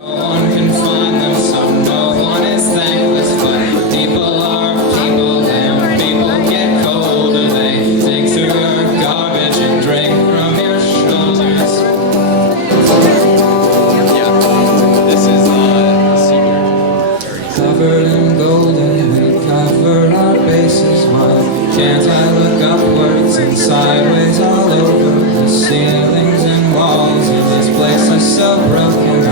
No one can find them, so no one is thankless. But people are people, and people get colder. They dig through your garbage and drink from your shoulders. Yeah, this is senior. Covered in gold, and we cover our bases. Why can't I look upwards and sideways all over? The ceilings and walls of this place are so broken.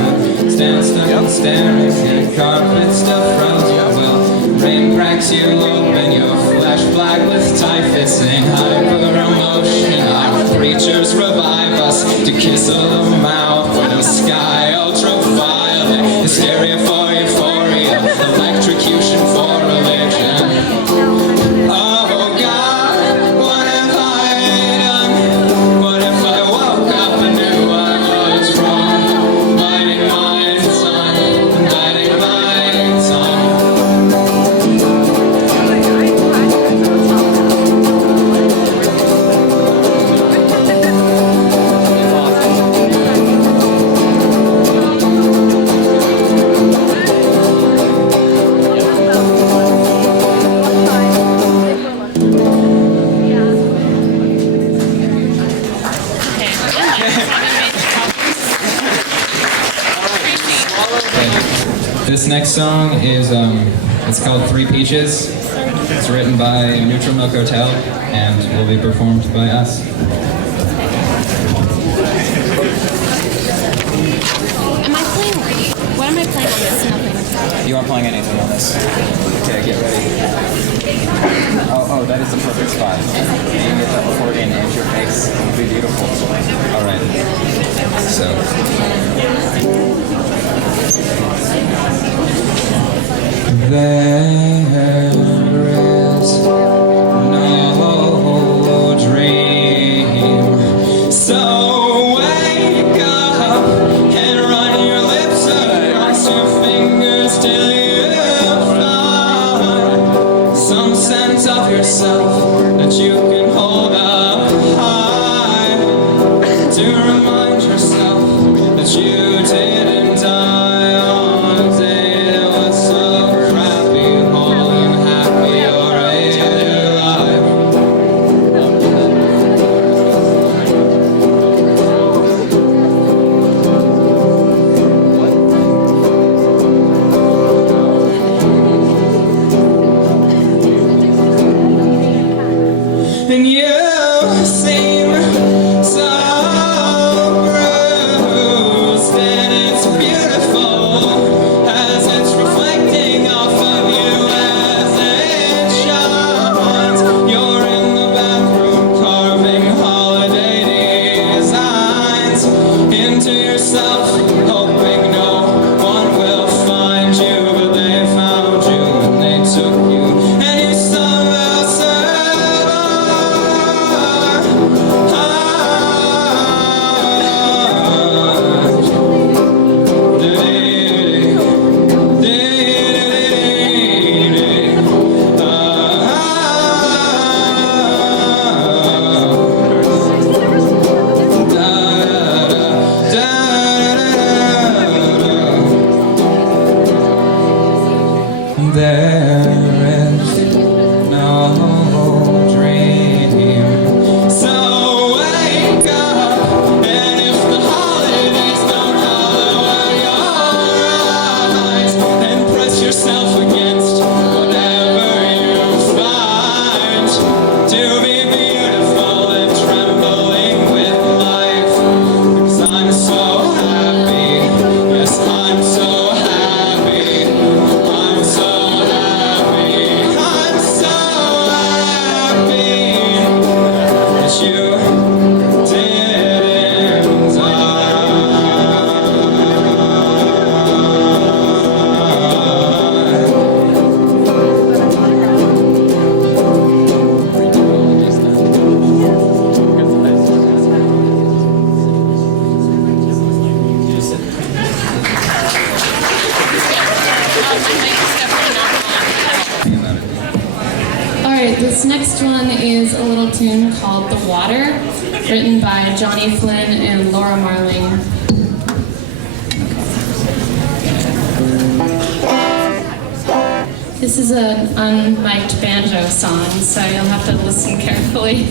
Stand stuck and staring, and carpet still frozen. Well, rain cracks you open, your flesh black with typhus and hyper emotion. Our preachers revive us to kiss a mouth with a sky ultraviolet. Hysteria for euphoria, electrocution for religion. Oh God, what have I done? What if I woke up and knew I was wrong? Biting my This next song is, it's called Three Peaches. It's written by Neutral Milk Hotel and will be performed by us. Am I playing? What am I playing on this? Nothing. You aren't playing anything on this. Okay, get ready. Oh, that is the perfect spot. You can get that accordion into your face. It'll be beautiful. All right. So. There is no dream, so wake up and run your lips across your fingers till you find some sense of yourself that you can hold up high, to remind yourself that you didn't die on a day that was so and you seem so bruised, and it's beautiful as it's reflecting off of you as it shines. You're in the bathroom carving holiday designs into yourself, hoping no one will find you, but they found you and they took you, and you somehow said, there is no dream, so wake up, and if the holidays don't hollow your eyes, then press yourself against whatever you find to be beautiful and trembling with life, because I'm so happy, yes I'm so happy, I'm so that you didn't Alright, this next one is a little tune called The Water, written by Johnny Flynn and Laura Marling. This is an unmiked banjo song, so you'll have to listen carefully.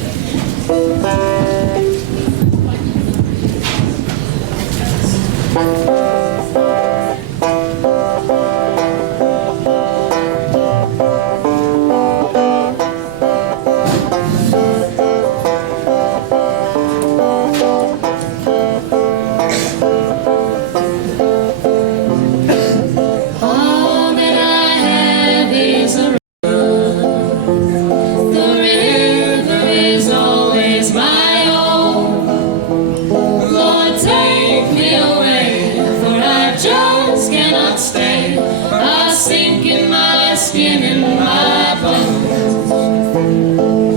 All that I have is a the river is always my own. Lord, take me away, for I just cannot stay. I sink in my skin and my bones.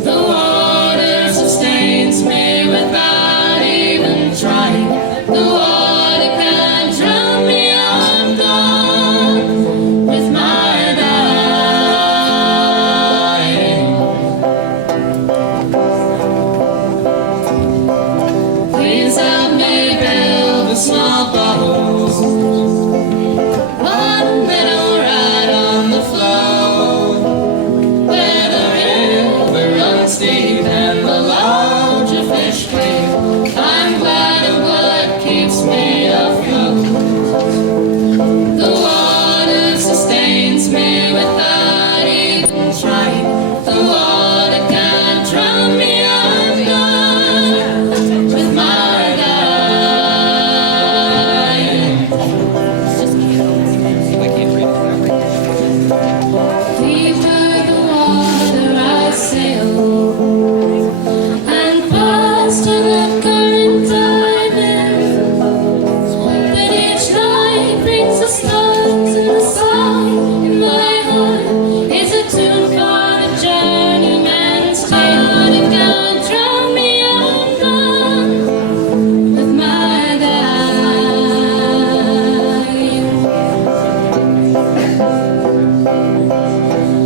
The water sustains me without even trying. The water can't drown me, I'm gone with my dying. Please help me build a small boat, one that'll ride on the flow, where the river runs deep and the larger fish play. I'm glad of what keeps me afloat. The water sustains me without even trying. The water can't drown me, I'm gone with my dying. I can't read it. Deeper the water I sail, and faster the current dive in. Then each night brings the stars and a song in my heart. It's a tune for the journeyman's tale. It can't drown me, I'm gone with my dying.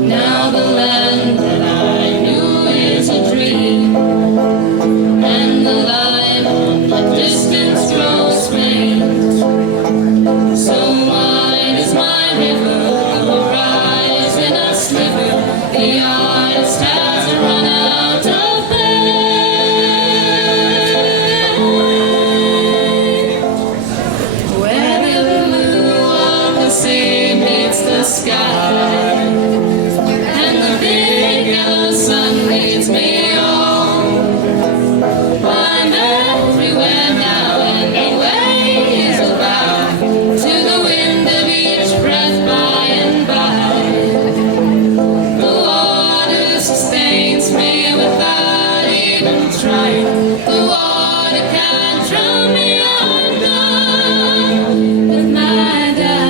Now the land that I knew is a dream, and the line on the distance grows faint. So wide is my river, the horizon a sliver. The artist has run out of paint. Where the blue of the sea meets the sky, and the big yellow sun leads me home. I'm everywhere now, and the waves will bow to the wind of each breath by and by. The water sustains me without even trying. The water can't drown me, I'm gone with my dying.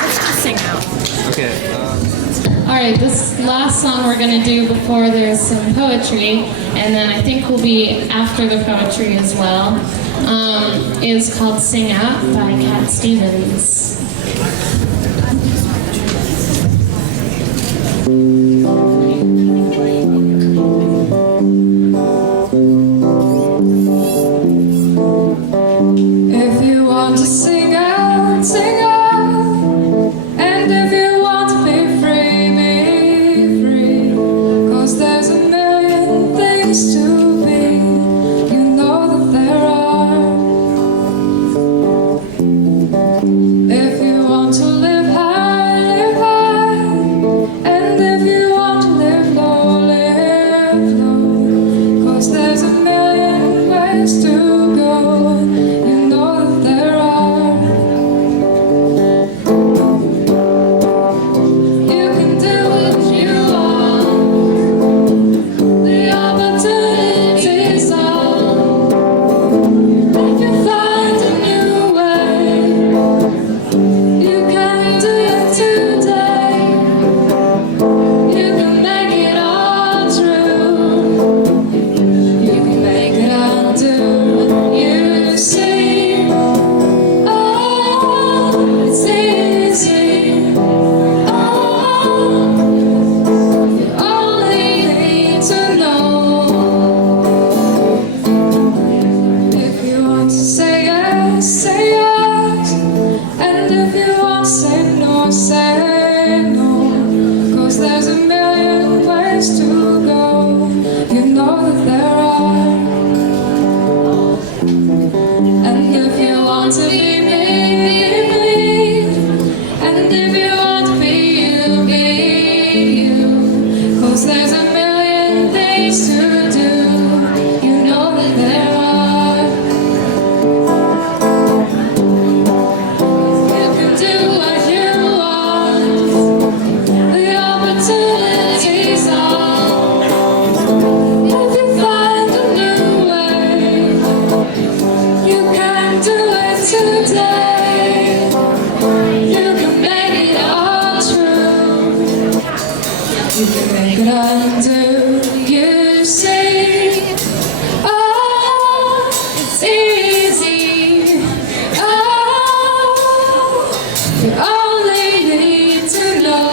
Let's just sing out. Okay. All right, this last song we're going to do before there's some poetry, and then I think will be after the poetry as well, is called Sing Out by Cat Stevens. If you want to sing out, sing out. And if you want to be free, be free. 'Cause there's a million things to be. You know that there are. If you want to live high, live high. And if you want You can make it undo. You say, oh, it's easy. Oh, you only need to know.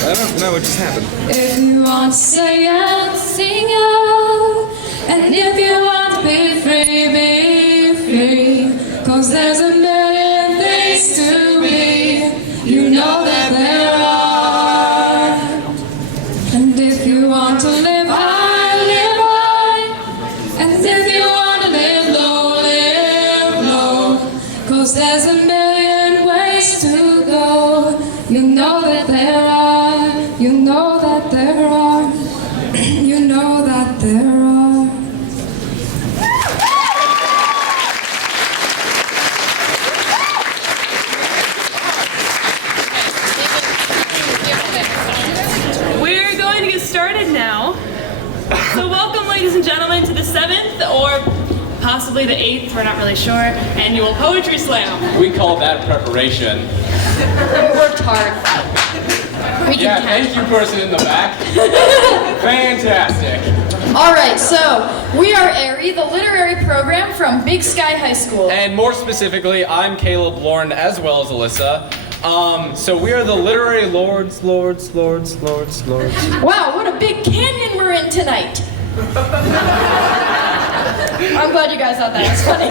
I don't know what just happened. If you want to say out, sing out. And if you want to be free, 'cause there's a million things to be. You know that there are. And if you want to live high, live high. And if you want to live low, 'cause there's a million ways to go. You know that there are. You know that there are. You know that there are. We're going to get started now. So welcome, ladies and gentlemen, to the 7th or possibly the 8th, we're not really sure, annual Poetry Slam. We call that preparation. We worked hard. We Yeah, can thank you, person in the back. Fantastic. All right, so we are Airy, the literary program from Big Sky High School. And more specifically, I'm Caleb Lorne as well as Alyssa. So we are the literary lords. Wow, what a big canyon we're in tonight. I'm glad you guys thought that was funny.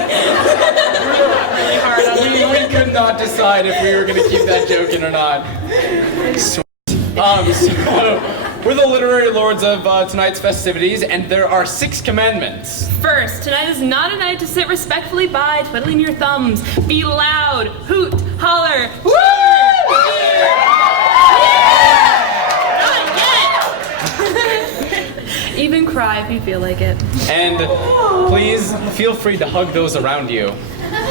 Really hard on them. We could not decide if we were going to keep that joke in or not. Sweet. So we're the literary lords of tonight's festivities, and there are 6 commandments. First, tonight is not a night to sit respectfully by, twiddling your thumbs. Be loud, hoot, holler, woo! Even cry if you feel like it. And please feel free to hug those around you.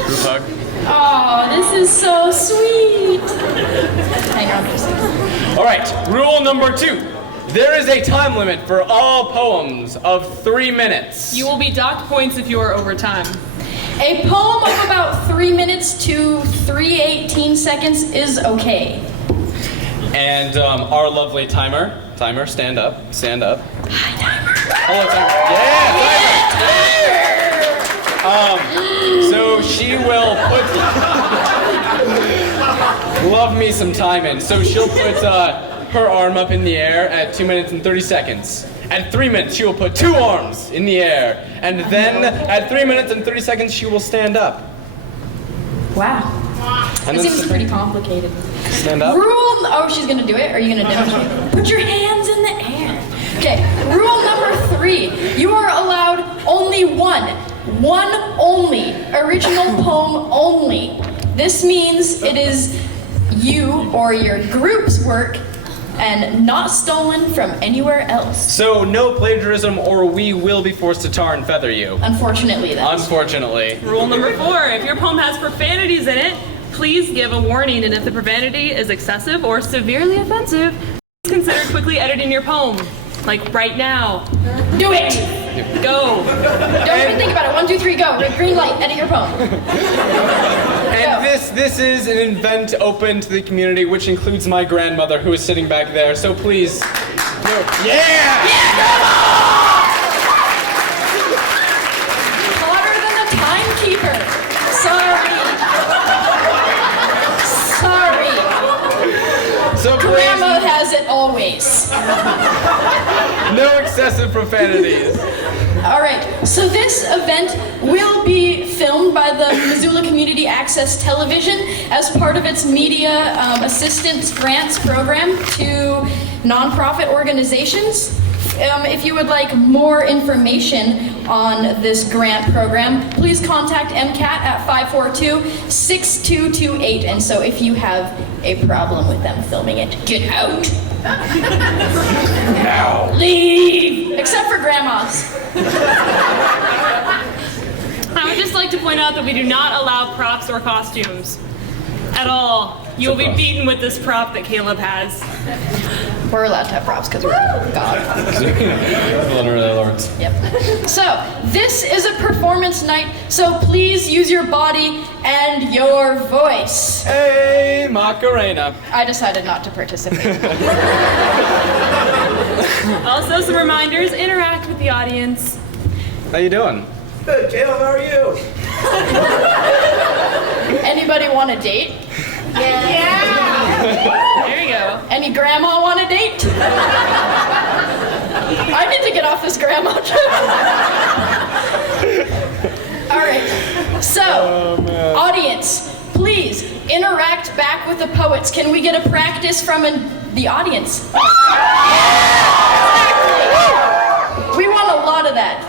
Group hug. Oh, this is so sweet. Hang on just a second. All right, rule number 2. There is a time limit for all poems of 3 minutes. You will be docked points if you are over time. A poem of about 3 minutes to 3:18 seconds is okay. And our lovely timer, stand up. Hi, timer. Hello, timer. Yeah, timer. So she will put. Love me some time in. So she'll put her arm up in the air at 2 minutes and 30 seconds. At 3 minutes, she will put 2 arms in the air. And then at 3 minutes and 30 seconds, she will stand up. Wow. And It then seems pretty complicated. stand up. Oh, she's gonna do it? Or are you gonna demonstrate? Put your hands in the air. Okay, rule number 3. You are allowed only one only, original poem only. This means it is you or your group's work and not stolen from anywhere else. So no plagiarism or we will be forced to tar and feather you. Unfortunately, that's Unfortunately. Rule number 4, if your poem has profanities in it, please give a warning, and if the profanity is excessive or severely offensive, please consider quickly editing your poem. Like right now. do it. Go. Don't even think about it. 1, 2, 3, go. Green light, edit your poem. And this is an event open to the community, which includes my grandmother, who is sitting back there. So please, yeah! Hotter than the timekeeper. Sorry. So Grandma please, has it always. no excessive profanities. All right, so this event will be filmed by the Missoula Community Access Television as part of its media assistance grants program to nonprofit organizations. If you would like more information on this grant program, please contact MCAT at 542-6228. And so if you have a problem with them filming it, get out. Now. Leave! Except for grandmas. I would just like to point out that we do not allow props or costumes. at all. You will be beaten with this prop that Caleb has. We're allowed to have props because we're God. Literally lords. Yep. So, this is a performance night, so please use your body and your voice. Hey, Macarena. I decided not to participate. Also, some reminders, interact with the audience. How you doing? Good, Caleb, how are you? Anybody want a date? There you go. Any grandma want a date? I need to get off this grandma trip. All right. So, audience, please interact back with the poets. Can we get a practice from the audience? Exactly. We want a lot of that.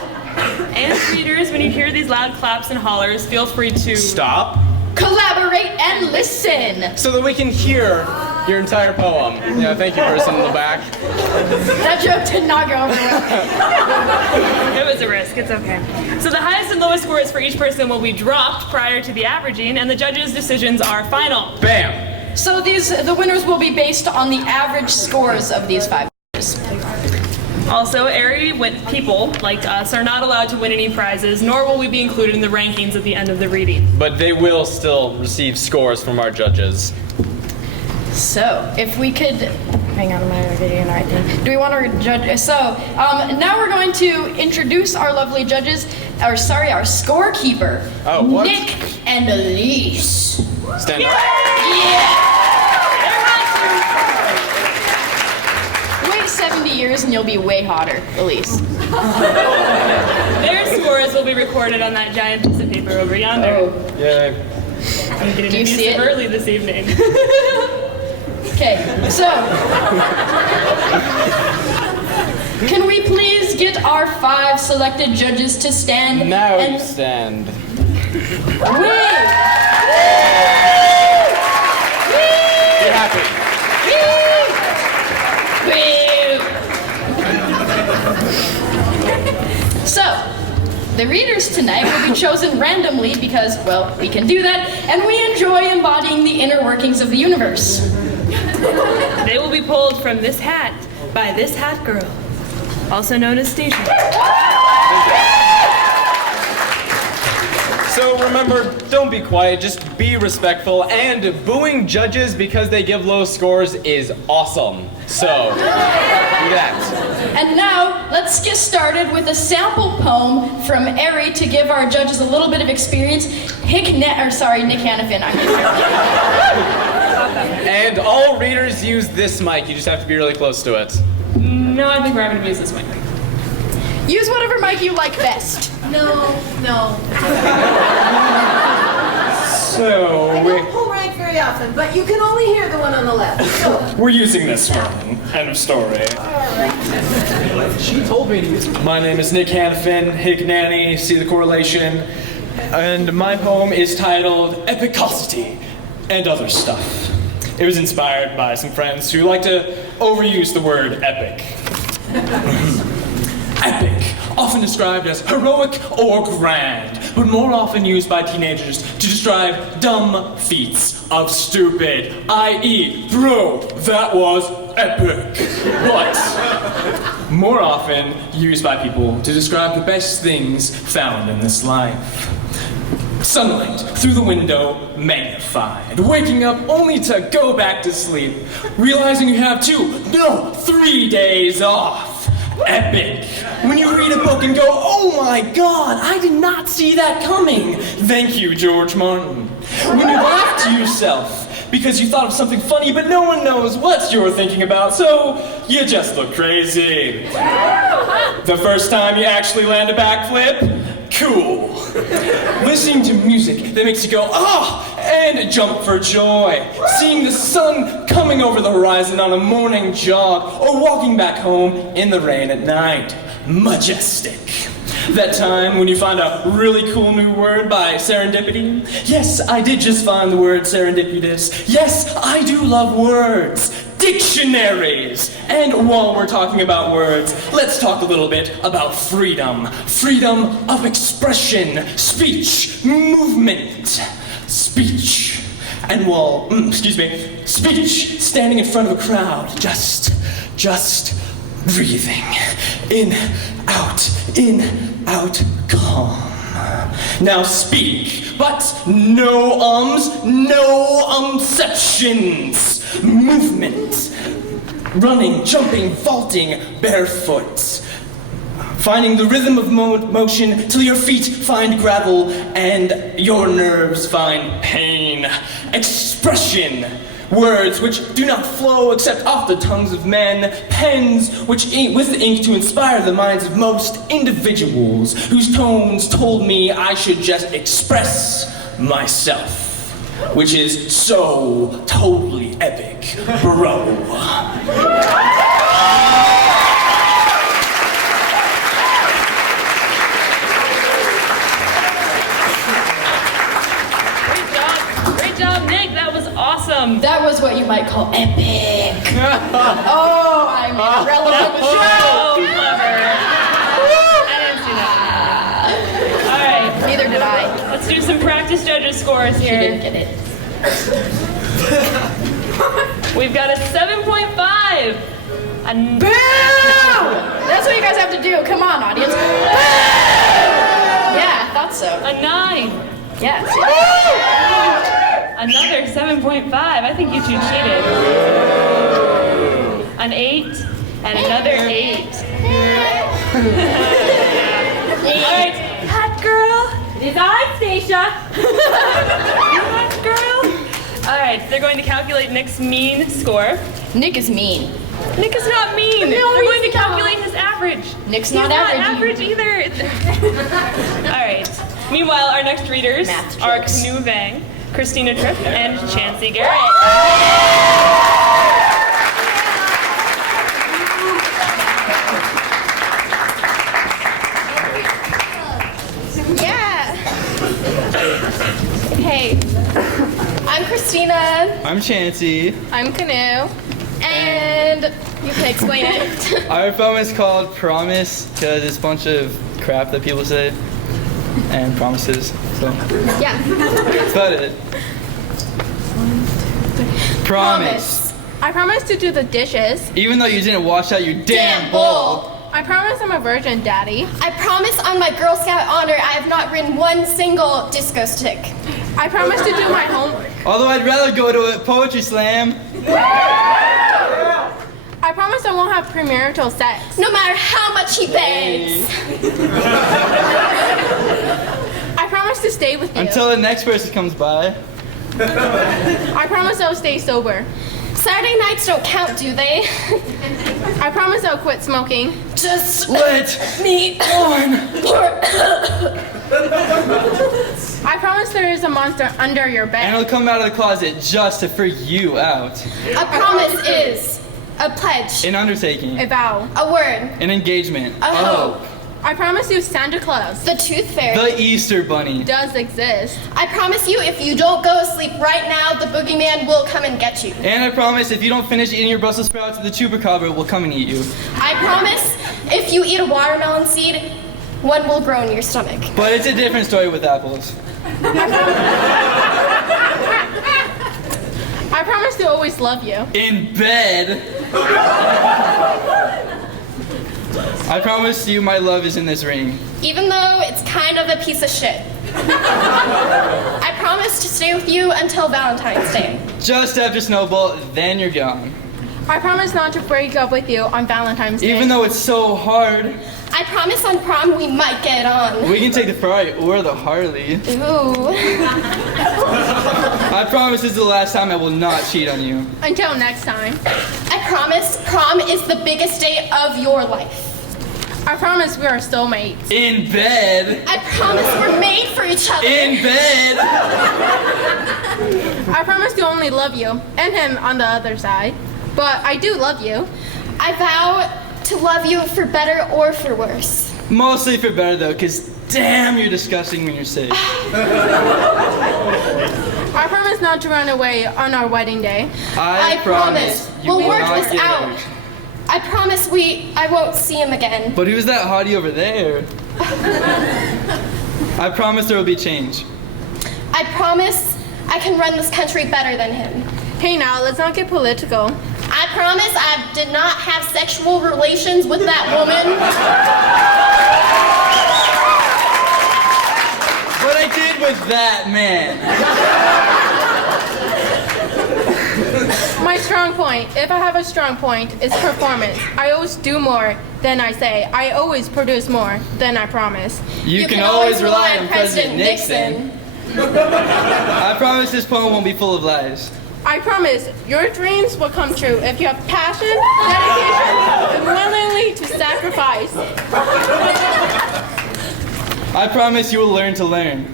And readers, when you hear these loud claps and hollers, feel free to Stop. Collaborate and listen. So that we can hear your entire poem. Yeah, thank you, person in the back. That joke did not go over well. It was a risk, it's okay. So the highest and lowest scores for each person will be dropped prior to the averaging, and the judges' decisions are final. Bam. So the winners will be based on the average scores of these 5 judges. Also, people like us are not allowed to win any prizes, nor will we be included in the rankings at the end of the reading. But they will still receive scores from our judges. So, if we could, hang on, my video and everything. Do we want to judge? So, now we're going to introduce our lovely judges, our scorekeeper, Oh, what? Nick and Elise. Stand up. Yeah! Wait 70 years and you'll be way hotter, Elise. Their scores will be recorded on that giant piece of paper over yonder. Yay. I'm getting Do you see it? early this evening. Okay, so can we please get our 5 selected judges to stand Now and you stand. wave? Be happy. So, the readers tonight will be chosen randomly because, well, we can do that, and we enjoy embodying the inner workings of the universe. They will be pulled from this hat by this hat girl, also known as Station. So remember, don't be quiet, just be respectful, and booing judges because they give low scores is awesome. So, do that. And now, let's get started with a sample poem from Ari to give our judges a little bit of experience. Nick Hannafin, I'm And all readers use this mic, you just have to be really close to it. No, I think we're having to use this mic. Use whatever mic you like best. No. So, I don't pull rank very often, but you can only hear the one on the left. So, we're using this one. End of story. She told me to use it. My name is Nick Hannafin, Hignanny, see the correlation. And my poem is titled Epicosity and Other Stuff. It was inspired by some friends who like to overuse the word epic. Epic, often described as heroic or grand, but more often used by teenagers to describe dumb feats of stupid, i.e., bro, that was epic. But more often used by people to describe the best things found in this life. Sunlight through the window, magnified. Waking up only to go back to sleep. Realizing you have 3 days off. Epic. When you read a book and go, oh my god, I did not see that coming. Thank you, George Martin. When you laugh to yourself because you thought of something funny, but no one knows what you're thinking about, so you just look crazy. The first time you actually land a backflip, cool. Listening to music that makes you go, and jump for joy. Seeing the sun coming over the horizon on a morning jog, or walking back home in the rain at night. Majestic. That time when you find a really cool new word by serendipity. Yes, I did just find the word serendipitous. Yes, I do love words. Dictionaries. And while we're talking about words, let's talk a little bit about freedom. Freedom of expression, speech, movement. Speech. And while, speech, standing in front of a crowd, just breathing. In, out, calm. Now speak, but no ums, no umceptions. Movement. Running, jumping, vaulting, barefoot. Finding the rhythm of motion till your feet find gravel and your nerves find pain. Expression. Words which do not flow except off the tongues of men. Pens which ink with ink to inspire the minds of most individuals whose tones told me I should just express myself. Which is so totally epic, bro. Great job, Nick. That was awesome. That was what you might call epic. Oh, I'm irrelevant. So clever. I didn't see that. All right. Neither did I. Let's do some practice judges scores She here. didn't get it. We've got a 7.5. And Boo! That's what you guys have to do. Come on, audience. Boo! Yeah, I thought so. a 9. Yes. Another 7.5. I think you two cheated. An 8 and another 8. All right, hot girl. It is I, Stacia. Hot girl. All right, so they're going to calculate Nick's mean score. Nick is mean. Nick is not mean. No, they're going to he's not. calculate his average. Nick's He's not average either. All right. Meanwhile, our next readers Math are jokes. Canoe Vang, Christina Tripp, and Chancey Garrett. Yeah. Hey, I'm Christina. I'm Chancey. I'm Canoe. And you can explain it. Our poem is called Promise because it's a bunch of crap that people say and promises. So Yeah. that's about it. Promise. I promise to do the dishes. Even though you didn't wash out your damn bowl. I promise I'm a virgin, Daddy. I promise on my Girl Scout honor I have not ridden one single disco stick. I promise to do my homework. Although I'd rather go to a poetry slam. I promise I won't have premarital sex. No matter how much he begs. I promise to stay with you. Until the next person comes by. I promise I'll stay sober. Saturday nights don't count, do they? I promise I'll quit smoking. Just Let me on. I promise there is a monster under your And bed. it'll come out of the closet just to freak you out. A promise is a pledge, An undertaking. A vow. a word, An engagement. a hope. I promise you Santa Claus The Tooth Fairy. The Easter Bunny. does exist. I promise you if you don't go to sleep right now, the boogeyman will come and get you. And I promise if you don't finish eating your Brussels sprouts, the chupacabra will come and eat you. I promise if you eat a watermelon seed, one will grow in your stomach. But it's a different story with apples. I promise to always love you. In bed. I promise you my love is in this ring. Even though it's kind of a piece of shit. I promise to stay with you until Valentine's Day. Just after Snowball, then you're gone. I promise not to break up with you on Valentine's Day. Even though it's so hard, I promise on prom we might get on. we can take the Ferrari or the Harley. Ooh. I promise this is the last time I will not cheat on you. Until next time. I promise prom is the biggest day of your life. I promise we are soulmates. In bed. I promise we're made for each other. In bed. I promise to only love you and him on the other side. But I do love you. I vow to love you for better or for worse. Mostly for better though, because damn you're disgusting when you're sick. I promise not to run away on our wedding day. I promise you We'll will work not this get out. hurt. I promise I won't see him again. But who's that hottie over there? I promise there will be change. I promise I can run this country better than him. Hey now, let's not get political. I promise I did not have sexual relations with that woman. What I did with that man. My strong point, if I have a strong point, is performance. I always do more than I say. I always produce more than I promise. You can always rely on President Nixon. I promise this poem won't be full of lies. I promise your dreams will come true if you have passion, dedication, and willingly to sacrifice. I promise you will learn to learn.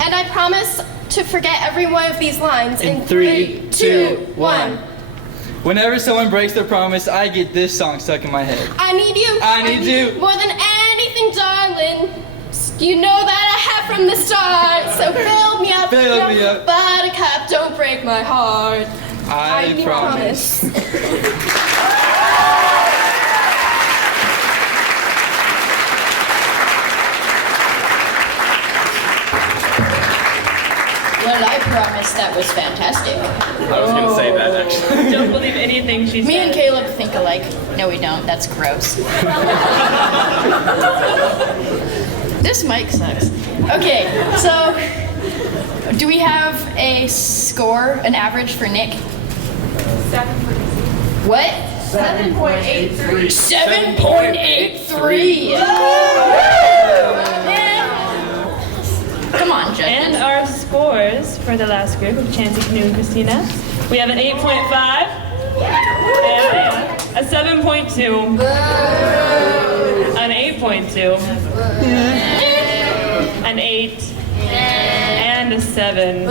And I promise to forget every one of these lines In 3, 2, 1. Whenever someone breaks their promise, I get this song stuck in my head. I need you. I need you. More than anything, darling. You know that I have from the start. So fill me up. Fill me up. Buttercup, don't break my heart. I promise. Well, I promise that was fantastic. I was gonna say that actually. Don't believe anything she said. Me and Caleb think alike. No, we don't. That's gross. This mic sucks. Okay, so do we have a score, an average for Nick? 7.83. What? 7.83. 7.83. Come on, judges. And our scores for the last group of Chancey, Canoe, and Christina. We have an 8.5, a 7.2, an 8.2, an 8, and a 7. I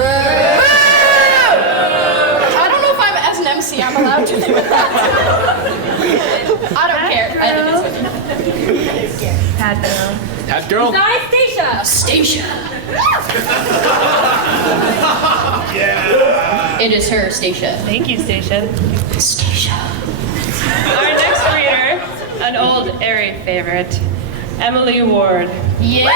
don't know if I'm, as an MC, I'm allowed to do that. I don't care. I think it's okay. Hat girl. Hat girl. Nice, Stacia. Stacia. It is her, Stacia. Thank you, Stacia. Stacia. Our next reader, an old airy favorite, Emily Ward. Yeah.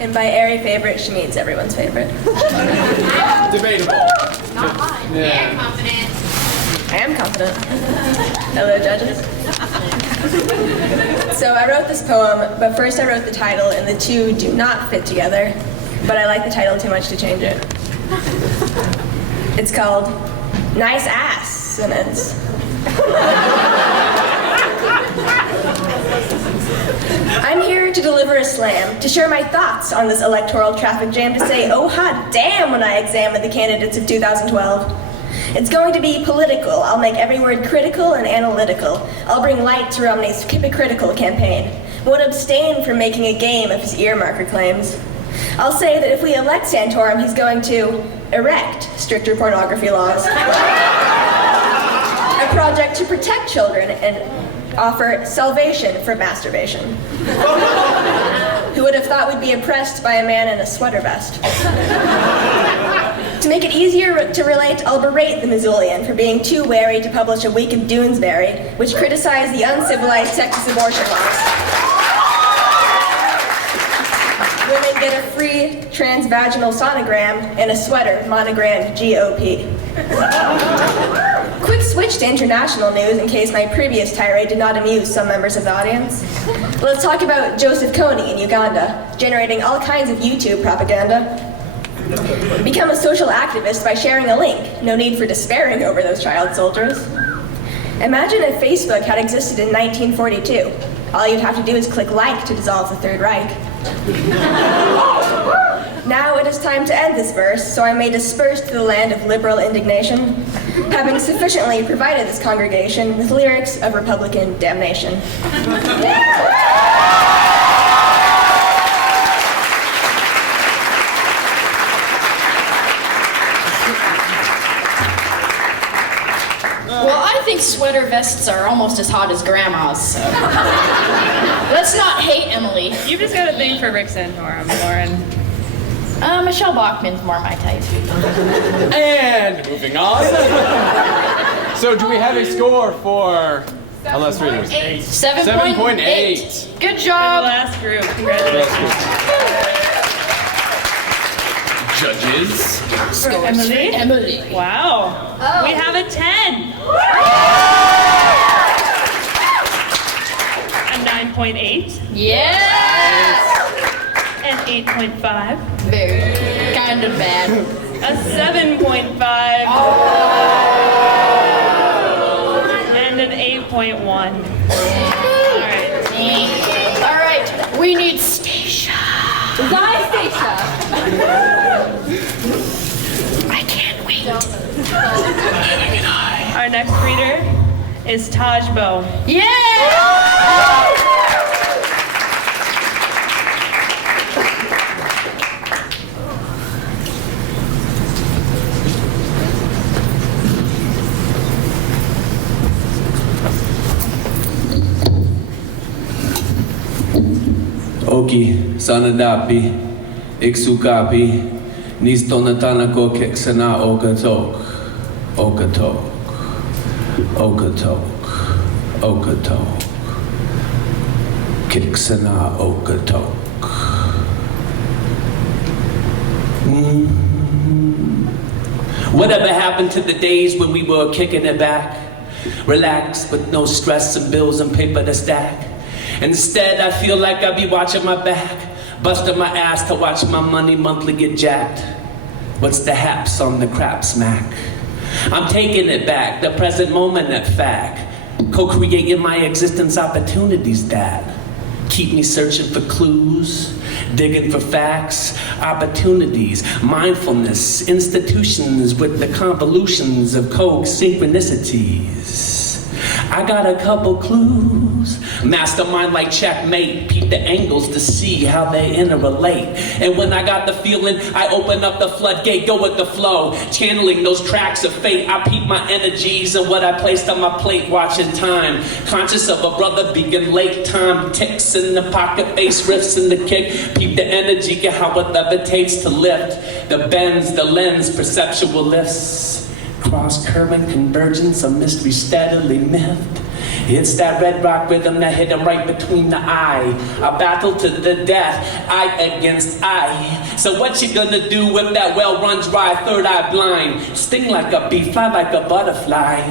And by airy favorite, she means everyone's favorite. Debatable. Not mine. Yeah. Very confident. I am confident. Hello, judges. So I wrote this poem, but first I wrote the title, and the two do not fit together. But I like the title too much to change it. It's called Nice Assonance. I'm here to deliver a slam, to share my thoughts on this electoral traffic jam, to say, oh hot damn, when I examine the candidates of 2012. It's going to be political. I'll make every word critical and analytical. I'll bring light to Romney's hypocritical campaign. Won't abstain from making a game of his earmarker claims. I'll say that if we elect Santorum, he's going to erect stricter pornography laws. A project to protect children and offer salvation for masturbation. Who would have thought we'd be impressed by a man in a sweater vest? To make it easier to relate, I'll berate the Missoulian for being too wary to publish a week of Doonesbury, which criticized the uncivilized Texas abortion laws. Women get a free transvaginal sonogram and a sweater monogrammed GOP. Quick switch to international news in case my previous tirade did not amuse some members of the audience. Let's talk about Joseph Kony in Uganda, generating all kinds of YouTube propaganda. Become a social activist by sharing a link. No need for despairing over those child soldiers. Imagine if Facebook had existed in 1942. All you'd have to do is click like to dissolve the Third Reich. Now it is time to end this verse, so I may disperse to the land of liberal indignation, having sufficiently provided this congregation with lyrics of Republican damnation. Well, I think sweater vests are almost as hot as grandma's, so. Let's not hate Emily. You've just got a thing for Rick Santorum, Lauren. Michelle Bachman's more my type. And moving on. So do we have a score for Unless reading was 8. 7.8. Good The job. last group. Congratulations. Judges. Emily. Wow. We have a 10. A 9.8. Yes. An 8.5. Very kind of bad. A 7.5. And an 8.1. All right. We need Stacia. Bye, Stacia. I can't wait. Our next reader is Taj Bo. Yeah. Oki, sanadapi, iksukapi, nistonatana keksana okatok, okatok, okatok, okatok, keksana okatok. Whatever happened to the days when we were kicking it back, relaxed with no stress and bills and paper to stack? Instead, I feel like I be watching my back, busting my ass to watch my money monthly get jacked. What's the haps on the crap smack? I'm taking it back, the present moment at fact, co-creating my existence opportunities that keep me searching for clues, digging for facts, opportunities, mindfulness, institutions with the convolutions of code synchronicities. I got a couple clues. Mastermind like checkmate, peep the angles to see how they interrelate. And when I got the feeling, I open up the floodgate, go with the flow, channeling those tracks of fate. I peep my energies and what I placed on my plate, watching time, conscious of a brother being late. Time ticks in the pocket, bass riffs in the kick. Peep the energy, how it levitates to lift. The bends, the lens, perceptual lifts. Cross-current convergence, a mystery steadily miffed. It's that red rock rhythm that hit him right between the eye. A battle to the death, eye against eye. So what you gonna do if that well runs dry, third eye blind? Sting like a bee, fly like a butterfly.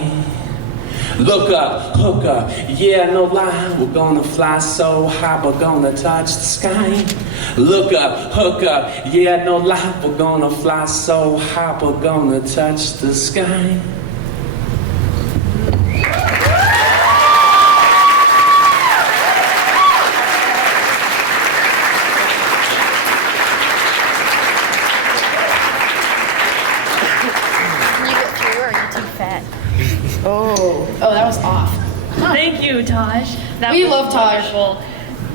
Look up, hook up, yeah, no lie. We're gonna fly so high, we're gonna touch the sky. Look up, hook up, yeah, no lie. We're gonna fly so high, we're gonna touch the sky. Oh, that was off. Thank you, Taj. We love Taj. Wonderful.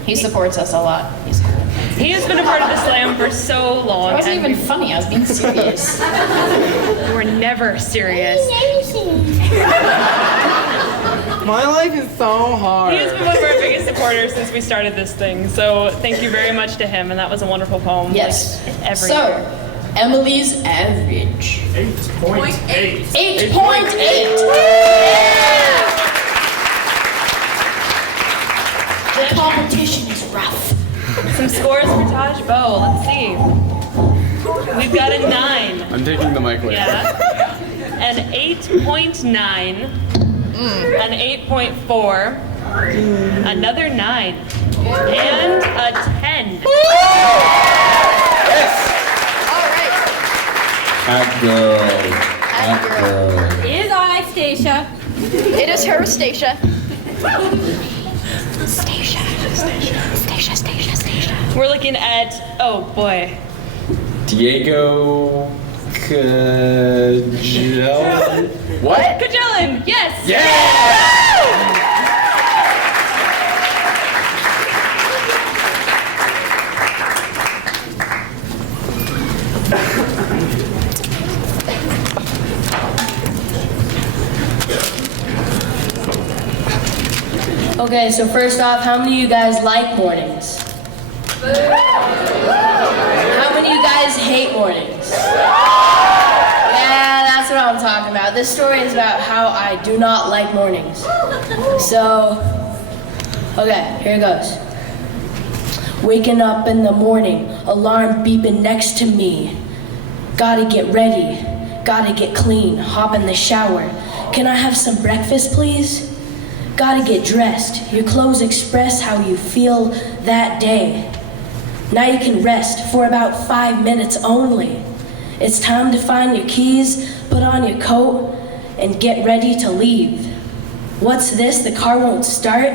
He supports us a lot. He's cool. He has been a part of the slam for so long. It wasn't even funny. I was being serious. You were never serious. My life is so hard. He has been one of our biggest supporters since we started this thing. So thank you very much to him, and that was a wonderful poem. Yes. Like every So, year. Emily's average. 8.8. 8.8. The competition is rough. Some scores for Taj Bo. Let's see. We've got a 9. I'm taking the mic later. Yeah. An 8.9. An 8.4. Another 9. And a 10. Yes! Hot girl. Hot girl. It is I, Stacia. It is her, Stacia. Stacia. We're looking at, oh boy. Diego Kajel. What? Kajellin, yes! Okay, so first off, how many of you guys like mornings? How many of you guys hate mornings? Yeah, that's what I'm talking about. This story is about how I do not like mornings. So, okay, here goes. Waking up in the morning, alarm beeping next to me. Gotta get ready, gotta get clean, hop in the shower. Can I have some breakfast, please? Gotta get dressed. Your clothes express how you feel that day. Now you can rest for about 5 minutes only. It's time to find your keys, put on your coat, and get ready to leave. What's this? The car won't start?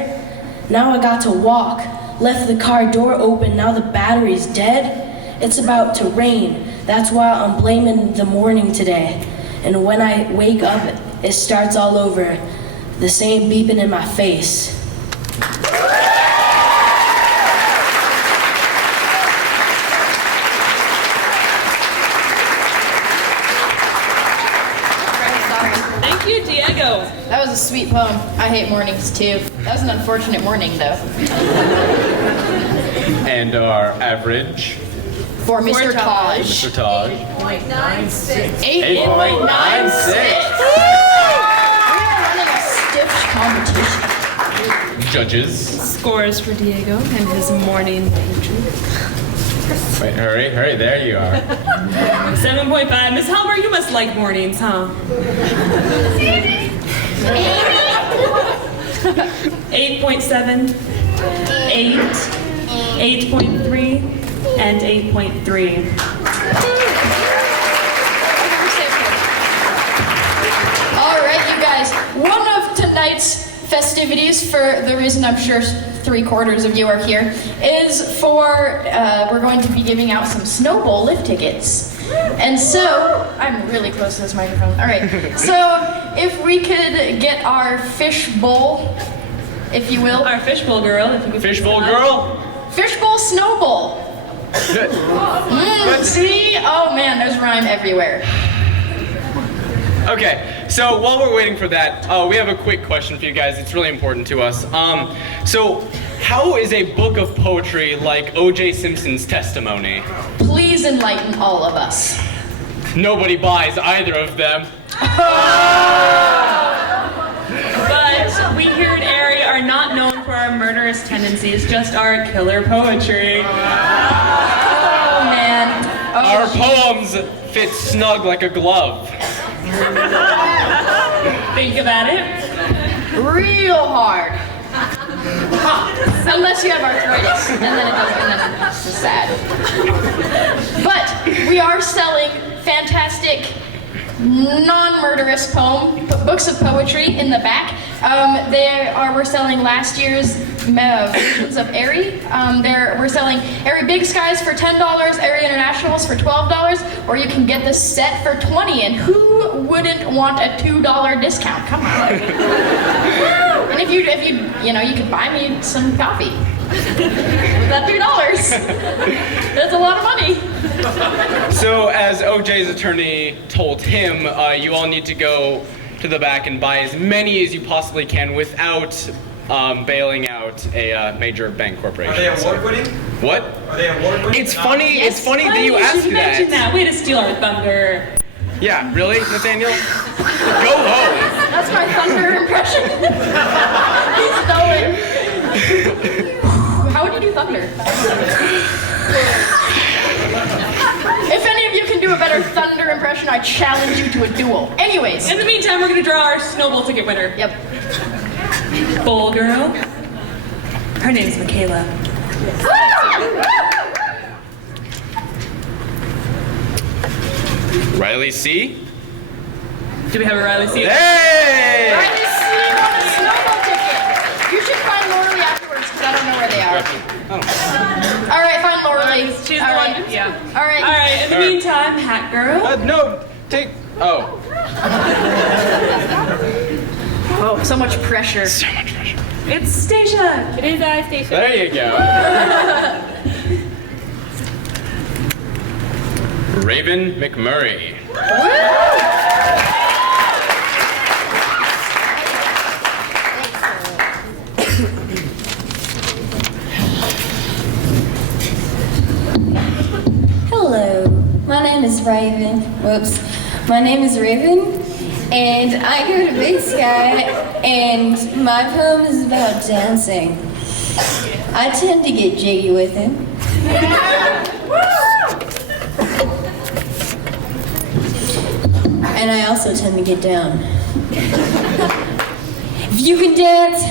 Now I got to walk. Left the car door open, now the battery's dead. It's about to rain. That's why I'm blaming the morning today. And when I wake up, it starts all over. The same beeping in my face. Thank you, Diego. That was a sweet poem. I hate mornings too. That was an unfortunate morning though. And our average For Mr. Taj. Mr. Taj. 8.96. 8.96. Running a stiff competition. Judges. Scores for Diego and his morning poetry. Wait, hurry, there you are. 7.5. Miss Helmer, you must like mornings, huh? 8.7, 8, 8.3, and 8.3. All right, you guys. One of tonight's festivities, for the reason I'm sure 3/4 of you are here, is for we're going to be giving out some snowball lift tickets. And so, I'm really close to this microphone. All right, so if we could get our fishbowl, if you will. Our fishbowl girl, if you could. Fishbowl girl? Fishbowl snowball. See? Oh man, there's rhyme everywhere. Okay, so while we're waiting for that, we have a quick question for you guys. It's really important to us. So how is a book of poetry like O.J. Simpson's testimony? Please enlighten all of us. Nobody buys either of them. But we here at Airy are not known for our murderous tendencies, just our killer poetry. Oh man. Oh, Our poems fit snug like a glove. Think about it. Real hard. Unless you have arthritis, and then it doesn't, and then it's just sad. But we are selling fantastic non-murderous books of poetry in the back. We're selling last year's versions of Airy. We're selling Airy Big Skies for $10, Airy Internationals for $12, or you can get the set for $20. And who wouldn't want a $2 discount? Come on. And if you could buy me some coffee. That $3. That's a lot of money. So as OJ's attorney told him, you all need to go to the back and buy as many as you possibly can without bailing out a major bank corporation. Are they award-winning? What? Are they award-winning? It's funny. It's funny that you ask should mention that. Way to steal our thunder. Yeah, really, Nathaniel? Go home. That's my thunder impression. He stole it. How would you do thunder? If any of you can do a better thunder impression, I challenge you to a duel. Anyways. In the meantime, we're going to draw our snowball ticket winner. Yep. Bowl girl. Her name's Michaela. Riley C. Do we have a Riley C? Hey! Riley C won a snowball ticket. You should find Lauralee afterwards because I don't know where they are. All right, find Lauralee. She's All the right. one. Yeah. All right. All right. In the meantime, hat girl. No, take. Oh. Oh, so much pressure. So much pressure. It's Stacia. It is I, Stacia. There you go. Raven McMurray. Hello, my name is Raven. Whoops. My name is Raven, And I go to Big Sky, and my poem is about dancing. I tend to get jiggy with him. And I also tend to get down. If you can dance,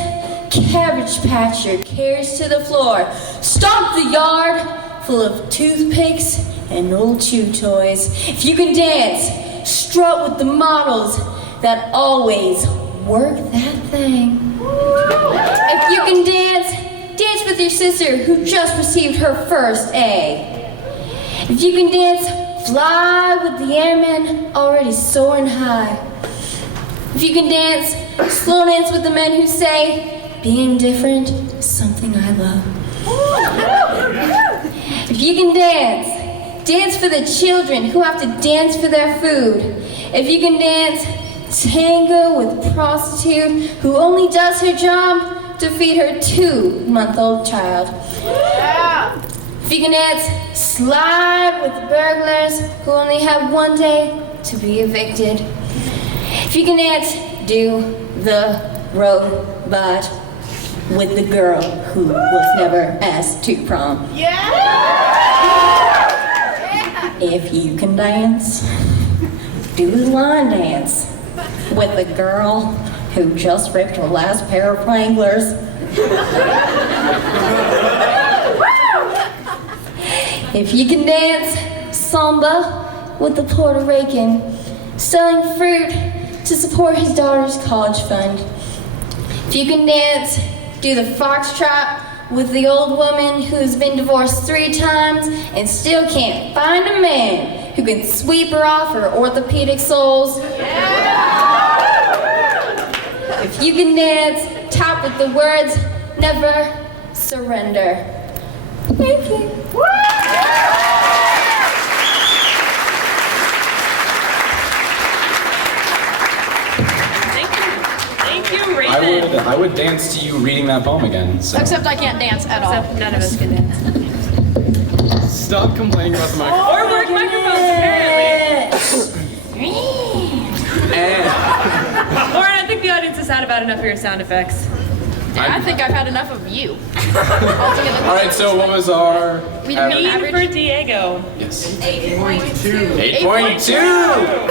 Cabbage Patch your cares to the floor. Stomp the yard full of toothpicks and old chew toys. If you can dance, strut with the models that always work that thing. If you can dance, dance with your sister who just received her first A. If you can dance, fly with the airmen already soaring high. If you can dance, slow dance with the men who say, being different is something I love. If you can dance, dance for the children who have to dance for their food. If you can dance, tango with a prostitute who only does her job to feed her 2-month-old child. If you can dance, slide with the burglars who only have one day to be evicted. If you can dance, do the robot with the girl who was never asked to prom. If you can dance, do the line dance with the girl who just ripped her last pair of Wranglers. If you can dance samba with the Puerto Rican selling fruit to support his daughter's college fund. If you can dance, do the foxtrot with the old woman who's been divorced 3 times and still can't find a man who can sweep her off her orthopedic soles. If you can dance, tap with the words, never surrender. Thank you. Thank you, Raven. I would dance to you reading that poem again. So. Except I can't dance at all. Except none of us can dance. Stop complaining about the microphone. Or work microphones, apparently. Lauren, I think the audience has had about enough of your sound effects. I think I've had enough of you. All right, so what was our... Mean for Diego. Yes. 8.2. 8.2!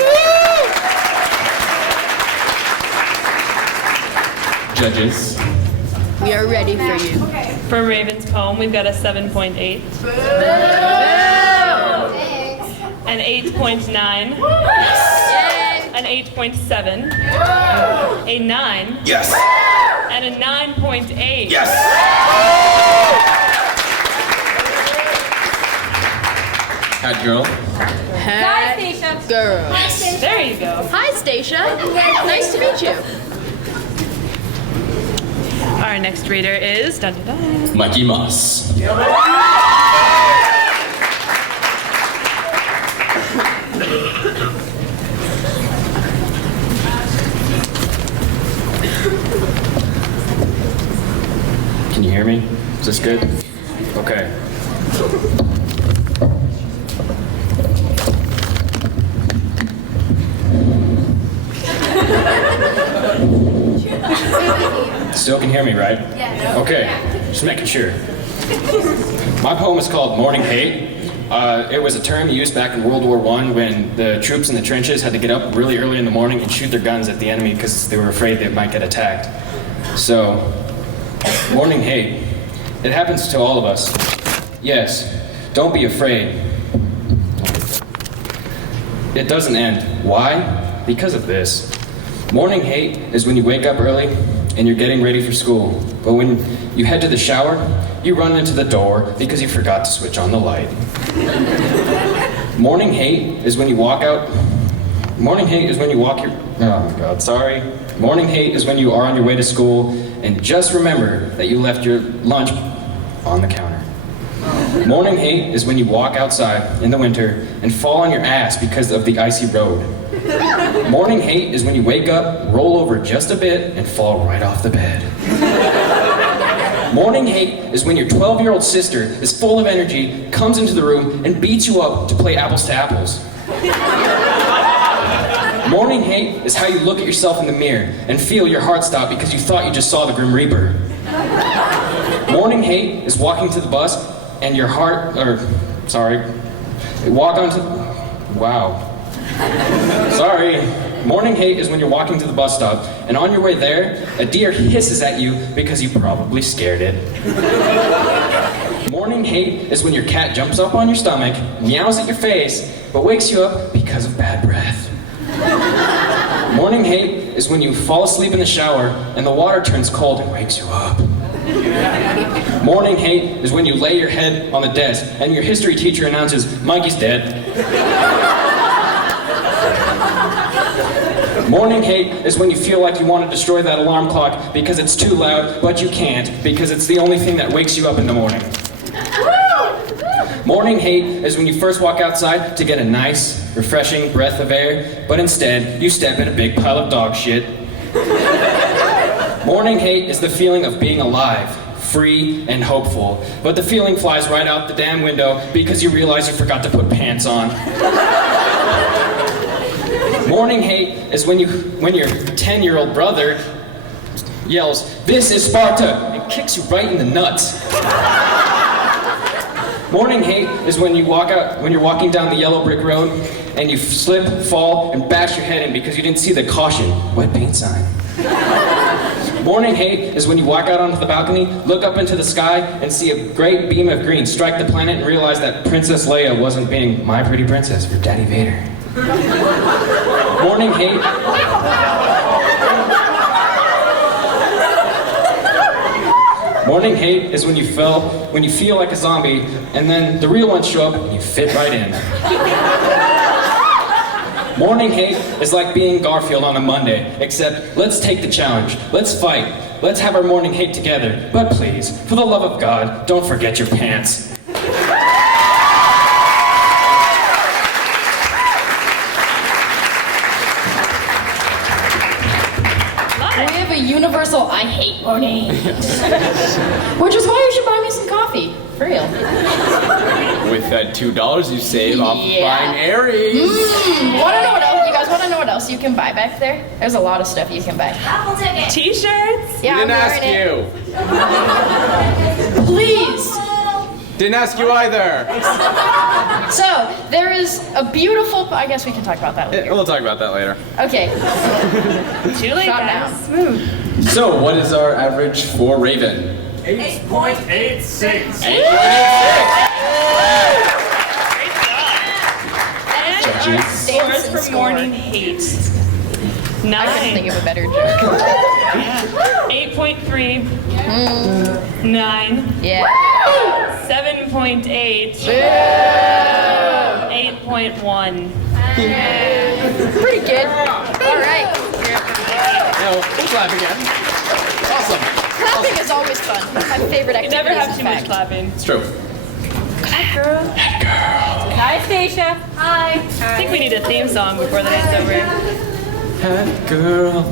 Judges. We are ready for you. For Raven's poem, we've got a 7.8. An 8.9. An 8.7. A 9. Yes. And a 9.8. Yes. Hat girl. Hi, Stacia. Girl. There you go. Hi, Stacia. Nice to meet you. Our next reader is dun, dun, dun. Mikey Moss. Can you hear me? Is this good? Okay. Still can hear me, right? Yeah. Okay, just making sure. My poem is called Morning Hate. It was a term used back in World War I when the troops in the trenches had to get up really early in the morning and shoot their guns at the enemy because they were afraid they might get attacked. So, morning hate. It happens to all of us. Yes, don't be afraid. It doesn't end. Why? Because of this. Morning hate is when you wake up early and you're getting ready for school. But when you head to the shower, you run into the door because you forgot to switch on the light. Morning hate is when you walk out. Morning hate is when you walk your... Oh my God, sorry. Morning hate is when you are on your way to school and just remember that you left your lunch on the counter. Morning hate is when you walk outside in the winter and fall on your ass because of the icy road. Morning hate is when you wake up, roll over just a bit, and fall right off the bed. Morning hate is when your 12-year-old sister is full of energy, comes into the room, and beats you up to play apples to apples. Morning hate is how you look at yourself in the mirror and feel your heart stop because you thought you just saw the Grim Reaper. Morning hate is walking to the bus and your heart, walk onto, wow. Sorry. Morning hate is when you're walking to the bus stop, and on your way there, a deer hisses at you because you probably scared it. Morning hate is when your cat jumps up on your stomach, meows at your face, but wakes you up because of bad breath. Morning hate is when you fall asleep in the shower, and the water turns cold and wakes you up. Morning hate is when you lay your head on the desk, and your history teacher announces, Mikey's dead. Morning hate is when you feel like you want to destroy that alarm clock because it's too loud, but you can't because it's the only thing that wakes you up in the morning. Morning hate is when you first walk outside to get a nice, refreshing breath of air, but instead you step in a big pile of dog shit. Morning hate is the feeling of being alive, free and hopeful, but the feeling flies right out the damn window because you realize you forgot to put pants on. Morning hate is when your 10-year-old brother yells, "This is Sparta," and kicks you right in the nuts. Morning hate is when you're walking down the yellow brick road and you slip, fall, and bash your head in because you didn't see the caution, wet paint sign. Morning hate is when you walk out onto the balcony, look up into the sky, and see a great beam of green strike the planet and realize that Princess Leia wasn't being my pretty princess for Daddy Vader. Morning hate. Morning hate is when you feel like a zombie, and then the real ones show up and you fit right in. Morning hate is like being Garfield on a Monday, except let's take the challenge, let's fight, let's have our morning hate together, but please, for the love of God, don't forget your pants. We have a universal I hate mornings. Which is why you should buy me some coffee. For real. With that $2 you save off of buying Aries. Wanna know what else? You guys wanna know what else you can buy back there? There's a lot of stuff you can buy. Apple tickets. T-shirts. Yeah, Didn't I'm ask wearing you. it. Please. Didn't ask you either. So, there is a beautiful, I guess we can talk about that later. We'll talk about that later. Okay. Too late, Shot guys. down. Smooth. So, what is our average for Raven? 8.86. 8.86. And scores for morning hate. 9. I couldn't think of a better joke. 8.3. 9. Yeah. 7.8. 8.1. Pretty good. All right. No, we'll clap again. Awesome. Clapping is always fun. My favorite You activity. never have too much clapping. It's true. Hi, girl. Hi, Stacia. Hi. I think we need a theme song before the night's over. Hat girl.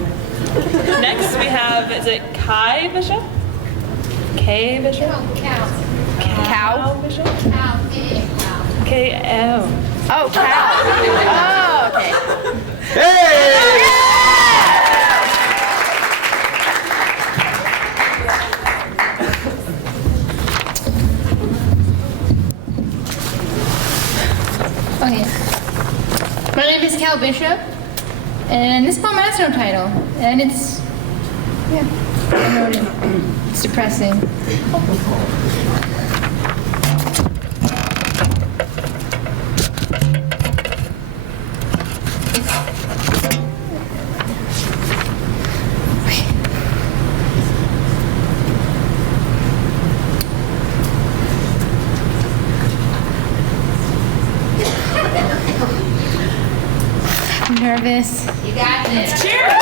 Next we have, is it Kai Bishop? K Bishop? Cow Bishop? K oh. Oh, cow. Oh, okay. Hey! Okay. My name is Cal Bishop, and this poem has no title, and it's, yeah, I wrote it. It's depressing. I'm nervous. You got this. Cheers!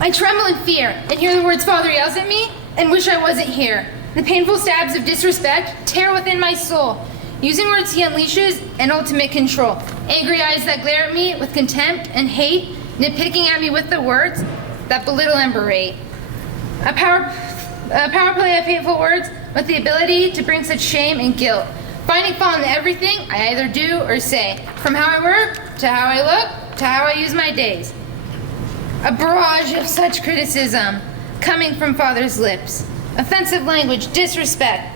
I tremble in fear and hear the words Father yells at me and wish I wasn't here. The painful stabs of disrespect tear within my soul. Using words he unleashes an ultimate control. Angry eyes that glare at me with contempt and hate, nitpicking at me with the words that belittle and berate. A power play of hateful words with the ability to bring such shame and guilt. Finding fault in everything I either do or say, from how I work, to how I look, to how I use my days. A barrage of such criticism coming from father's lips. Offensive language, disrespect,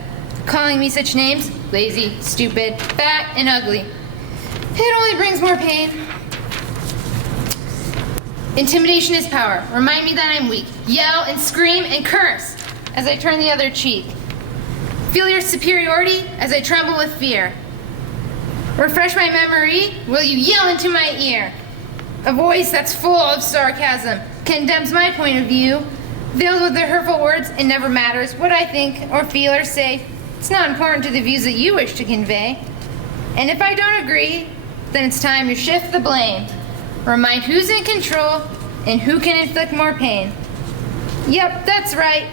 calling me such names, lazy, stupid, fat, and ugly. It only brings more pain. Intimidation is power. Remind me that I'm weak. Yell and scream and curse as I turn the other cheek. Feel your superiority as I tremble with fear. Refresh my memory, will you yell into my ear? A voice that's full of sarcasm condemns my point of view. Veiled with their hurtful words, it never matters what I think or feel or say. It's not important to the views that you wish to convey. And if I don't agree, then it's time to shift the blame. Remind who's in control and who can inflict more pain. Yep, that's right.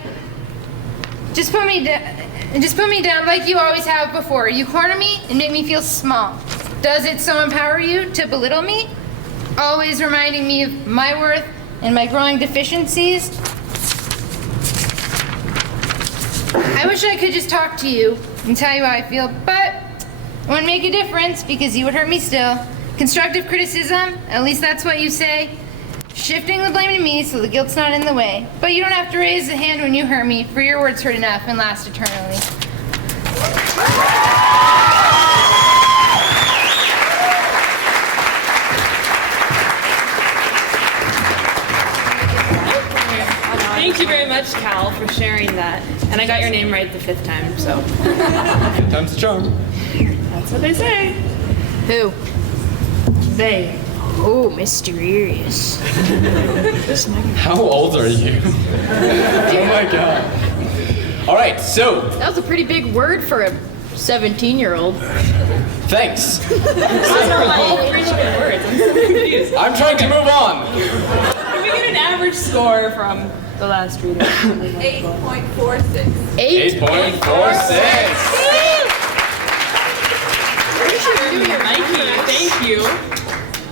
Just put me down like you always have before. You corner me and make me feel small. Does it so empower you to belittle me? Always reminding me of my worth and my growing deficiencies. I wish I could just talk to you and tell you how I feel, but it wouldn't make a difference because you would hurt me still. Constructive criticism, at least that's what you say. Shifting the blame to me so the guilt's not in the way. But you don't have to raise a hand when you hurt me, for your words hurt enough and last eternally. Thank you very much, Cal, for sharing that. And I got your name right the 5th time, so. 5th time's the charm. That's what they say. Who? They. Oh, mysterious. How old are you? Oh my god. All right, so. That was a pretty big word for a 17-year-old. Thanks. Those are all pretty good words. I'm so confused. I'm trying to move on. Can we get an average score from the last reader? 8.46. 8.46. Thank you.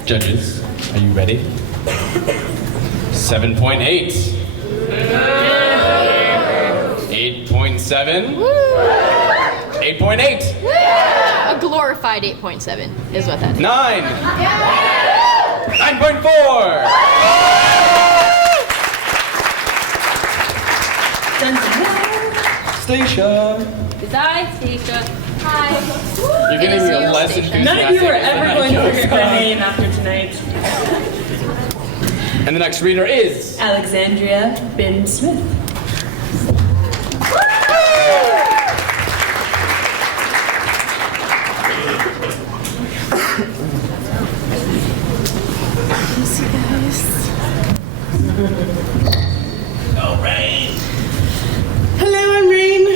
Judges, are you ready? 7.8. 8.7. 8.8. A glorified 8.7 is what that is. 9. 9.4. Stacia. Besides, Stacia. Hi. You're getting me less enthusiastic. None of you are ever going to forget her name after tonight. And the next reader is Alexandria Bin Smith. Oh, Rain. Hello, I'm Rain.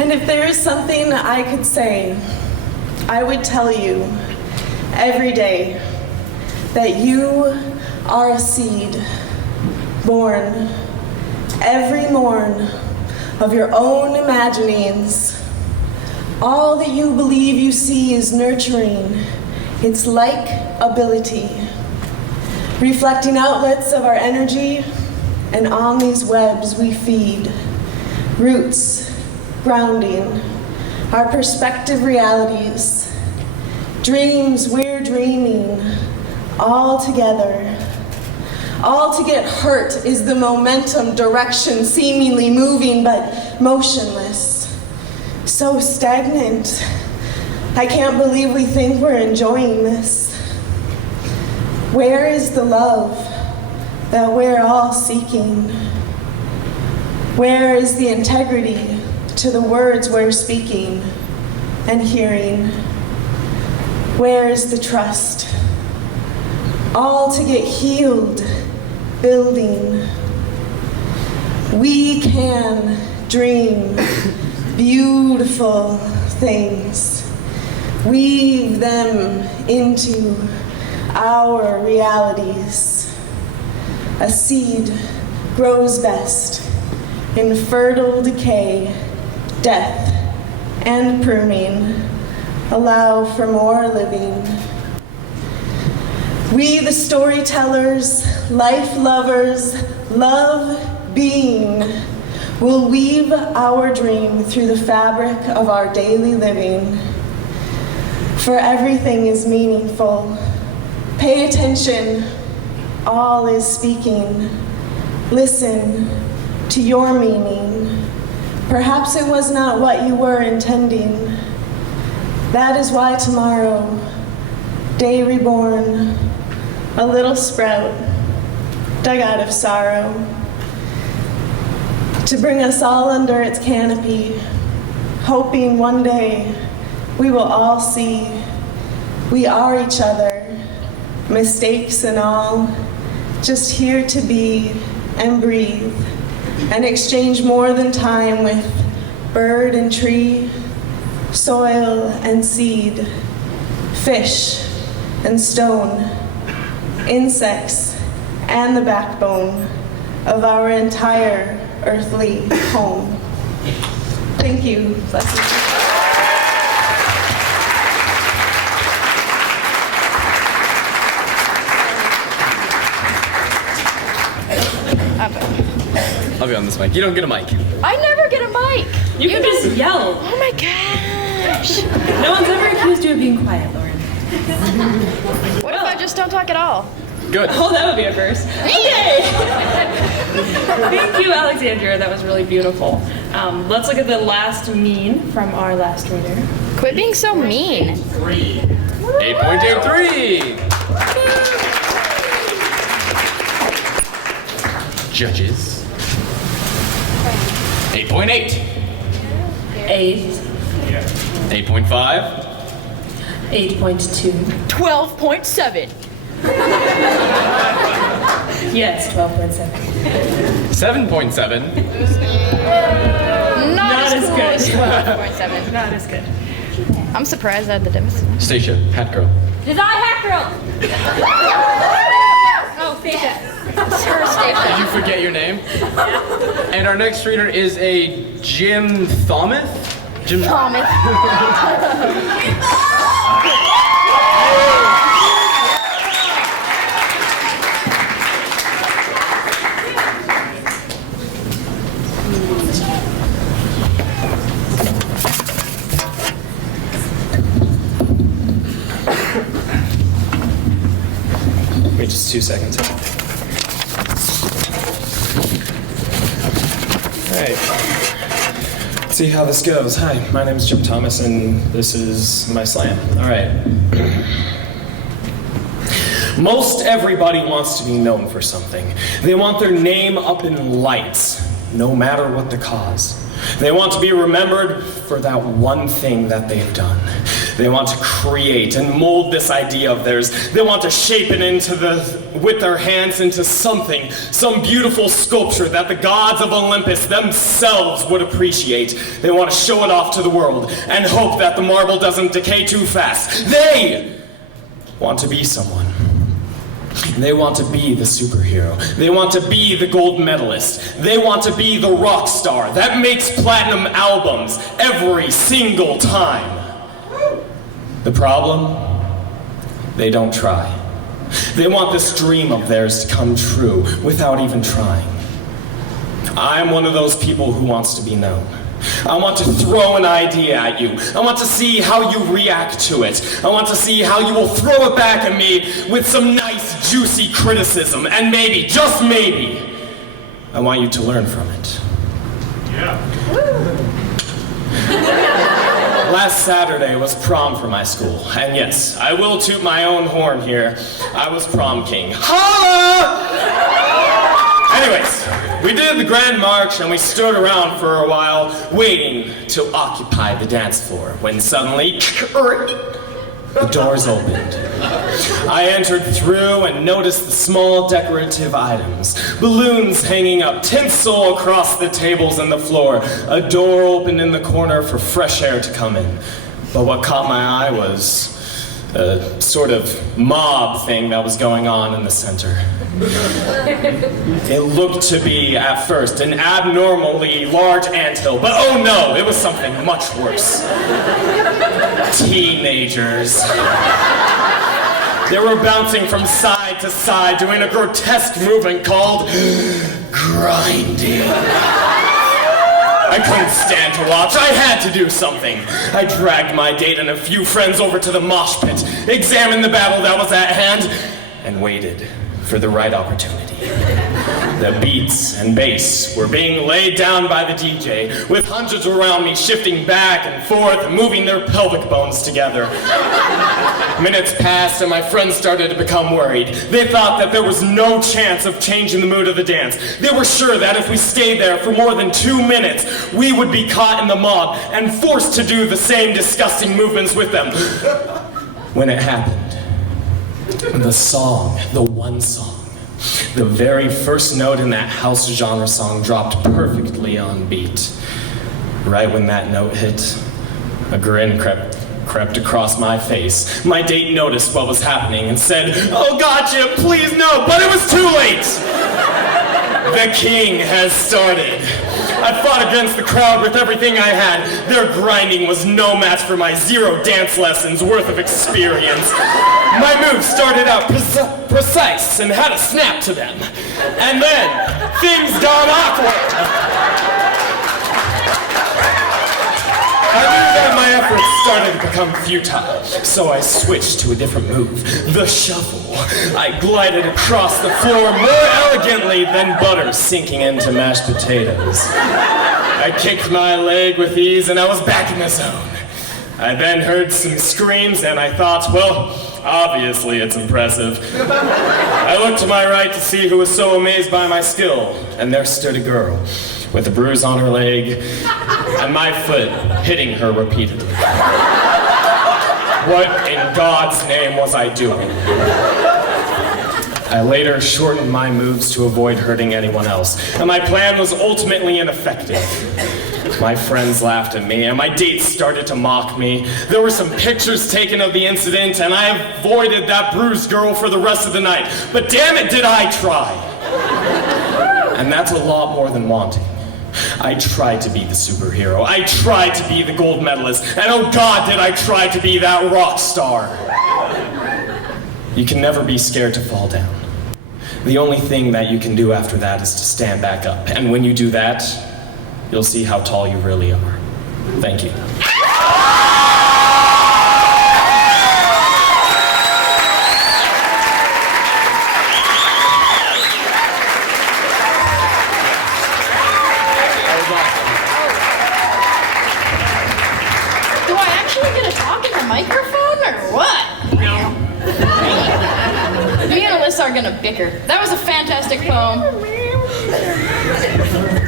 And if there is something I could say, I would tell you every day that you are a seed born every morn of your own imaginings. All that you believe you see is nurturing its like ability, reflecting outlets of our energy, and on these webs we feed roots, grounding our perspective realities, dreams we're dreaming all together. All to get hurt is the momentum, direction seemingly moving but motionless, so stagnant. I can't believe we think we're enjoying this. Where is the love that we're all seeking? Where is the integrity to the words we're speaking and hearing? Where is the trust? All to get healed, building. We can dream beautiful things, weave them into our realities. A seed grows best in fertile decay. Death and pruning allow for more living. We, the storytellers, life lovers, love being, will weave our dream through the fabric of our daily living. For everything is meaningful. Pay attention, all is speaking. Listen to your meaning. Perhaps it was not what you were intending. That is why tomorrow, day reborn, a little sprout dug out of sorrow, to bring us all under its canopy, hoping one day we will all see we are each other, mistakes and all, just here to be and breathe, and exchange more than time with bird and tree, soil and seed, fish and stone, insects and the backbone of our entire earthly home. Thank you. Blessings. I'll be on this mic. You don't get a mic. I never get a mic. You can just yell. Oh my gosh. No one's ever accused you of being quiet, Lauren. What if I just don't talk at all? Good. Oh, that would be a first. Yay! Thank you, Alexandria. That was really beautiful. Let's look at the last mean from our last reader. Quit being so mean. 8.83. Judges. 8.8. 8. 8.5. 8.2. 12.7. Yes, 12.7. 7.7. Not as good. as 12.7. Not as good. I'm surprised I had the dimmest. Stacia, hat girl. Did I hat girl? Oh, Stacia. It's her, Stacia. Did you forget your name? And our next reader is a Jim Thomas. Jim Thomas. Wait just 2 seconds. Alright. Let's see how this goes. Hi, my name is Jim Thomas, and this is my slam. Alright. Most everybody wants to be known for something. They want their name up in lights, no matter what the cause. They want to be remembered for that one thing that they've done. They want to create and mold this idea of theirs. They want to shape it with their hands into something, some beautiful sculpture that the gods of Olympus themselves would appreciate. They want to show it off to the world and hope that the marble doesn't decay too fast. They want to be someone. They want to be the superhero. They want to be the gold medalist. They want to be the rock star that makes platinum albums every single time. The problem? They don't try. They want this dream of theirs to come true without even trying. I'm one of those people who wants to be known. I want to throw an idea at you. I want to see how you react to it. I want to see how you will throw it back at me with some nice, juicy criticism. And maybe, just maybe, I want you to learn from it. Yeah. Last Saturday was prom for my school. And yes, I will toot my own horn here. I was prom king. Holla! Anyways, we did the grand march and we stood around for a while waiting to occupy the dance floor when suddenly the doors opened. I entered through and noticed the small decorative items, balloons hanging up, tinsel across the tables and the floor. A door opened in the corner for fresh air to come in. But what caught my eye was a sort of mob thing that was going on in the center. It looked to be, at first, an abnormally large anthill, but oh no, it was something much worse. Teenagers. They were bouncing from side to side, doing a grotesque movement called grinding. I couldn't stand to watch. I had to do something. I dragged my date and a few friends over to the mosh pit, examined the battle that was at hand, and waited for the right opportunity. The beats and bass were being laid down by the DJ, with hundreds around me shifting back and forth and moving their pelvic bones together. Minutes passed and my friends started to become worried. They thought that there was no chance of changing the mood of the dance. They were sure that if we stayed there for more than 2 minutes, we would be caught in the mob and forced to do the same disgusting movements with them. When it happened, the song, the one song, the very first note in that house genre song dropped perfectly on beat. Right when that note hit, a grin crept across my face. My date noticed what was happening and said, "Oh God, Jim, please no," but it was too late. The king has started. I fought against the crowd with everything I had. Their grinding was no match for my 0 dance lessons worth of experience. My moves started out precise and had a snap to them. And then, things got awkward. I knew that my efforts started to become futile, so I switched to a different move, the shuffle. I glided across the floor more elegantly than butter sinking into mashed potatoes. I kicked my leg with ease and I was back in the zone. I then heard some screams and I thought, well, obviously it's impressive. I looked to my right to see who was so amazed by my skill, and there stood a girl with a bruise on her leg and my foot hitting her repeatedly. What in God's name was I doing? I later shortened my moves to avoid hurting anyone else, and my plan was ultimately ineffective. My friends laughed at me, and my dates started to mock me. There were some pictures taken of the incident, and I avoided that bruised girl for the rest of the night. But damn it, did I try! And that's a lot more than wanting. I tried to be the superhero. I tried to be the gold medalist. And oh God, did I try to be that rock star. You can never be scared to fall down. The only thing that you can do after that is to stand back up. And when you do that, you'll see how tall you really are. Thank you. Do I actually get to talk in the microphone or what? No. Me and Alyssa are gonna bicker. That was a fantastic poem.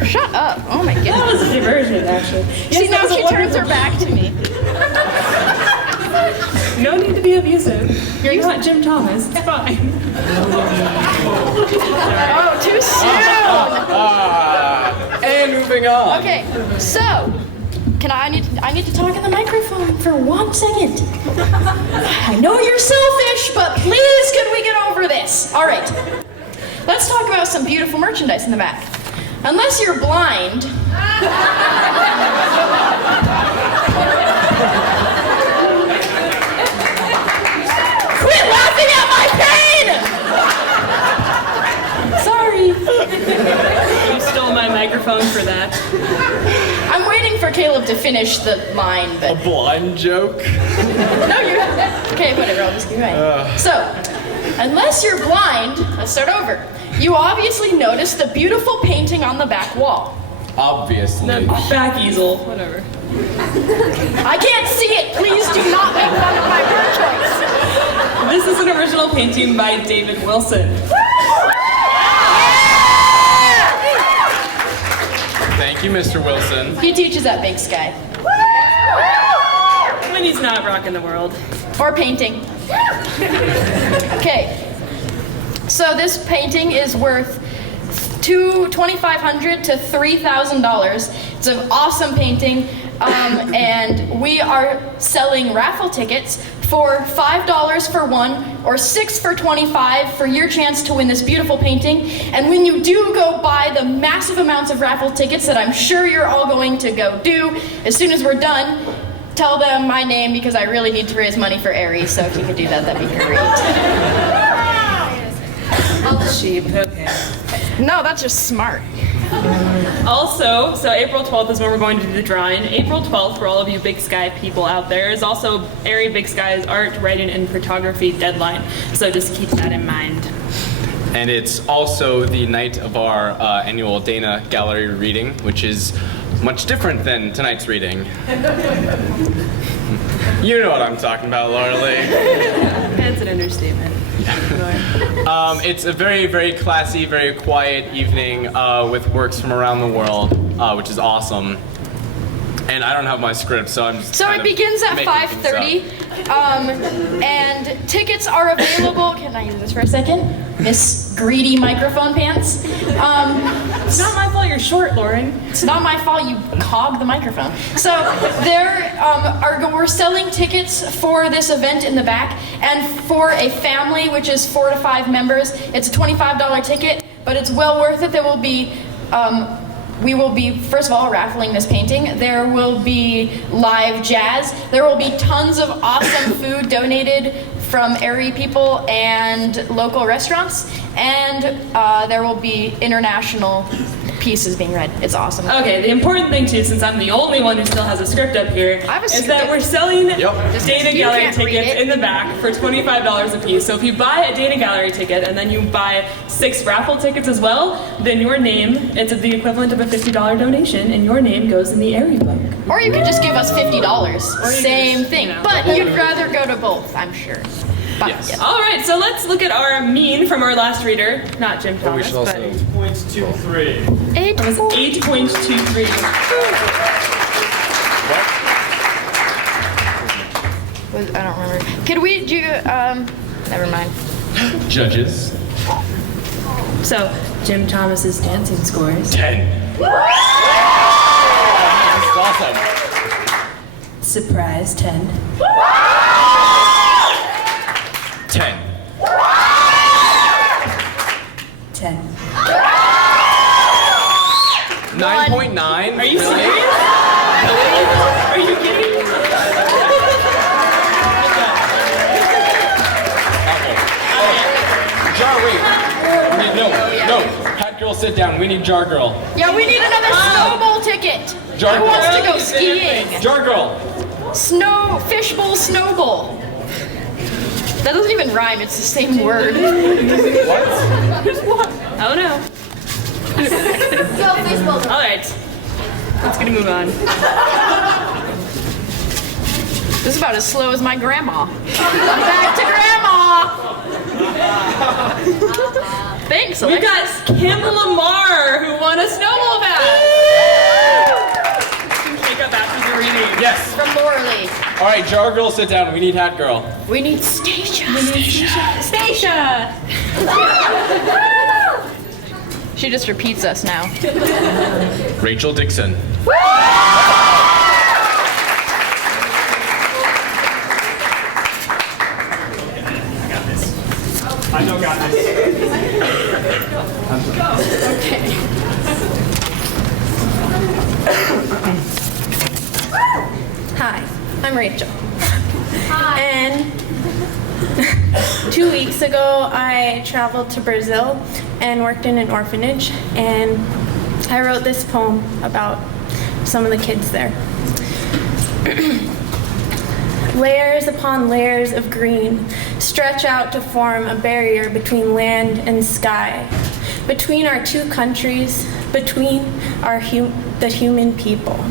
Shut up. Oh my goodness. That was a diversion, actually. See, now she turns her back to me. No need to be abusive. You're not Jim Thomas. It's fine. Oh, too soon. And moving on. Okay, so I need to talk in the microphone for 1 second. I know you're selfish, but please can we get over this? All right. Let's talk about some beautiful merchandise in the back. Unless you're blind. Quit laughing at my pain! Sorry. You stole my microphone for that. I'm waiting for Caleb to finish the line, but... A blind joke? No, you're... Okay, whatever, I'll just keep going. So, unless you're blind, let's start over. You obviously noticed the beautiful painting on the back wall. Obviously. The back easel, whatever. I can't see it. Please do not make fun of my word choice. This is an original painting by David Wilson. Thank you, Mr. Wilson. He teaches at Big Sky. When he's not rocking the world. Or painting. Okay. So this painting is worth $2,500 to $3,000. It's an awesome painting, and we are selling raffle tickets for $5 for one or $6 for $25 for your chance to win this beautiful painting. And when you do go buy the massive amounts of raffle tickets that I'm sure you're all going to go do as soon as we're done, tell them my name because I really need to raise money for Aries, so if you could do that, that'd be great. Sheep, okay. No, that's just smart. Also, so April 12th is when we're going to do the drawing. April 12th, for all of you Big Sky people out there, is also Area Big Sky's art, writing, and photography deadline. So just keep that in mind. And it's also the night of our annual Dana Gallery reading, which is much different than tonight's reading. You know what I'm talking about, Laura Lee. That's an understatement. It's a very, very classy, very quiet evening with works from around the world, which is awesome. And I don't have my script, so I'm just So it begins at 5:30, and tickets are available. Can I use this for a second? Miss Greedy Microphone Pants. It's not my fault you're short, Lauren. It's not my fault you hog the microphone. So we're selling tickets for this event in the back, and for a family, which is 4 to 5 members, it's a $25 ticket, but it's well worth it. There will be we will be, first of all, raffling this painting. There will be live jazz. There will be tons of awesome food donated from area people and local restaurants. And there will be international pieces being read. It's awesome. Okay, the important thing too, since I'm the only one who still has a script up here, is that we're selling Dana Gallery tickets in the back for $25 a piece. So if you buy a Dana Gallery ticket and then you buy 6 raffle tickets as well, then your name, it's the equivalent of a $50 donation, and your name goes in the area book. Or you could just give us $50. Same thing. But you'd rather go to both, I'm sure. But, yes. All right, so let's look at our mean from our last reader, not Jim Thomas, we should also... but 8.23. 8.23. I don't remember. Could we do, never mind. Judges. So, Jim Thomas's dancing scores. 10. This is awesome. Surprise, 10. 10. 10. 9.9? Are you serious? Are you kidding me? Jar, wait. No. Hat girl, sit down. We need Jar girl. Yeah, we need another snowball ticket. Jar Who girl. wants to go skiing? Jar girl. Fishbowl snowball. That doesn't even rhyme, it's the same word. What? Oh no. Alright. Let's get a move on. This is about as slow as my grandma. I'm back to grandma! Thanks, We Alexa. got Kim Lamar, who won a snowball bat. Pick up after the reading. Yes. From Laura Lee. All right, Jar girl, sit down. We need Hat girl. We need Stacia. Stacia! She just repeats us now. Rachel Dixon. I don't got this. Okay. Hi, I'm Rachel. Hi. And 2 weeks ago, I traveled to Brazil and worked in an orphanage, and I wrote this poem about some of the kids there. Layers upon layers of green stretch out to form a barrier between land and sky, between our two countries, between the human people.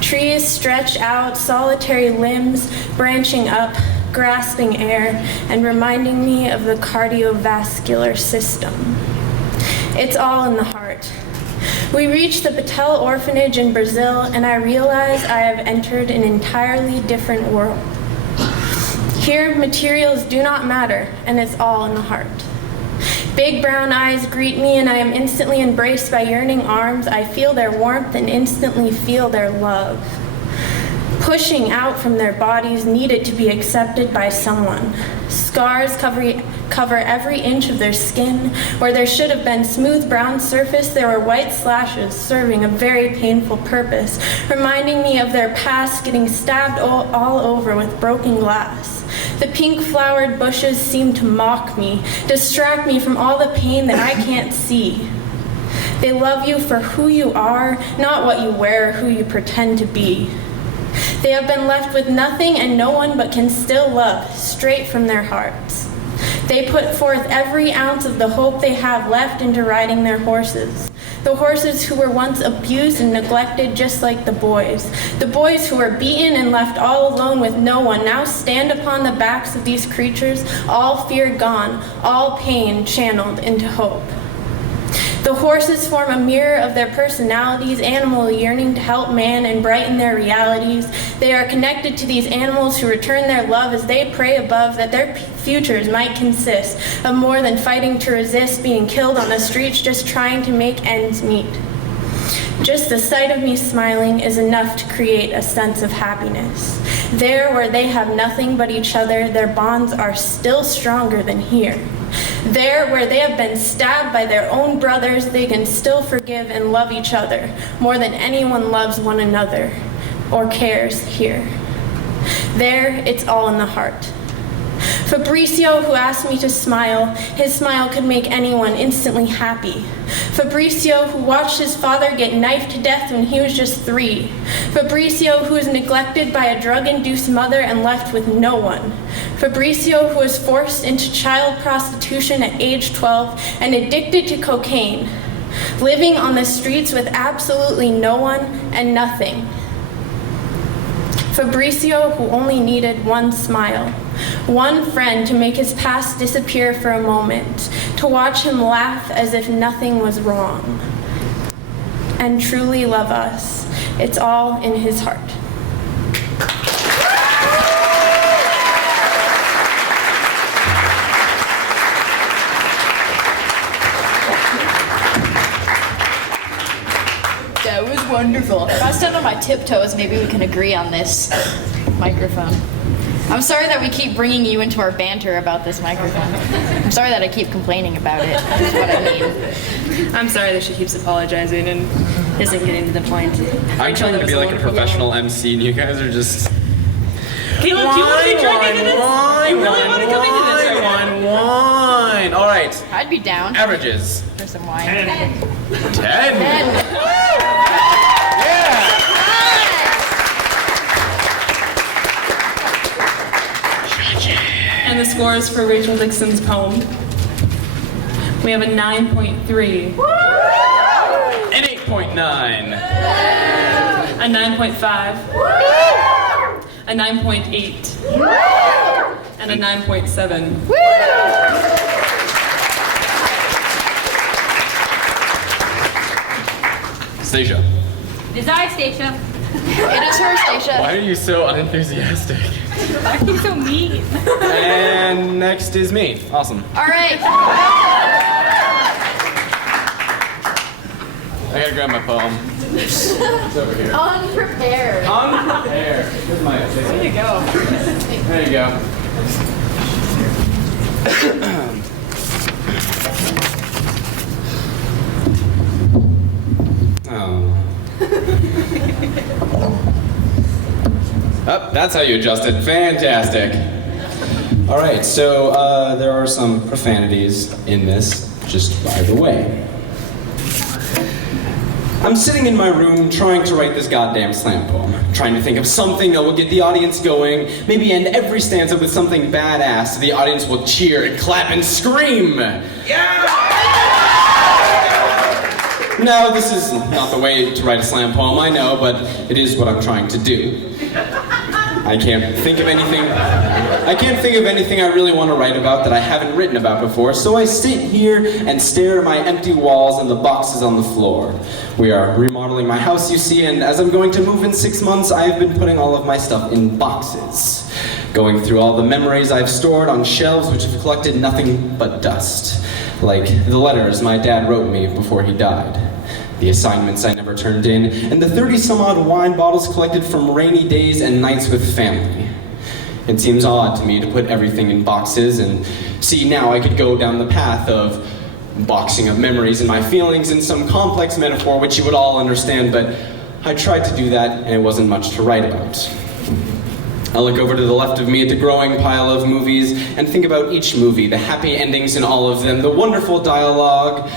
Trees stretch out, solitary limbs branching up, grasping air, and reminding me of the cardiovascular system. It's all in the heart. We reached the Patel orphanage in Brazil, and I realized I have entered an entirely different world. Here, materials do not matter, and it's all in the heart. Big brown eyes greet me, and I am instantly embraced by yearning arms. I feel their warmth and instantly feel their love. pushing out from their bodies, needed to be accepted by someone. Scars cover every inch of their skin. Where there should have been smooth brown surface, there were white slashes serving a very painful purpose, reminding me of their past getting stabbed all over with broken glass. The pink flowered bushes seem to mock me, distract me from all the pain that I can't see. They love you for who you are, not what you wear or who you pretend to be. They have been left with nothing and no one but can still love, straight from their hearts. They put forth every ounce of the hope they have left into riding their horses. The horses who were once abused and neglected just like the boys. The boys who were beaten and left all alone with no one now stand upon the backs of these creatures, all fear gone, all pain channeled into hope. The horses form a mirror of their personalities, animal yearning to help man and brighten their realities. They are connected to these animals who return their love as they pray above that their futures might consist of more than fighting to resist being killed on the streets, just trying to make ends meet. Just the sight of me smiling is enough to create a sense of happiness. There where they have nothing but each other, their bonds are still stronger than here. There where they have been stabbed by their own brothers, they can still forgive and love each other more than anyone loves one another or cares here. There, it's all in the heart. Fabricio, who asked me to smile, his smile could make anyone instantly happy. Fabricio, who watched his father get knifed to death when he was just 3. Fabricio, who was neglected by a drug-induced mother and left with no one. Fabricio, who was forced into child prostitution at age 12 and addicted to cocaine, living on the streets with absolutely no one and nothing. Fabricio, who only needed one smile, one friend to make his past disappear for a moment, to watch him laugh as if nothing was wrong, and truly love us. It's all in his heart. That was wonderful. If I stand on my tiptoes, maybe we can agree on this microphone. I'm sorry that we keep bringing you into our banter about this microphone. I'm sorry that I keep complaining about it. That's what I mean. I'm sorry that she keeps apologizing and isn't getting to the point. I'm trying to be like a professional MC, and you guys are just. Caleb, do you want to be dragged into this? You really want to come into this? Wine. All right. I'd be down. Averages. For some wine. 10. And the scores for Rachel Dixon's poem. We have a 9.3. An 8.9. A 9.5. A 9.8. And a 9.7. Stacia. It is I, Stacia. It is her, Stacia. Why are you so unenthusiastic? Why are you so mean? And next is me. Awesome. All right. I gotta grab my poem. It's over here. Unprepared. Unprepared. Here's my. There you go. There you go. Oh. Oh, that's how you adjust it. Fantastic. All right, so there are some profanities in this, just by the way. I'm sitting in my room trying to write this goddamn slam poem, trying to think of something that will get the audience going, maybe end every stanza with something badass so the audience will cheer and clap and scream. Yeah! No, this is not the way to write a slam poem, I know, but it is what I'm trying to do. I can't think of anything I really want to write about that I haven't written about before, so I sit here and stare at my empty walls and the boxes on the floor. We are remodeling my house, you see, and as I'm going to move in 6 months, I've been putting all of my stuff in boxes. Going through all the memories I've stored on shelves which have collected nothing but dust. Like the letters my dad wrote me before he died. the assignments I never turned in, and the 30-some-odd wine bottles collected from rainy days and nights with family. It seems odd to me to put everything in boxes, and see, now I could go down the path of boxing up memories and my feelings in some complex metaphor which you would all understand, but I tried to do that and it wasn't much to write about. I look over to the left of me at the growing pile of movies and think about each movie, the happy endings in all of them, the wonderful dialogue,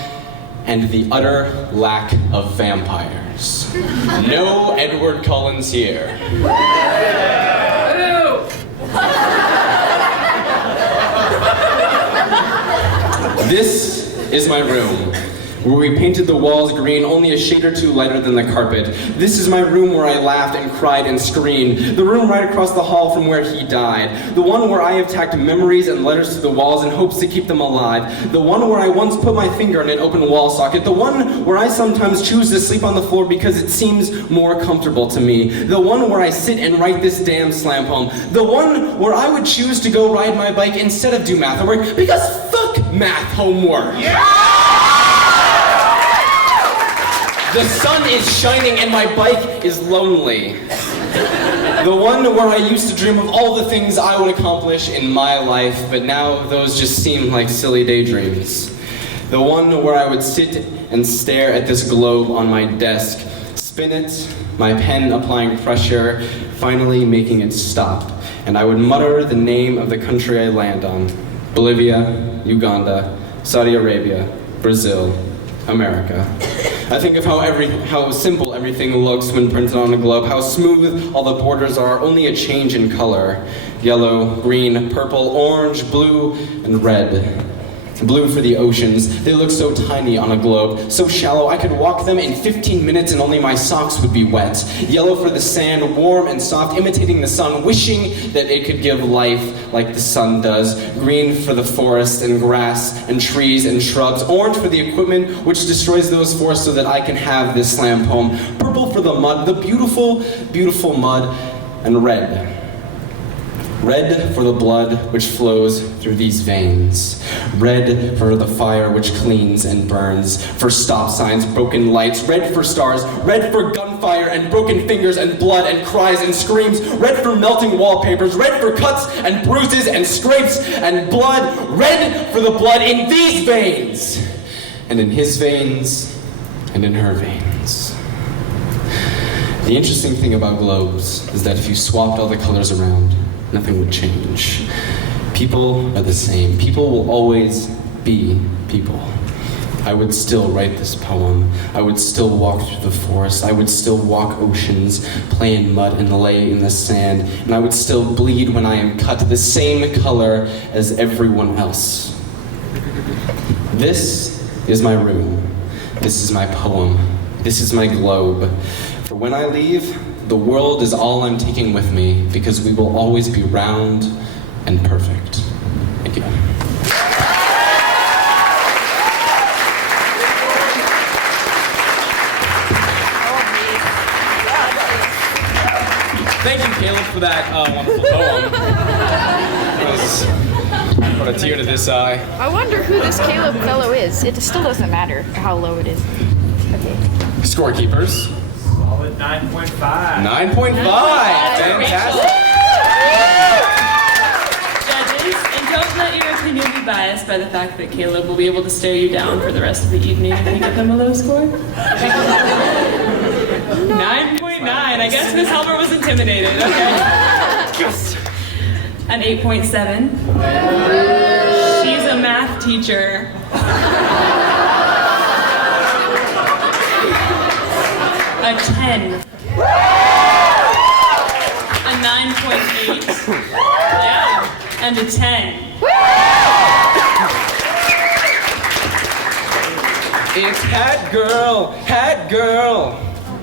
and the utter lack of vampires. No Edward Cullen's here. This is my room, where we painted the walls green, only a shade or two lighter than the carpet. This is my room where I laughed and cried and screamed. The room right across the hall from where he died. The one where I have tacked memories and letters to the walls in hopes to keep them alive. The one where I once put my finger in an open wall socket. The one where I sometimes choose to sleep on the floor because it seems more comfortable to me. The one where I sit and write this damn slam poem. The one where I would choose to go ride my bike instead of do math homework, because fuck math homework. The sun is shining and my bike is lonely. The one where I used to dream of all the things I would accomplish in my life, but now those just seem like silly daydreams. The one where I would sit and stare at this globe on my desk, spin it, my pen applying pressure, finally making it stop, and I would mutter the name of the country I land on. Bolivia, Uganda, Saudi Arabia, Brazil, America. I think of how simple everything looks when printed on a globe, how smooth all the borders are, only a change in color. Yellow, green, purple, orange, blue, and red. Blue for the oceans. They look so tiny on a globe, so shallow I could walk them in 15 minutes and only my socks would be wet. Yellow for the sand, warm and soft, imitating the sun, wishing that it could give life like the sun does. Green for the forest and grass and trees and shrubs. Orange for the equipment which destroys those forests so that I can have this slam poem. Purple for the mud, the beautiful, beautiful mud. And red. Red for the blood which flows through these veins. Red for the fire which cleans and burns. For stop signs, broken lights. Red for stars. Red for gunfire and broken fingers and blood and cries and screams. Red for melting wallpapers. Red for cuts and bruises and scrapes and blood. Red for the blood in these veins. And in his veins. And in her veins. The interesting thing about globes is that if you swapped all the colors around, nothing would change. People are the same. People will always be people. I would still write this poem. I would still walk through the forest. I would still walk oceans, play in mud and lay in the sand. And I would still bleed when I am cut the same color as everyone else. This is my room. This is my poem. This is my globe. For when I leave, the world is all I'm taking with me, because we will always be round and perfect. Thank you. Thank you, Caleb, for that wonderful poem. What a tear to this eye. I wonder who this Caleb fellow is. It still doesn't matter how low it is. Okay. Scorekeepers. Solid 9.5. 9.5! Fantastic! Judges, and don't let your opinion be biased by the fact that Caleb will be able to stare you down for the rest of the evening if you give them a low score. 9.9. I guess Miss Helmer was intimidated. Okay. An 8.7. She's a math teacher. A 10. A 9.8. Yeah. And a 10. It's Hat Girl! Hat Girl!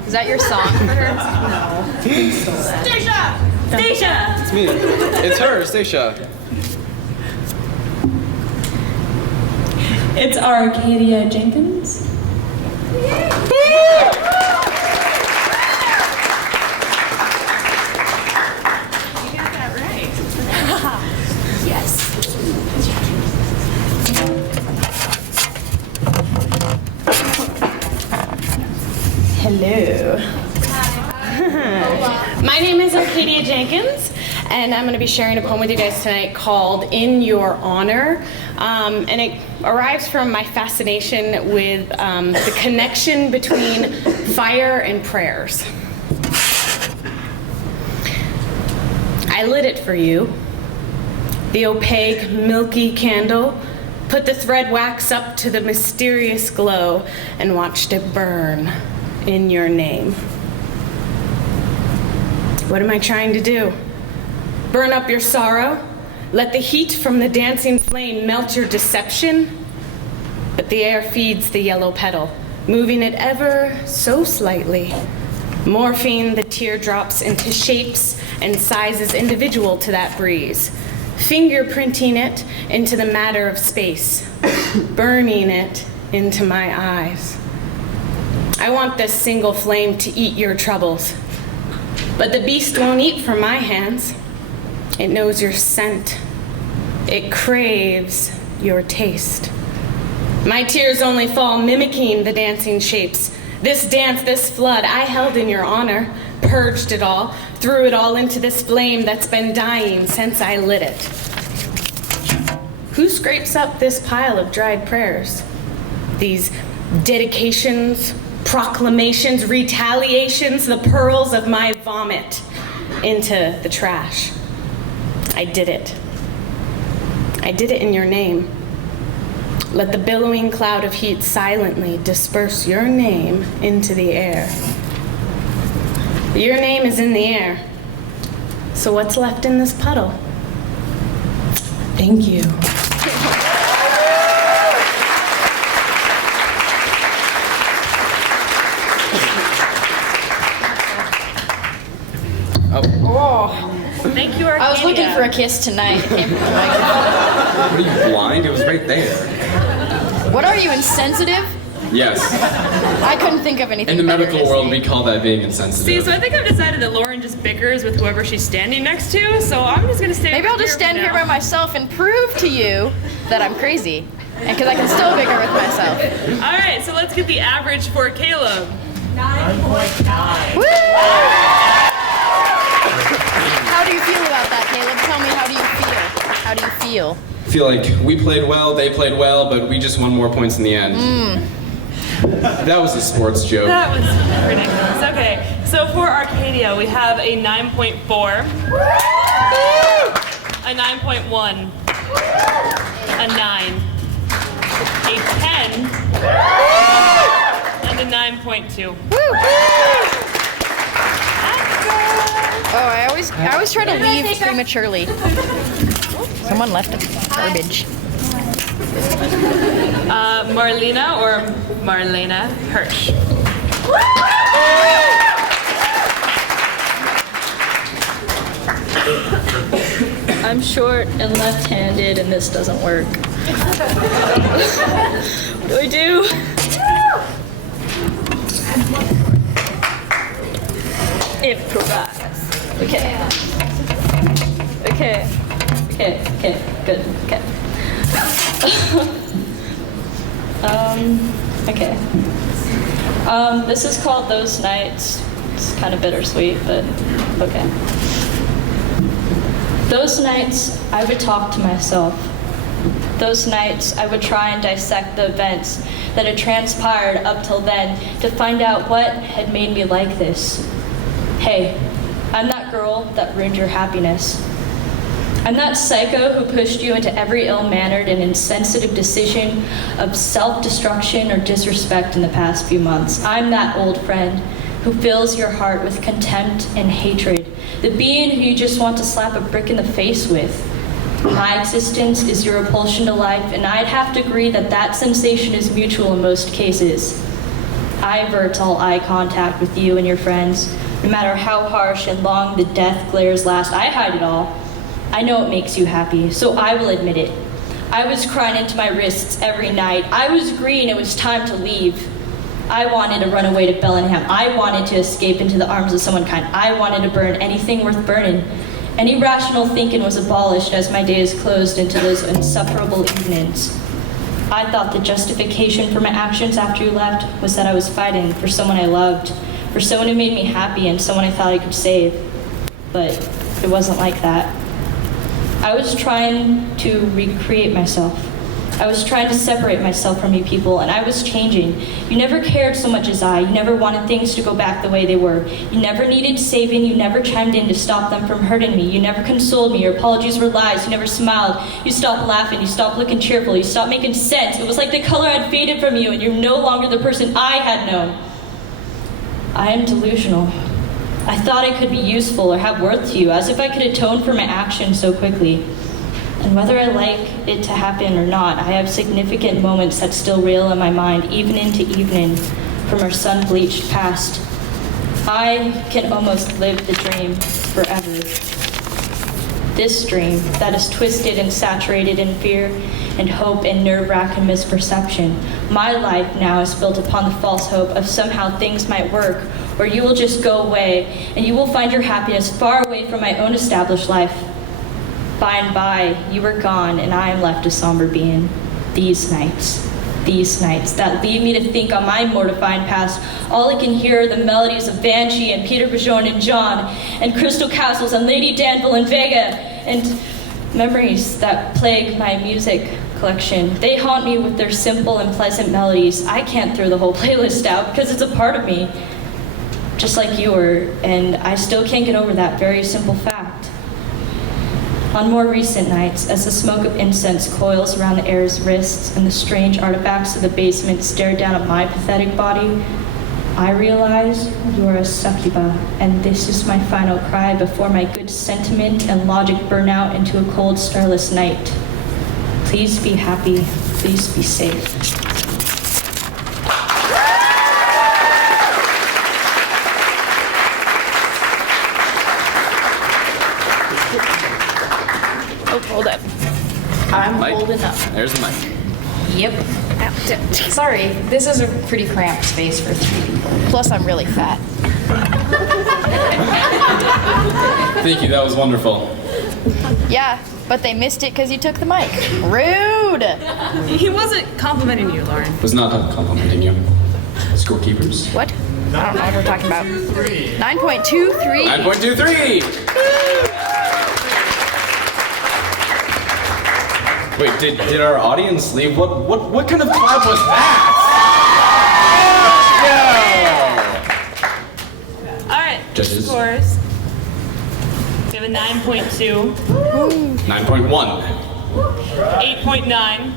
Is that your song for her? No. Stacia! Stacia! It's me. It's her, Stacia. It's Arcadia Jenkins. Yes. Hello. My name is Arcadia Jenkins, and I'm going to be sharing a poem with you guys tonight called In Your Honor. And it arrives from my fascination with the connection between fire and prayers. I lit it for you, the opaque, milky candle, put the thread wax up to the mysterious glow, and watched it burn in your name. What am I trying to do? Burn up your sorrow? Let the heat from the dancing flame melt your deception? But the air feeds the yellow petal, moving it ever so slightly, morphing the teardrops into shapes and sizes individual to that breeze, fingerprinting it into the matter of space, burning it into my eyes. I want this single flame to eat your troubles, but the beast won't eat from my hands. It knows your scent. It craves your taste. My tears only fall mimicking the dancing shapes. This dance, this flood, I held in your honor, purged it all, threw it all into this flame that's been dying since I lit it. Who scrapes up this pile of dried prayers? These dedications, proclamations, retaliations, the pearls of my vomit into the trash. I did it. I did it in your name. Let the billowing cloud of heat silently disperse your name into the air. Your name is in the air. So what's left in this puddle? Thank you. Thank you, Arcadia. I was looking for a kiss tonight. What are you, blind? It was right there. What are you, insensitive? Yes. I couldn't think of anything. In the better medical to world, say. we call that being insensitive. See, so I think I've decided that Lauren just bickers with whoever she's standing next to, so I'm just gonna stay Maybe I'll just stand here by myself and prove to you that I'm crazy. And because I can still bicker with myself. All right, so let's get the average for Caleb. 9.9. Woo! How do you feel about that, Caleb? Tell me, how do you feel? How do you feel? I feel like we played well, they played well, but we just won more points in the end. That was a sports joke. That was ridiculous. Okay, so for Arcadia, we have a 9.4, a 9.1, a 9, a 10, and a 9.2. Oh, I always try to leave prematurely. Someone left garbage. Marlena or Marlena Hirsch. I'm short and left-handed, and this doesn't work. What do I do? Improvise. Okay. Okay. Okay. Okay. Good. Okay. Okay. This is called Those Nights. It's kind of bittersweet, but okay. Those nights, I would talk to myself. Those nights, I would try and dissect the events that had transpired up till then to find out what had made me like this. Hey, I'm that girl that ruined your happiness. I'm that psycho who pushed you into every ill-mannered and insensitive decision of self-destruction or disrespect in the past few months. I'm that old friend who fills your heart with contempt and hatred, the being who you just want to slap a brick in the face with. My existence is your repulsion to life, and I'd have to agree that that sensation is mutual in most cases. I avert all eye contact with you and your friends. No matter how harsh and long the death glares last, I hide it all. I know it makes you happy, so I will admit it. I was crying into my wrists every night. I was green, it was time to leave. I wanted to run away to Bellingham. I wanted to escape into the arms of someone kind. I wanted to burn anything worth burning. Any rational thinking was abolished as my days closed into those insufferable evenings. I thought the justification for my actions after you left was that I was fighting for someone I loved, for someone who made me happy and someone I thought I could save. But it wasn't like that. I was trying to recreate myself. I was trying to separate myself from you people, and I was changing. You never cared so much as I. You never wanted things to go back the way they were. You never needed saving. You never chimed in to stop them from hurting me. You never consoled me. Your apologies were lies. You never smiled. You stopped laughing. You stopped looking cheerful. You stopped making sense. It was like the color had faded from you, and you're no longer the person I had known. I am delusional. I thought I could be useful or have worth to you, as if I could atone for my actions so quickly. And whether I like it to happen or not, I have significant moments that still reel in my mind, even into evening, from our sun-bleached past. I can almost live the dream forever. This dream that is twisted and saturated in fear and hope and nerve-wracking misperception. My life now is built upon the false hope of somehow things might work, or you will just go away, and you will find your happiness far away from my own established life. By and by, you are gone, and I am left a somber being. These nights that lead me to think on my mortifying past, all I can hear are the melodies of Banshee and Peter Bajorn and John, and Crystal Castles and Lady Danville and Vega, and memories that plague my music collection. They haunt me with their simple and pleasant melodies. I can't throw the whole playlist out because it's a part of me, just like you were, and I still can't get over that very simple fact. On more recent nights, as the smoke of incense coils around the air's wrists and the strange artifacts of the basement stare down at my pathetic body, I realize you are a succuba, and this is my final cry before my good sentiment and logic burn out into a cold, starless night. Please be happy. Please be safe. Hold up. I'm Mic? holding up. There's the mic. Yep. Sorry, this is a pretty cramped space for 3 people. Plus, I'm really fat. Thank you, that was wonderful. Yeah, but they missed it because you took the mic. Rude! He wasn't complimenting you, Lauren. Was not complimenting you. Scorekeepers. What? I don't know what we're talking about. 9.23. 9.23! Wait, did our audience leave? What kind of clap was that? All right. Judges. Scores. We have a 9.2. 9.1. 8.9.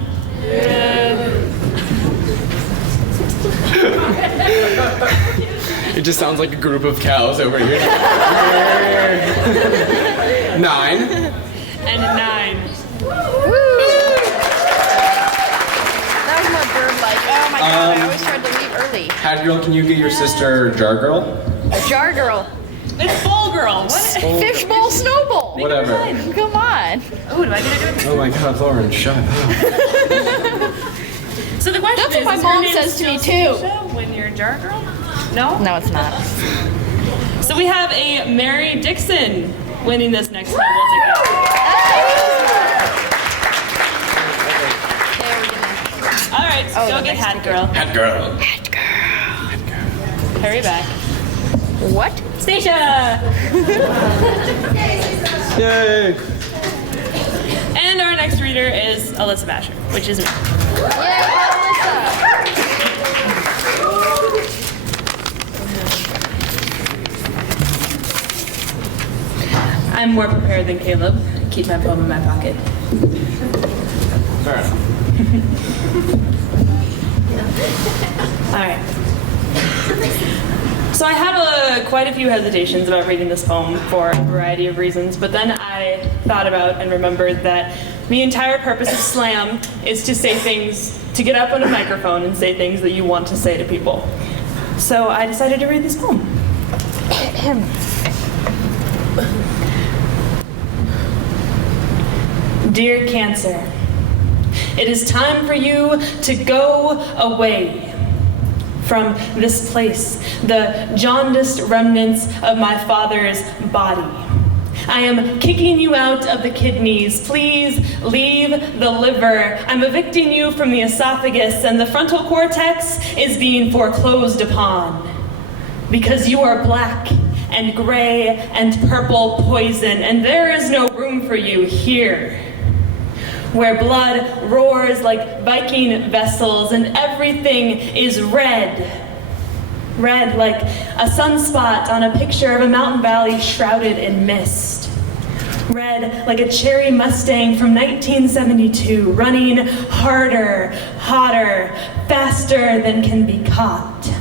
It just sounds like a group of cows over here. 9. And 9. That was more bird-like. Oh my god, I always tried to leave early. Hat Girl, can you get your sister Jar Girl? Jar girl. It's Bowl Girl. What? Fishbowl, snowball. Whatever. Come on. Oh, do I get to do it? Oh my god, Lauren, shut up. So the question That's is, what my is mom her name says to me still too. Stacia when you're Jar Girl? No? No, it's not. So we have a Mary Dixon winning this next level ticket. All right, so go get Hat Girl. Hat Girl. Hat girl. Hurry back. What? Stacia! Yay! And our next reader is Alyssa Basher, which is me. I'm more prepared than Caleb. Keep my poem in my pocket. Fair enough. All right. So I had quite a few hesitations about reading this poem for a variety of reasons, but then I thought about and remembered that the entire purpose of slam is to say things, to get up on a microphone and say things that you want to say to people. So I decided to read this poem. Dear Cancer, it is time for you to go away from this place, the jaundiced remnants of my father's body. I am kicking you out of the kidneys. Please leave the liver. I'm evicting you from the esophagus, and the frontal cortex is being foreclosed upon. Because you are black and gray and purple poison, and there is no room for you here. Where blood roars like Viking vessels and everything is red. Red like a sunspot on a picture of a mountain valley shrouded in mist. Red like a cherry Mustang from 1972, running harder, hotter, faster than can be caught.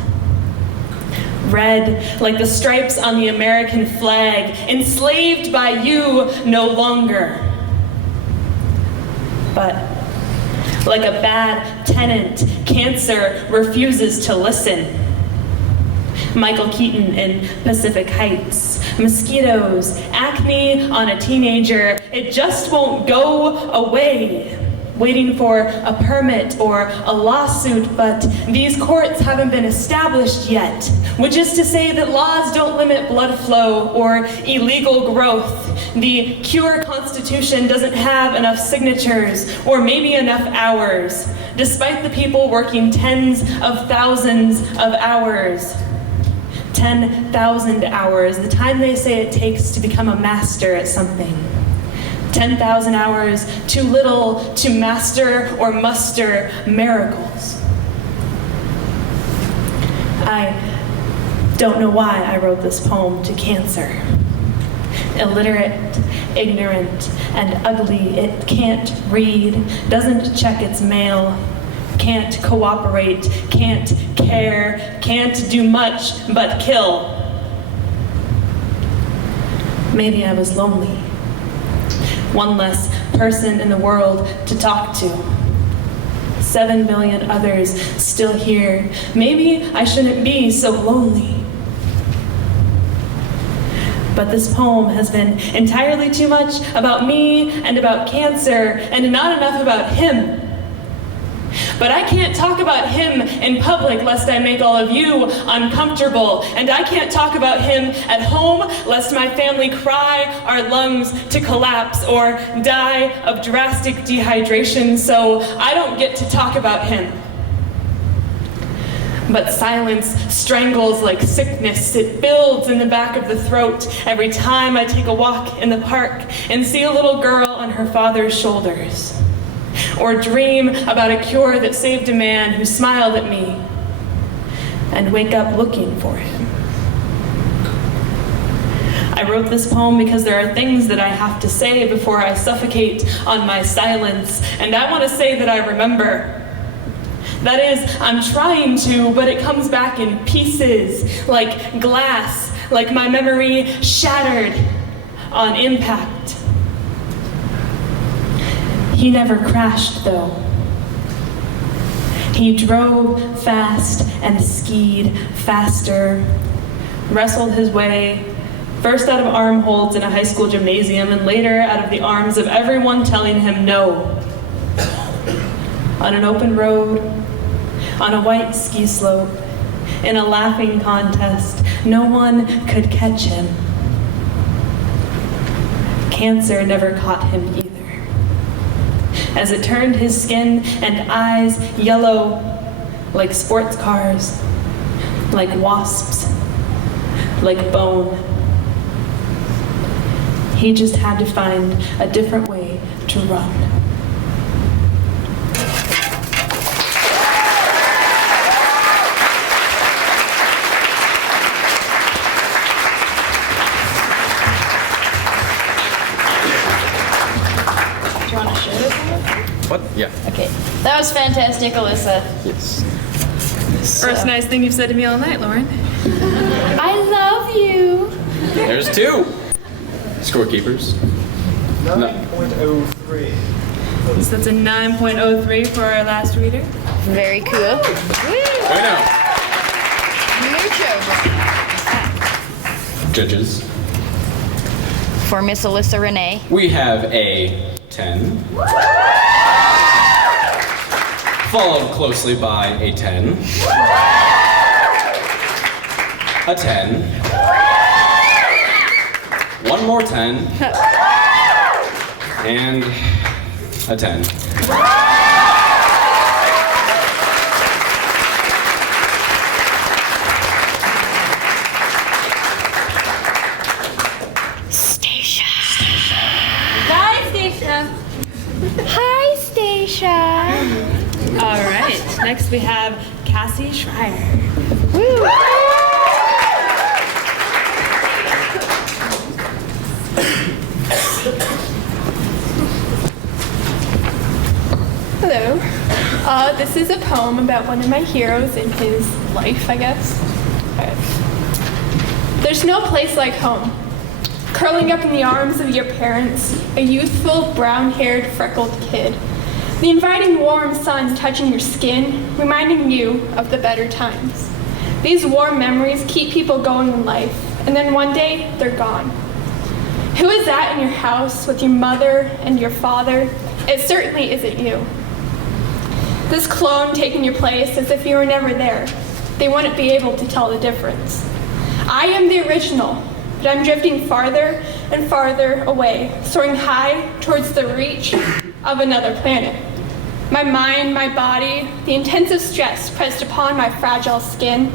Red like the stripes on the American flag, enslaved by you no longer. But like a bad tenant, cancer refuses to listen. Michael Keaton in Pacific Heights. Mosquitoes, acne on a teenager, it just won't go away. Waiting for a permit or a lawsuit, but these courts haven't been established yet, which is to say that laws don't limit blood flow or illegal growth. The Cure Constitution doesn't have enough signatures or maybe enough hours, despite the people working tens of thousands of hours. 10,000 hours, the time they say it takes to become a master at something. 10,000 hours, too little to master or muster miracles. I don't know why I wrote this poem to cancer. Illiterate, ignorant, and ugly, it can't read, doesn't check its mail, can't cooperate, can't care, can't do much but kill. Maybe I was lonely. One less person in the world to talk to. 7 million others still here. Maybe I shouldn't be so lonely. But this poem has been entirely too much about me and about cancer and not enough about him. But I can't talk about him in public lest I make all of you uncomfortable. And I can't talk about him at home lest my family cry our lungs to collapse or die of drastic dehydration. So I don't get to talk about him. But silence strangles like sickness. It builds in the back of the throat every time I take a walk in the park and see a little girl on her father's shoulders. Or dream about a cure that saved a man who smiled at me and wake up looking for him. I wrote this poem because there are things that I have to say before I suffocate on my silence, and I want to say that I remember. That is, I'm trying to, but it comes back in pieces, like glass, like my memory shattered on impact. He never crashed, though. He drove fast and skied faster, wrestled his way, first out of arm holds in a high school gymnasium and later out of the arms of everyone telling him no. On an open road, on a white ski slope, in a laughing contest, no one could catch him. Cancer never caught him either. As it turned his skin and eyes yellow like sports cars, like wasps, like bone. He just had to find a different way to run. Do you want to share this one? What? Yeah. Okay, that was fantastic, Alyssa. Yes. First nice thing you've said to me all night, Lauren. I love you. There's two. Scorekeepers. 9.03. So that's a 9.03 for our last reader. Very cool. I know. Judges. For Miss Alyssa Renee. We have a 10. Followed closely by a 10. A 10. One more 10. And a 10. Stacia. All right, next we have Cassie Schreier. Woo. Hello. This is a poem about one of my heroes in his life, I guess. Alright. There's no place like home. Curling up in the arms of your parents, a youthful, brown-haired, freckled kid. The inviting warm sun touching your skin, reminding you of the better times. These warm memories keep people going in life, and then one day, they're gone. Who is that in your house with your mother and your father? It certainly isn't you. This clone taking your place as if you were never there. They wouldn't be able to tell the difference. I am the original, but I'm drifting farther and farther away, soaring high towards the reach of another planet. My mind, my body, the intensive stress pressed upon my fragile skin.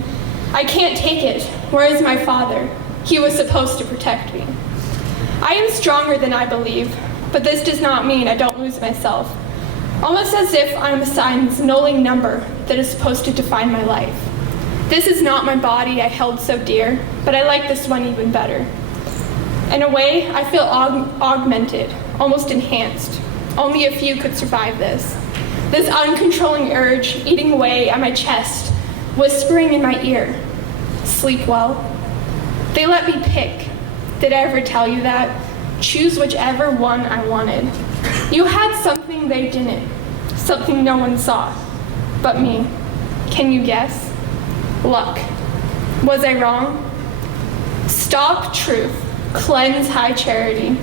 I can't take it. Where is my father? He was supposed to protect me. I am stronger than I believe, but this does not mean I don't lose myself. Almost as if I'm assigned this knolling number that is supposed to define my life. This is not my body I held so dear, but I like this one even better. In a way, I feel augmented, almost enhanced. Only a few could survive this. This uncontrolling urge eating away at my chest, whispering in my ear, sleep well. They let me pick. Did I ever tell you that? Choose whichever one I wanted. You had something they didn't, something no one saw, but me. Can you guess? Luck. Was I wrong? Stop truth, cleanse high charity.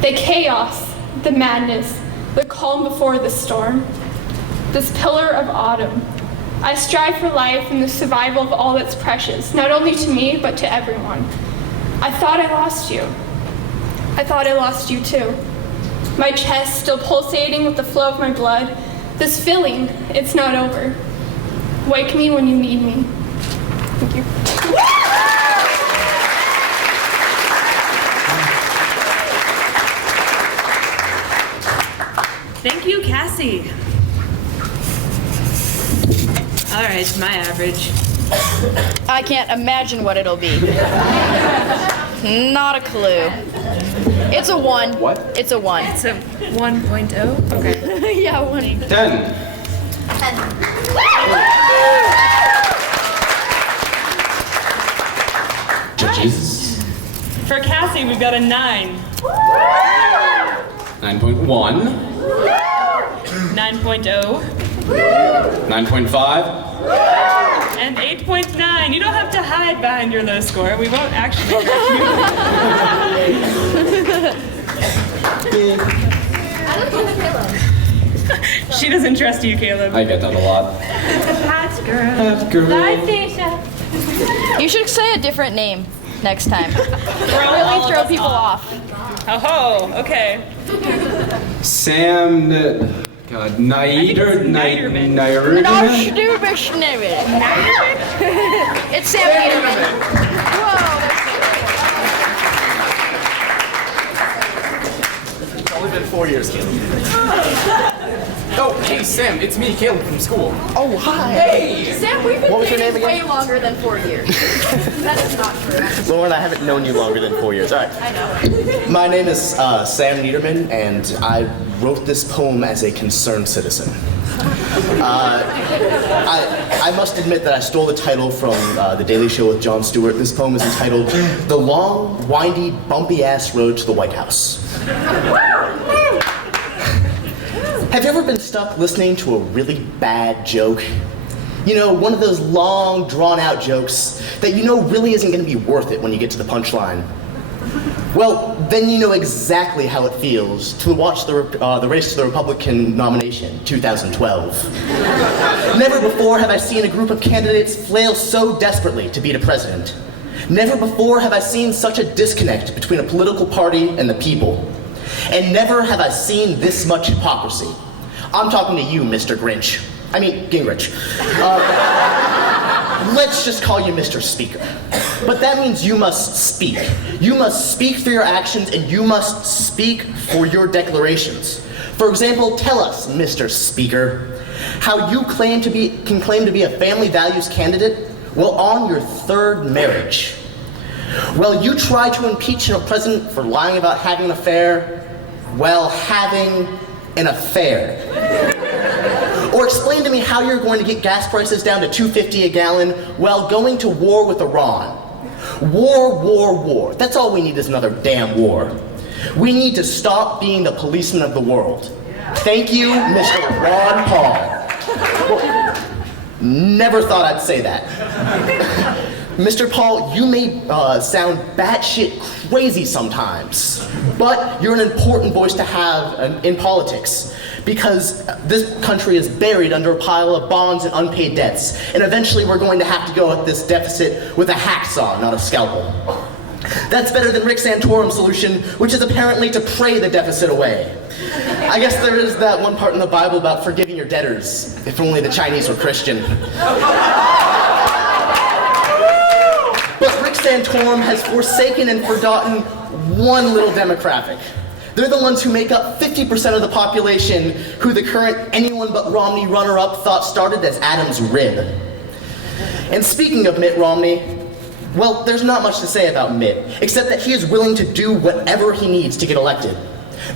The chaos, the madness, the calm before the storm. This pillar of autumn. I strive for life and the survival of all that's precious, not only to me, but to everyone. I thought I lost you. I thought I lost you too. My chest still pulsating with the flow of my blood. This feeling, it's not over. Wake me when you need me. Thank you. Thank you, Cassie. All right, my average. I can't imagine what it'll be. Not a clue. It's a 1. What? It's a 1. It's a 1.0? Okay. Yeah, 1. 10. Jesus. For Cassie, we've got a 9. 9.1. 9.0. 9.5. And 8.9. You don't have to hide behind your low score. We won't actually hurt you. She doesn't trust you, Caleb. I get that a lot. Hot girl. Hot girl. Bye, Stacia. You should say a different name next time. Really throw people off. Oh, okay. Sam, God, Niederman. It's Sam Niederman. It's only been 4 years, Caleb. Oh, hey, Sam, it's me, Caleb, from school. Oh, hi. Hey! Sam, we've been What was your dating name again? way longer than 4 years. That is not true. Lauren, I haven't known you longer than 4 years. All right. I know. My name is Sam Niederman, and I wrote this poem as a concerned citizen. I must admit that I stole the title from The Daily Show with Jon Stewart. This poem is entitled The Long, Windy, Bumpy-Ass Road to the White House. Have you ever been stuck listening to a really bad joke? You know, one of those long, drawn-out jokes that you know really isn't going to be worth it when you get to the punchline. Well, then you know exactly how it feels to watch the race to the Republican nomination, 2012. Never before have I seen a group of candidates flail so desperately to beat a president. Never before have I seen such a disconnect between a political party and the people. And never have I seen this much hypocrisy. I'm talking to you, Mr. Grinch. I mean, Gingrich. Let's just call you Mr. Speaker. But that means you must speak. You must speak for your actions, and you must speak for your declarations. For example, tell us, Mr. Speaker, how you can claim to be a family values candidate while on your third marriage. Well, you try to impeach a president for lying about having an affair while having an affair. Or explain to me how you're going to get gas prices down to $2.50 a gallon while going to war with Iran. War, war, war. That's all we need is another damn war. We need to stop being the policeman of the world. Thank you, Mr. Ron Paul. Well, never thought I'd say that. Mr. Paul, you may sound batshit crazy sometimes, but you're an important voice to have in politics because this country is buried under a pile of bonds and unpaid debts, and eventually we're going to have to go at this deficit with a hacksaw, not a scalpel. That's better than Rick Santorum's solution, which is apparently to pray the deficit away. I guess there is that one part in the Bible about forgiving your debtors, if only the Chinese were Christian. But Rick Santorum has forsaken and forgotten one little demographic. They're the ones who make up 50% of the population who the current anyone but Romney runner-up thought started as Adam's rib. And speaking of Mitt Romney, well, there's not much to say about Mitt, except that he is willing to do whatever he needs to get elected.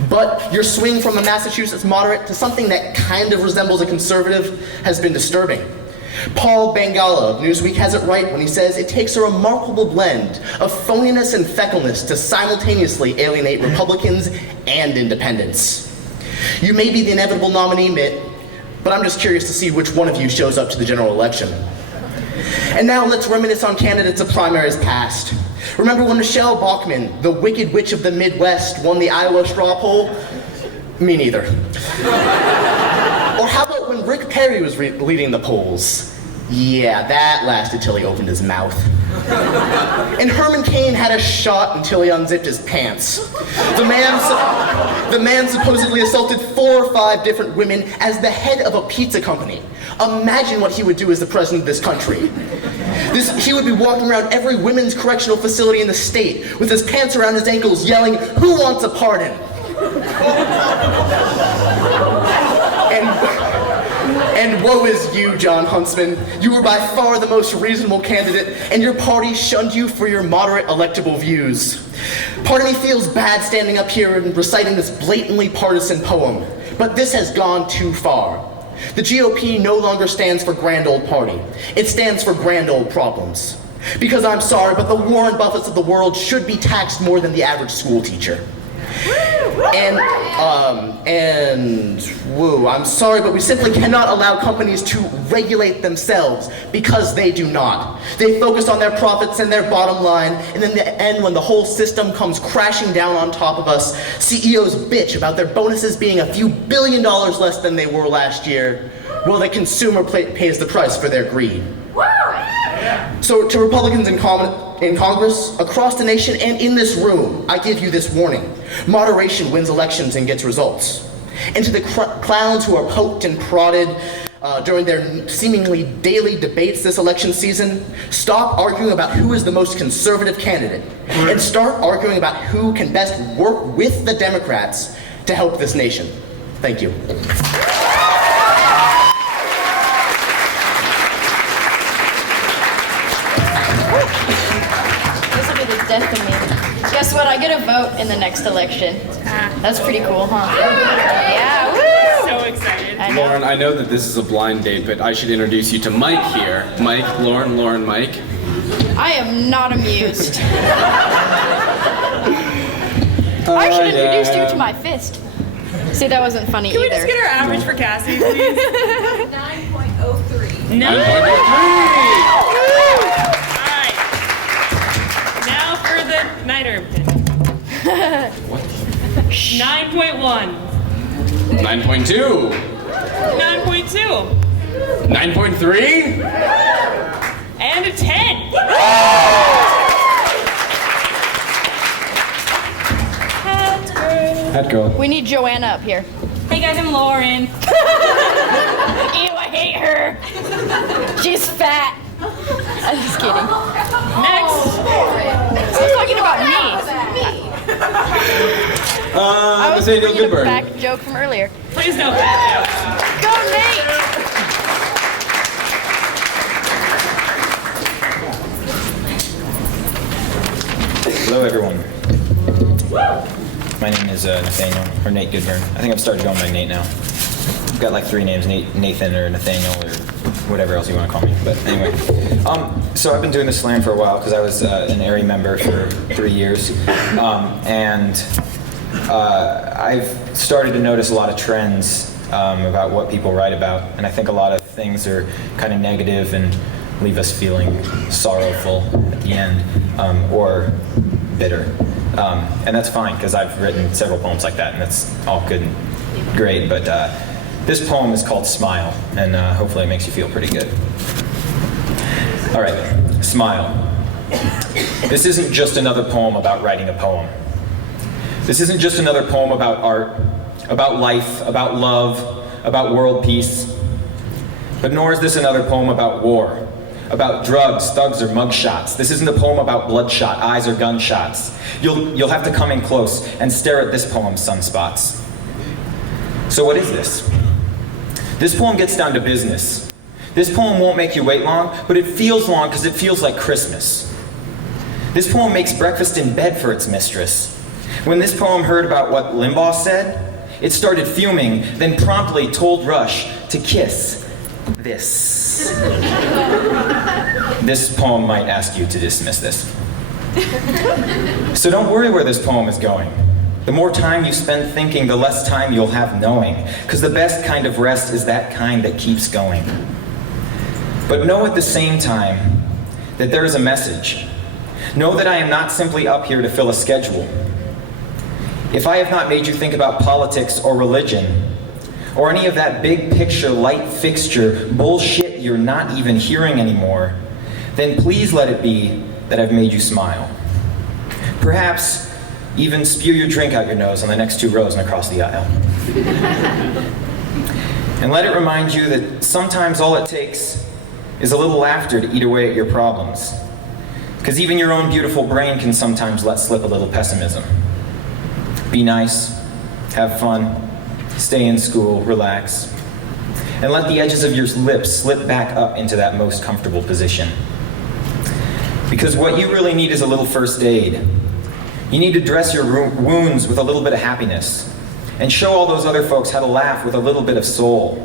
But your swing from a Massachusetts moderate to something that kind of resembles a conservative has been disturbing. Paul Bangala of Newsweek has it right when he says it takes a remarkable blend of phoniness and feckleness to simultaneously alienate Republicans and independents. You may be the inevitable nominee, Mitt, but I'm just curious to see which one of you shows up to the general election. And now let's reminisce on candidates of primaries past. Remember when Michelle Bachmann, the Wicked Witch of the Midwest, won the Iowa straw poll? Me neither. Or how about when Rick Perry was leading the polls? Yeah, that lasted till he opened his mouth. And Herman Cain had a shot until he unzipped his pants. The man supposedly assaulted 4 or 5 different women as the head of a pizza company. Imagine what he would do as the president of this country. He would be walking around every women's correctional facility in the state with his pants around his ankles yelling, "Who wants a pardon?" And woe is you, John Huntsman. You were by far the most reasonable candidate, and your party shunned you for your moderate electable views. Part of me feels bad standing up here and reciting this blatantly partisan poem, but this has gone too far. The GOP no longer stands for Grand Old Party. It stands for Grand Old Problems. Because I'm sorry, but the Warren Buffetts of the world should be taxed more than the average school teacher. I'm sorry, but we simply cannot allow companies to regulate themselves because they do not. They focus on their profits and their bottom line, and in the end, when the whole system comes crashing down on top of us, CEOs bitch about their bonuses being a few $1 billion less than they were last year, while the consumer pays the price for their greed. So to Republicans in Congress, across the nation, and in this room, I give you this warning. Moderation wins elections and gets results. And to the clowns who are poked and prodded during their seemingly daily debates this election season, stop arguing about who is the most conservative candidate and start arguing about who can best work with the Democrats to help this nation. Thank you. Death of me. Guess what? I get a vote in the next election. That's pretty cool, huh? Yeah, woo! So excited. Lauren, I know that this is a blind date, but I should introduce you to Mike here. Mike, Lauren, Mike. I am not amused. I should introduce you to my fist. See, that wasn't funny Can either. we just get our average for Cassie, please? 9.03. 9.03! Now for the Niter. What? 9.1. 9.2. 9.2. 9.3. And a 10. Hat girl. We need Joanna up here. Hey guys, I'm Lauren. Ew, I hate her. She's fat. I'm just kidding. Next. I was talking about me. I was Nathaniel Goodburn. Back joke from earlier. Please don't back Go, Nate! Hello, everyone. My name is Nathaniel, or Nate Goodburn. I think I've started going by Nate now. I've got like 3 names, Nathan or Nathaniel or whatever else you want to call me. But anyway, so I've been doing this slam for a while because I was an ARI member for 3 years. I've started to notice a lot of trends about what people write about. And I think a lot of things are kind of negative and leave us feeling sorrowful at the end, or bitter. And that's fine, because I've written several poems like that, and that's all good and great. But this poem is called Smile, and hopefully it makes you feel pretty good. All right, Smile. This isn't just another poem about writing a poem. This isn't just another poem about art, about life, about love, about world peace. But nor is this another poem about war, about drugs, thugs, or mugshots. This isn't a poem about bloodshot eyes or gunshots. You'll have to come in close and stare at this poem's sunspots. So what is this? This poem gets down to business. This poem won't make you wait long, but it feels long because it feels like Christmas. This poem makes breakfast in bed for its mistress. When this poem heard about what Limbaugh said, it started fuming, then promptly told Rush to kiss this. This poem might ask you to dismiss this. So don't worry where this poem is going. The more time you spend thinking, the less time you'll have knowing. Because the best kind of rest is that kind that keeps going. But know at the same time that there is a message. Know that I am not simply up here to fill a schedule. If I have not made you think about politics or religion, or any of that big picture, light fixture bullshit you're not even hearing anymore, then please let it be that I've made you smile. Perhaps even spew your drink out your nose on the next 2 rows and across the aisle. And let it remind you that sometimes all it takes is a little laughter to eat away at your problems. Because even your own beautiful brain can sometimes let slip a little pessimism. Be nice, have fun, stay in school, relax, and let the edges of your lips slip back up into that most comfortable position. Because what you really need is a little first aid. You need to dress your wounds with a little bit of happiness and show all those other folks how to laugh with a little bit of soul.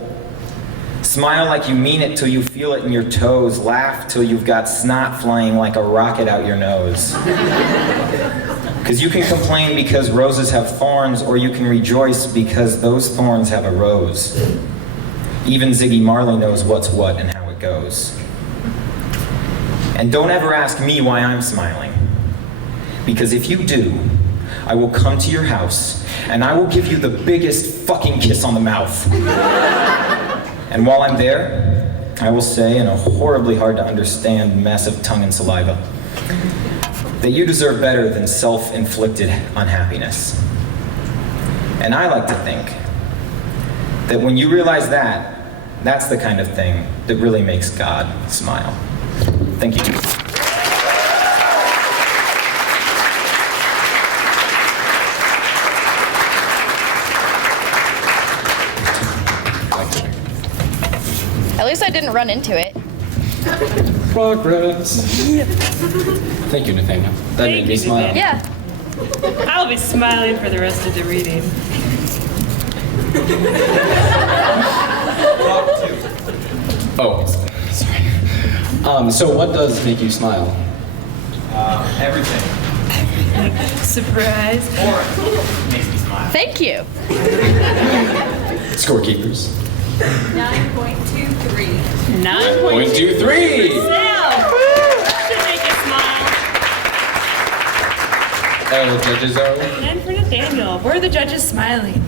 Smile like you mean it till you feel it in your toes. Laugh till you've got snot flying like a rocket out your nose. Because you can complain because roses have thorns, or you can rejoice because those thorns have a rose. Even Ziggy Marley knows what's what and how it goes. And don't ever ask me why I'm smiling. Because if you do, I will come to your house and I will give you the biggest fucking kiss on the mouth. And while I'm there, I will say in a horribly hard to understand mess of tongue and saliva that you deserve better than self-inflicted unhappiness. And I like to think that when you realize that, that's the kind of thing that really makes God smile. Thank you. At least I didn't run into it. Progress. Thank you, Nathaniel. That made me smile. Yeah. I'll be smiling for the rest of the reading. Oh, sorry. So what does make you smile? Everything. Surprise. Makes me smile. Thank you. Scorekeepers. 9.23. 9.23. Sam! Should make you smile. The judges are. And for Nathaniel, where are the judges smiling?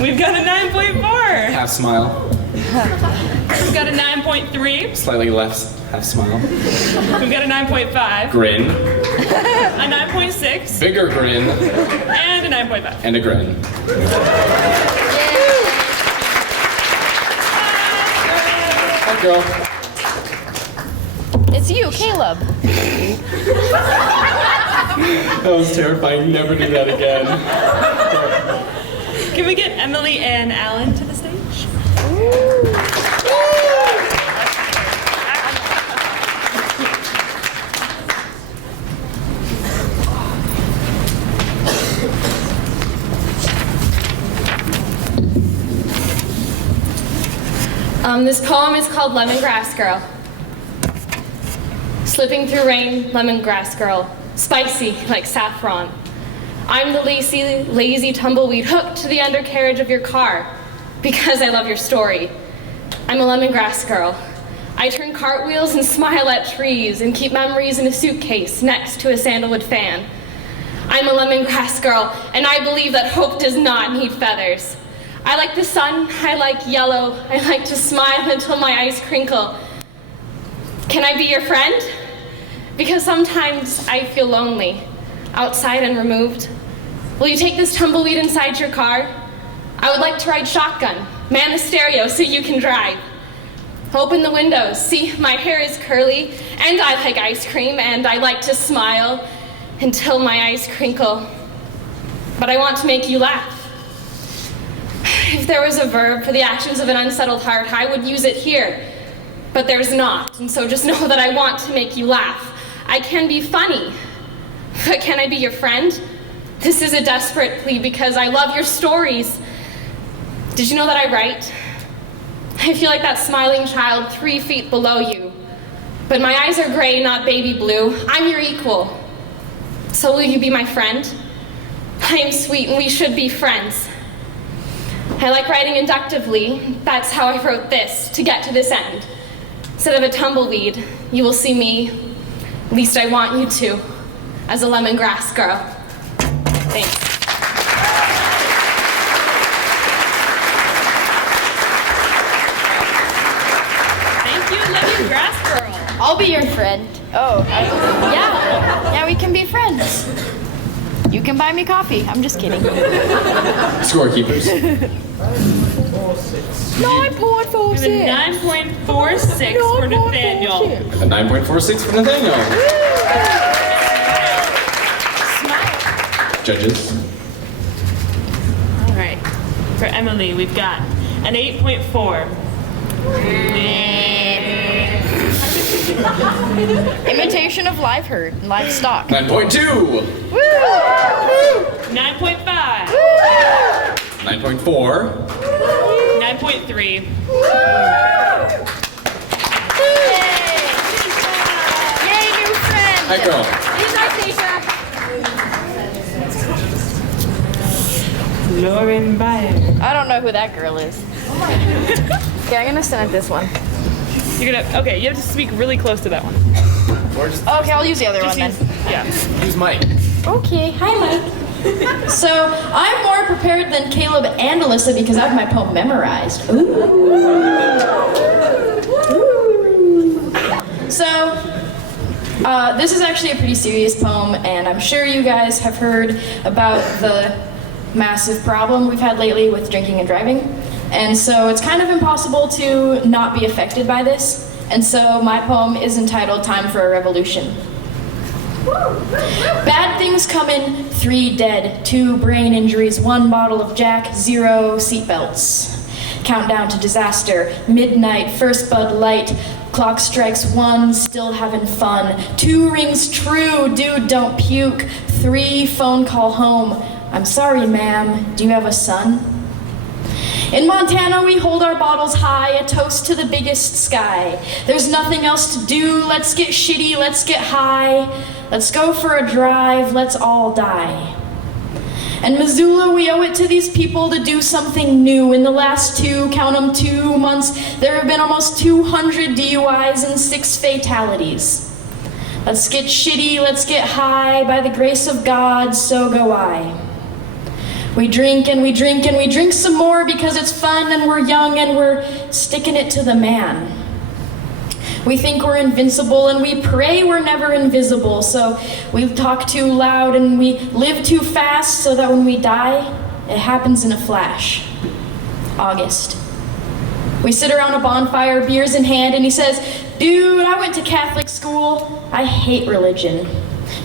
We've got a 9.4. Half smile. We've got a 9.3. Slightly less. Half smile. We've got a 9.5. Grin. A 9.6. Bigger grin. And a 9.5. And a grin. Hi, girl. It's you, Caleb. That was terrifying. Never do that again. Can we get Emily and Alan to the stage? This poem is called Lemongrass Girl. Slipping through rain, lemongrass girl, spicy like saffron. I'm the lazy tumbleweed hooked to the undercarriage of your car because I love your story. I'm a lemongrass girl. I turn cartwheels and smile at trees and keep memories in a suitcase next to a sandalwood fan. I'm a lemongrass girl, and I believe that hope does not need feathers. I like the sun, I like yellow, I like to smile until my eyes crinkle. Can I be your friend? Because sometimes I feel lonely, outside and removed. Will you take this tumbleweed inside your car? I would like to ride shotgun, man the stereo so you can drive. Open the windows, see my hair is curly, and I like ice cream, and I like to smile until my eyes crinkle. But I want to make you laugh. If there was a verb for the actions of an unsettled heart, I would use it here. But there's not, and so just know that I want to make you laugh. I can be funny, but can I be your friend? This is a desperate plea because I love your stories. Did you know that I write? I feel like that smiling child 3 feet below you. But my eyes are gray, not baby blue. I'm your equal. So will you be my friend? I am sweet and we should be friends. I like writing inductively. That's how I wrote this, to get to this end. Instead of a tumbleweed, you will see me, at least I want you to, as a lemongrass girl. Thanks. Thank you, lemongrass girl. I'll be your friend. Oh, yeah, we can be friends. You can buy me coffee. I'm just kidding. Scorekeepers. 9.46. 9.46 for Nathaniel. A 9.46 for Nathaniel. Judges. All right. For Emily, we've got an 8.4. Imitation of livestock. 9.2. 9.5. 9.4. 9.3. Yay, new friend. Hi, girl. Lauren Byer. I don't know who that girl is. Okay, I'm gonna send it this one. Okay, you have to speak really close to that one. Okay, I'll use the other one then. Yeah. Use Mike. Okay, hi Mike. So, I'm more prepared than Caleb and Alyssa because I have my poem memorized. Ooh. So, this is actually a pretty serious poem, and I'm sure you guys have heard about the massive problem we've had lately with drinking and driving. And so it's kind of impossible to not be affected by this. And so my poem is entitled Time for a Revolution. Bad things coming, 3 dead, 2 brain injuries, 1 bottle of Jack, 0 seatbelts. Countdown to disaster, midnight, first Bud Light, clock strikes 1, still having fun. 2 rings true, dude don't puke. 3 phone call home, I'm sorry ma'am, do you have a son? In Montana, we hold our bottles high, a toast to the biggest sky. There's nothing else to do, let's get shitty, let's get high. Let's go for a drive, let's all die. And Missoula, we owe it to these people to do something new. In the last 2, count 'em, 2 months, there have been almost 200 DUIs and 6 fatalities. Let's get shitty, let's get high, by the grace of God, so go I. We drink and we drink and we drink some more because it's fun and we're young and we're sticking it to the man. We think we're invincible and we pray we're never invisible, so we talk too loud and we live too fast so that when we die, it happens in a flash. August. We sit around a bonfire, beers in hand, and he says, dude, I went to Catholic school. I hate religion.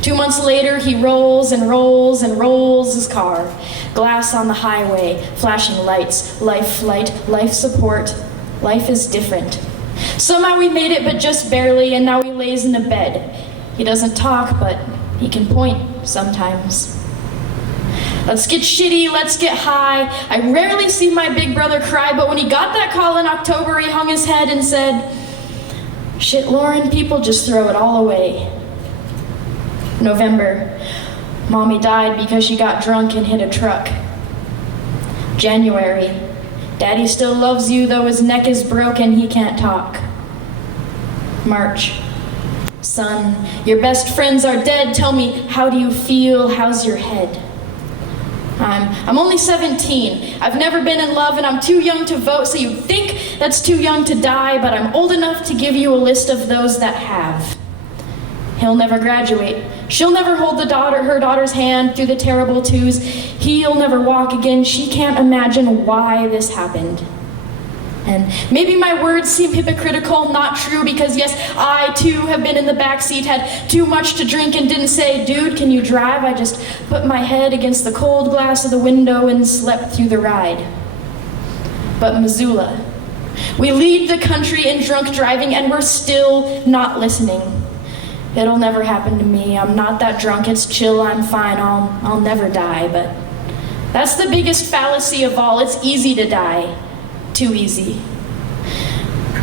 2 months later, he rolls and rolls and rolls his car. Glass on the highway, flashing lights, life flight, life support. Life is different. Somehow we made it, but just barely, and now he lays in a bed. He doesn't talk, but he can point sometimes. Let's get shitty, let's get high. I rarely see my big brother cry, but when he got that call in October, he hung his head and said, "Shit, Lauren, people just throw it all away." November, Mommy died because she got drunk and hit a truck. January, Daddy still loves you, though his neck is broken, he can't talk. March, son, your best friends are dead. Tell me, how do you feel? How's your head? I'm only 17. I've never been in love and I'm too young to vote, so you'd think that's too young to die, but I'm old enough to give you a list of those that have. He'll never graduate. She'll never hold her daughter's hand through the terrible twos. He'll never walk again. She can't imagine why this happened. And maybe my words seem hypocritical, not true, because yes, I too have been in the backseat, had too much to drink and didn't say, "Dude, can you drive?" I just put my head against the cold glass of the window and slept through the ride. But Missoula, we lead the country in drunk driving and we're still not listening. It'll never happen to me. I'm not that drunk. It's chill. I'm fine. I'll never die. But that's the biggest fallacy of all. It's easy to die. Too easy.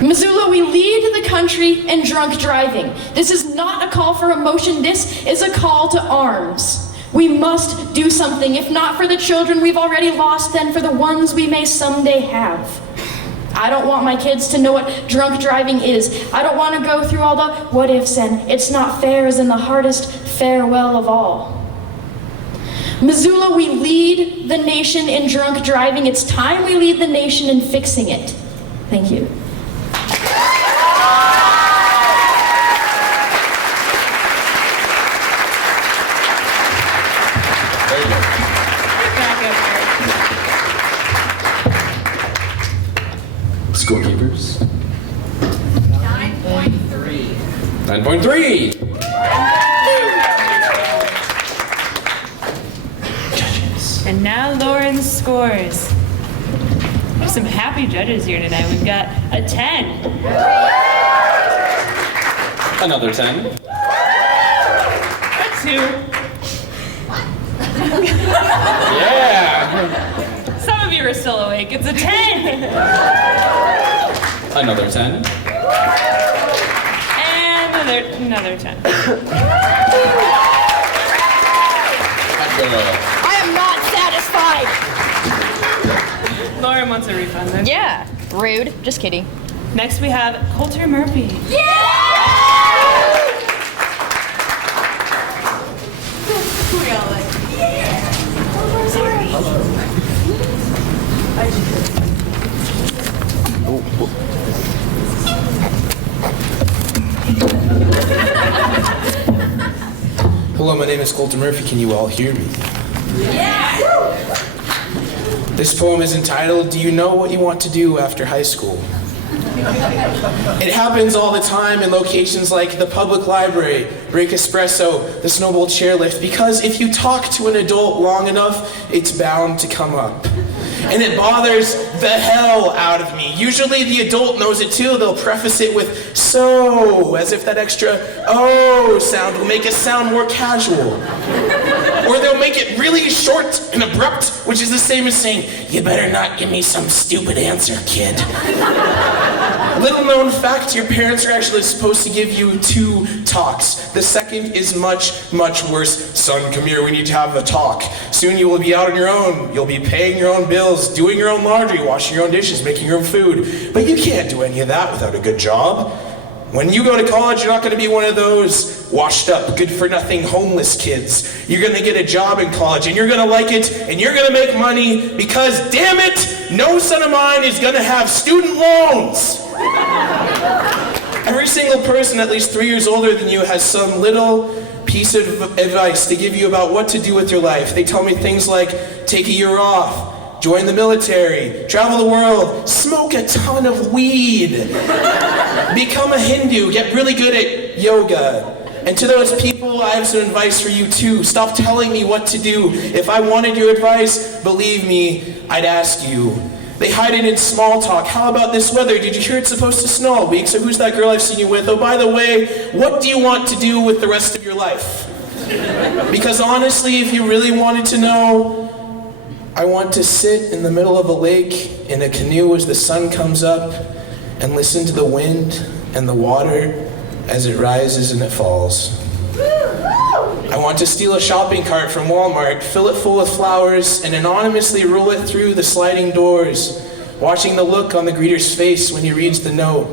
Missoula, we lead the country in drunk driving. This is not a call for emotion. This is a call to arms. We must do something. If not for the children we've already lost, then for the ones we may someday have. I don't want my kids to know what drunk driving is. I don't want to go through all the what ifs and it's not fair is in the hardest farewell of all. Missoula, we lead the nation in drunk driving. It's time we lead the nation in fixing it. Thank you. Scorekeepers. 9.3. 9.3. And now Lauren's scores. There's some happy judges here tonight. We've got a 10. Another 10. A 2. Yeah. Some of you are still awake. It's a 10. Another 10. And another 10. I am not satisfied. Lauren wants a refund then. Yeah. Rude. Just kidding. Next we have Coulter Murphy. Hello, my name is Coulter Murphy. Can you all hear me? This poem is entitled, "Do You Know What You Want to Do After High School?" It happens all the time in locations like the public library, Break Espresso, the Snowball Chairlift, because if you talk to an adult long enough, it's bound to come up. And it bothers the hell out of me. Usually the adult knows it too. They'll preface it with "so," as if that extra "oh" sound will make it sound more casual. Or they'll make it really short and abrupt, which is the same as saying, "You better not give me some stupid answer, kid." Little known fact, your parents are actually supposed to give you 2 talks. The second is much, much worse. "Son, come here, we need to have a talk. Soon you will be out on your own. You'll be paying your own bills, doing your own laundry, washing your own dishes, making your own food. But you can't do any of that without a good job. When you go to college, you're not going to be one of those washed up, good-for-nothing homeless kids. You're going to get a job in college, and you're going to like it, and you're going to make money, because, damn it, no son of mine is going to have student loans." Every single person at least 3 years older than you has some little piece of advice to give you about what to do with your life. They tell me things like, take a year off, join the military, travel the world, smoke a ton of weed, become a Hindu, get really good at yoga, And to those people, I have some advice for you too. Stop telling me what to do. If I wanted your advice, believe me, I'd ask you. They hide it in small talk. How about this weather? Did you hear it's supposed to snow all week? So who's that girl I've seen you with? Oh, by the way, what do you want to do with the rest of your life? Because honestly, if you really wanted to know, I want to sit in the middle of a lake in a canoe as the sun comes up and listen to the wind and the water as it rises and it falls. I want to steal a shopping cart from Walmart, fill it full of flowers, and anonymously roll it through the sliding doors, watching the look on the greeter's face when he reads the note.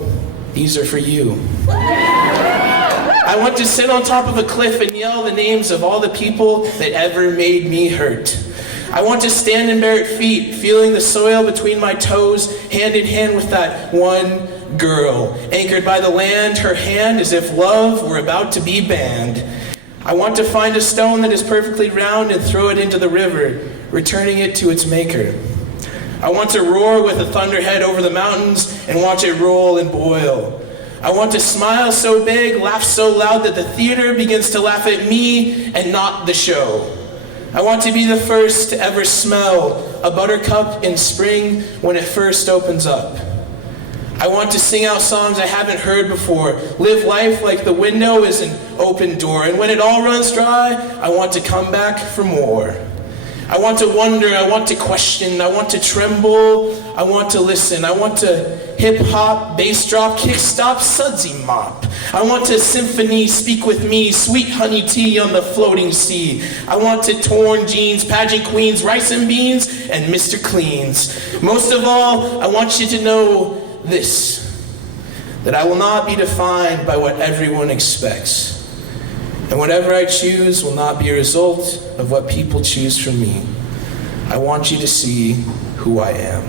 These are for you. I want to sit on top of a cliff and yell the names of all the people that ever made me hurt. I want to stand in bare feet, feeling the soil between my toes, hand in hand with that one girl, anchored by the land, her hand as if love were about to be banned. I want to find a stone that is perfectly round and throw it into the river, returning it to its maker. I want to roar with a thunderhead over the mountains and watch it roll and boil. I want to smile so big, laugh so loud that the theater begins to laugh at me and not the show. I want to be the first to ever smell a buttercup in spring when it first opens up. I want to sing out songs I haven't heard before, live life like the window is an open door, and when it all runs dry, I want to come back for more. I want to wonder, I want to question, I want to tremble, I want to listen, I want to hip-hop, bass drop, kick-stop, sudsy mop. I want to symphony, speak with me, sweet honey tea on the floating sea. I want to torn jeans, pageant queens, rice and beans, and Mr. Cleans. Most of all, I want you to know this, that I will not be defined by what everyone expects. And whatever I choose will not be a result of what people choose from me. I want you to see who I am.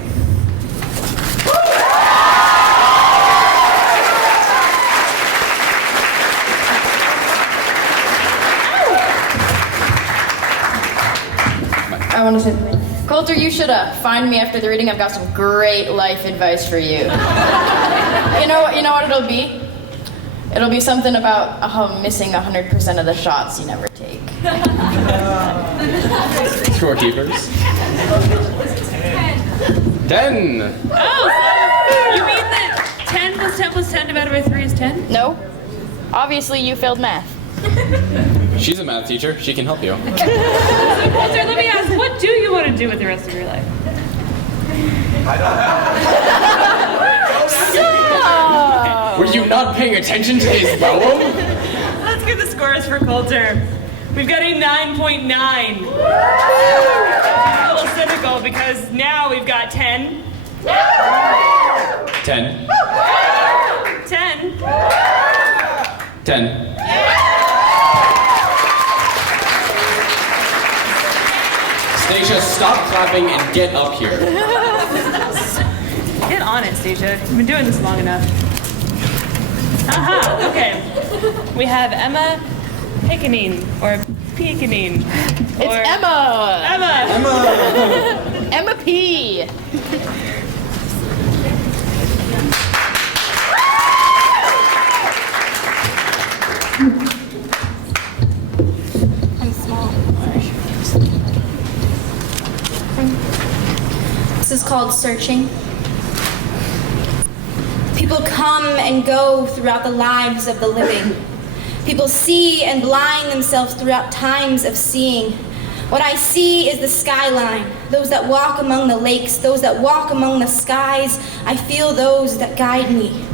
I want to say something. Coulter, you should find me after the reading. I've got some great life advice for you. You know what it'll be? It'll be something about missing 100% of the shots you never take. Scorekeepers. 10. Oh, so you mean that 10 plus 10 plus 10 divided by 3 is 10? No. Obviously, you failed math. She's a math teacher. She can help you. So, Coulter, let me ask, what do you want to do with the rest of your life? Were you not paying attention to his poem? Let's get the scores for Coulter. We've got a 9.9. A little cynical because now we've got 10. 10. 10. 10. Stacia, stop clapping and get up here. Get on it, Stacia. You've been doing this long enough. Aha, okay. We have Emma Piccanine, or Pecanine. It's Emma! Emma! Emma P. I'm small. This is called searching. People come and go throughout the lives of the living. People see and blind themselves throughout times of seeing. What I see is the skyline, those that walk among the lakes, those that walk among the skies. I feel those that guide me.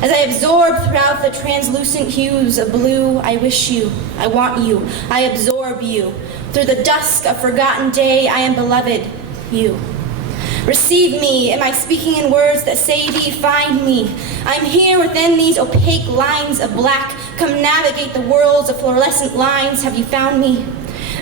As I absorb throughout the translucent hues of blue, I wish you, I want you, I absorb you. Through the dusk of forgotten day, I am beloved, you. Receive me. Am I speaking in words that say thee, find me? I'm here within these opaque lines of black. Come navigate the worlds of fluorescent lines. Have you found me?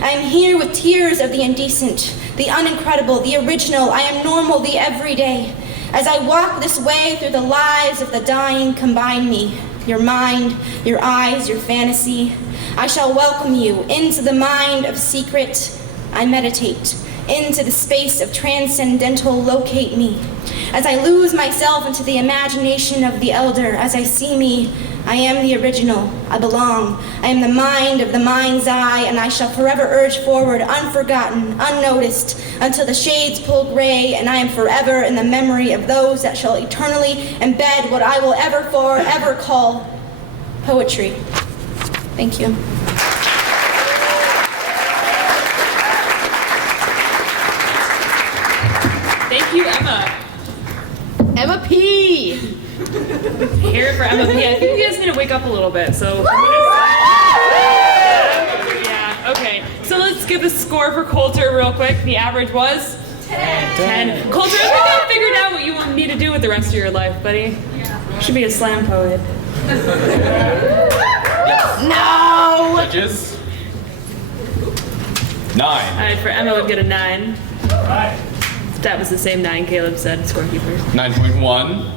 I am here with tears of the indecent, the unincredible, the original. I am normal, the everyday. As I walk this way through the lives of the dying, combine me. Your mind, your eyes, your fantasy. I shall welcome you into the mind of secret. I meditate. Into the space of transcendental, locate me. as I lose myself into the imagination of the elder, as I see me, I am the original, I belong. I am the mind of the mind's eye, and I shall forever urge forward, unforgotten, unnoticed, until the shades pull gray, and I am forever in the memory of those that shall eternally embed what I will ever forever call poetry. Thank you. Thank you, Emma. Emma P. Hear it for Emma P. I think you guys need to wake up a little bit. So, yeah, okay. So let's get the score for Coulter real quick. The average was 10. Coulter, I think I figured out what you want me to do with the rest of your life, buddy. You should be a slam poet. No! Judges? 9. All right, for Emma, we've got a 9. That was the same 9 Caleb said, scorekeeper. 9.1.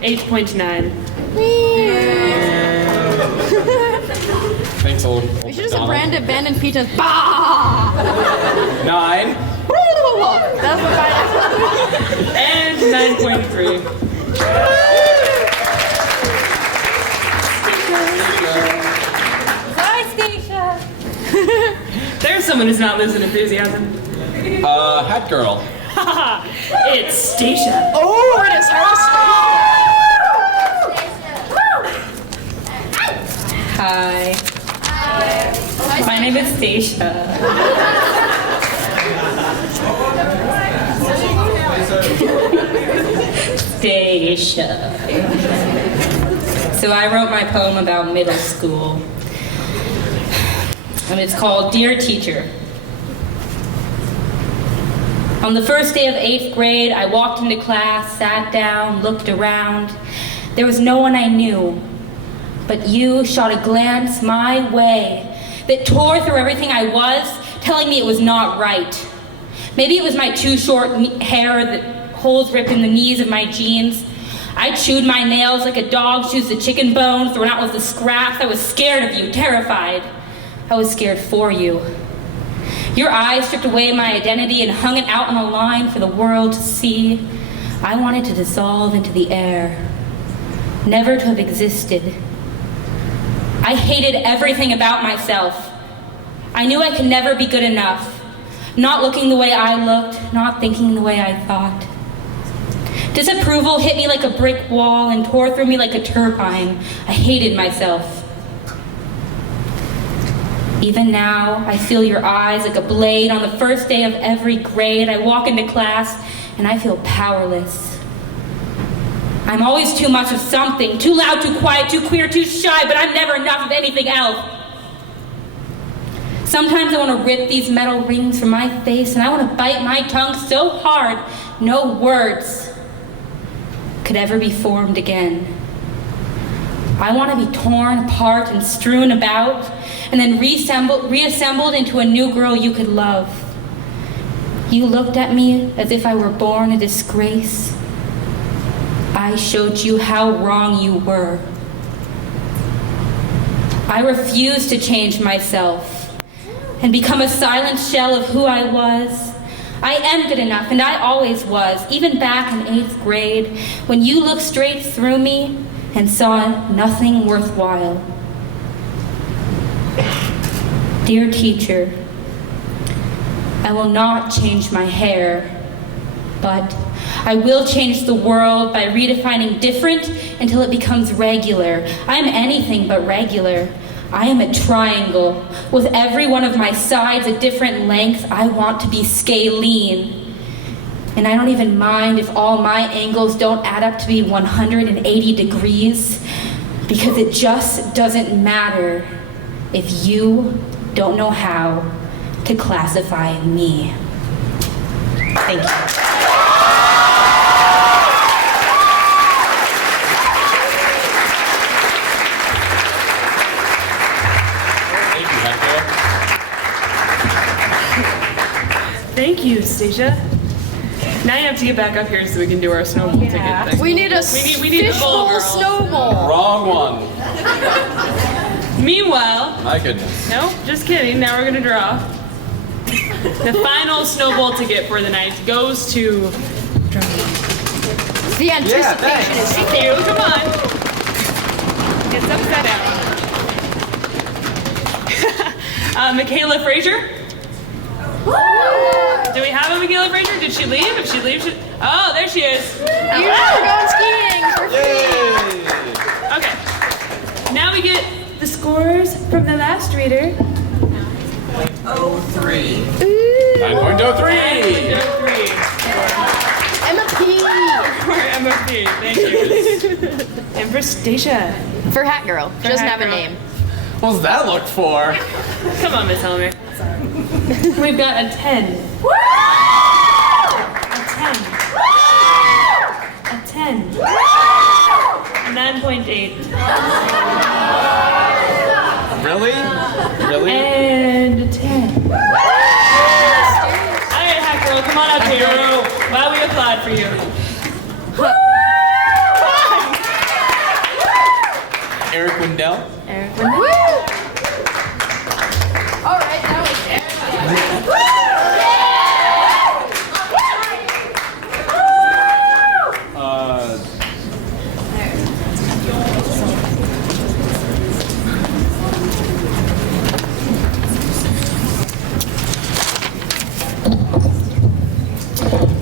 8.9. Thanks, old. We should just brand abandoned pizzas. Bah! 9. That's what And 9.3. Bye, Stacia. There's someone who's not losing enthusiasm. Hat girl. It's Stacia. Oh, it is her. Hi. My name is Stacia. Stacia. So I wrote my poem about middle school. And it's called Dear Teacher. On the first day of 8th grade, I walked into class, sat down, looked around. There was no one I knew, but you shot a glance my way that tore through everything I was, telling me it was not right. Maybe it was my too short hair, the holes ripped in the knees of my jeans. I chewed my nails like a dog chews the chicken bone, thrown out with the scraps. I was scared of you, terrified. I was scared for you. Your eyes stripped away my identity and hung it out on a line for the world to see. I wanted to dissolve into the air, never to have existed. I hated everything about myself. I knew I could never be good enough, not looking the way I looked, not thinking the way I thought. Disapproval hit me like a brick wall and tore through me like a turbine. I hated myself. Even now, I feel your eyes like a blade on the first day of every grade. I walk into class and I feel powerless. I'm always too much of something, too loud, too quiet, too queer, too shy, but I'm never enough of anything else. Sometimes I want to rip these metal rings from my face and I want to bite my tongue so hard, no words could ever be formed again. I want to be torn apart and strewn about, and then reassembled into a new girl you could love. You looked at me as if I were born a disgrace. I showed you how wrong you were. I refused to change myself and become a silent shell of who I was. I am good enough, and I always was, even back in 8th grade, when you looked straight through me and saw nothing worthwhile. Dear teacher, I will not change my hair, but I will change the world by redefining different until it becomes regular. I am anything but regular. I am a triangle with every one of my sides a different length. I want to be scalene. And I don't even mind if all my angles don't add up to be 180 degrees, because it just doesn't matter if you don't know how to classify me. Thank you. Thank you, Stacia. Now you have to get back up here so we can do our snowball ticket thing. We need a we need fishbowl girl. snowball. Wrong one. Meanwhile, My goodness. no, just kidding. Now we're gonna draw. The final snowball ticket for the night goes to... The anticipation is Thank you, come on. It's upside down. Michaela Frazier. Do we have a Michaela Frazier? Did she leave? If she leaves, oh, there she is. We're going skiing for free. Okay. Now we get the scores from the last reader. 9.03. 9.03. Emma P. For Emma P. Thank you. And for Stacia. For Hat Girl. She doesn't have a name. What's that look for? Come on, Miss Helmer. We've got a 10. A 10. A 10. A 9.8. Really? Really? And a 10. Alright, Hat Girl, come on up here. While we applaud for you. Eric Wendell. Eric Wendell. All right, that was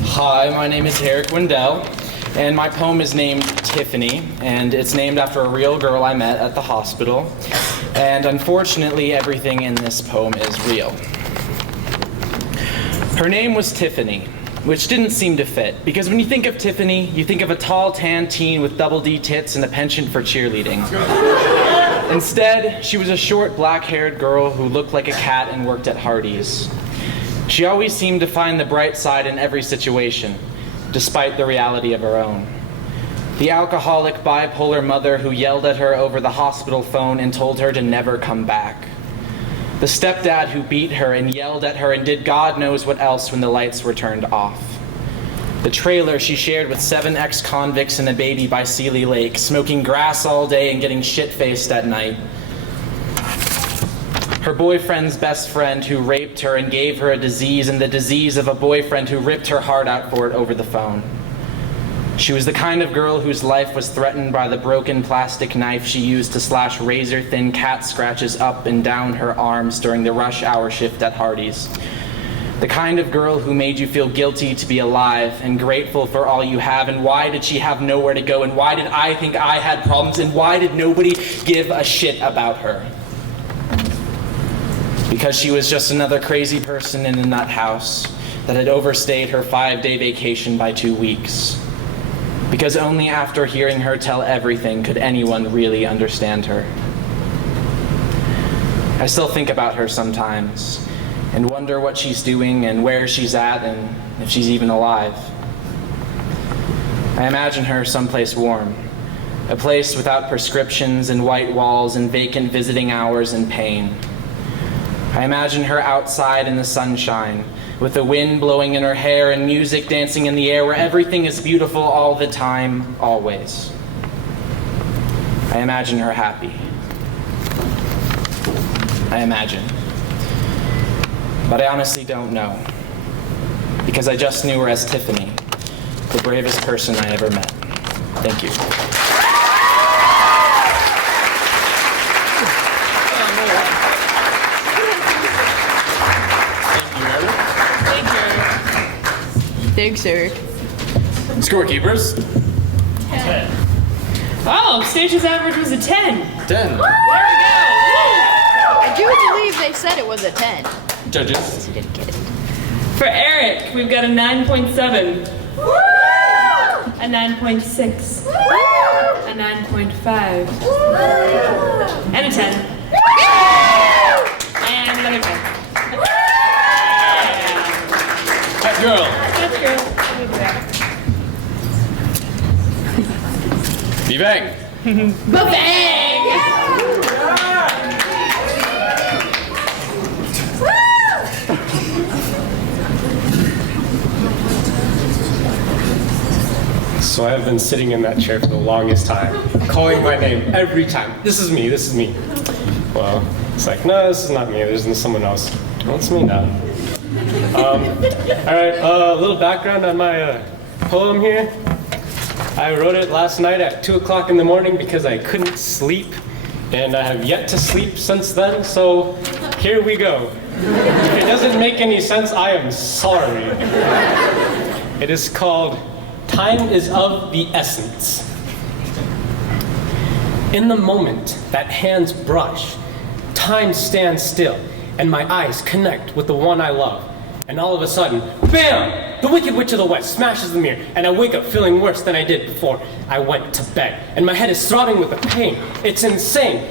Hi, my name is Eric Wendell, and my poem is named Tiffany, and it's named after a real girl I met at the hospital. And unfortunately, everything in this poem is real. Her name was Tiffany, which didn't seem to fit, because when you think of Tiffany, you think of a tall, tan teen with double D tits and a penchant for cheerleading. Instead, she was a short, black-haired girl who looked like a cat and worked at Hardee's. She always seemed to find the bright side in every situation, despite the reality of her own. The alcoholic, bipolar mother who yelled at her over the hospital phone and told her to never come back. The stepdad who beat her and yelled at her and did God knows what else when the lights were turned off. The trailer she shared with 7 ex-convicts and a baby by Sealy Lake, smoking grass all day and getting shit-faced at night. Her boyfriend's best friend who raped her and gave her a disease, and the disease of a boyfriend who ripped her heart out for it over the phone. She was the kind of girl whose life was threatened by the broken plastic knife she used to slash razor-thin cat scratches up and down her arms during the rush hour shift at Hardee's. The kind of girl who made you feel guilty to be alive and grateful for all you have, and why did she have nowhere to go, and why did I think I had problems, and why did nobody give a shit about her? Because she was just another crazy person in a nut house that had overstayed her 5-day vacation by 2 weeks. Because only after hearing her tell everything could anyone really understand her. I still think about her sometimes and wonder what she's doing and where she's at and if she's even alive. I imagine her someplace warm, a place without prescriptions and white walls and vacant visiting hours and pain. I imagine her outside in the sunshine, with the wind blowing in her hair and music dancing in the air, where everything is beautiful all the time, always. I imagine her happy. I imagine. But I honestly don't know, because I just knew her as Tiffany, the bravest person I ever met. Thank you. Thanks, Eric. Scorekeepers. 10. Oh, Stacia's average was a 10. 10. There we go. I do believe they said it was a 10. Judges. You didn't get it. For Eric, we've got a 9.7. A 9.6. A 9.5. And a 10. And another 10. That girl. That's good. Bang. Bang! So I have been sitting in that chair for the longest time, calling my name every time. This is me, this is me. Well, it's like, no, this is not me, this is someone else. Well, it's me now. All right, a little background on my poem here. I wrote it last night at 2 o'clock in the morning because I couldn't sleep, and I have yet to sleep since then, so here we go. If it doesn't make any sense, I am sorry. It is called Time is of the Essence. In the moment that hands brush, time stands still, and my eyes connect with the one I love. And all of a sudden, BAM! The Wicked Witch of the West smashes the mirror, and I wake up feeling worse than I did before I went to bed. And my head is throbbing with the pain. It's insane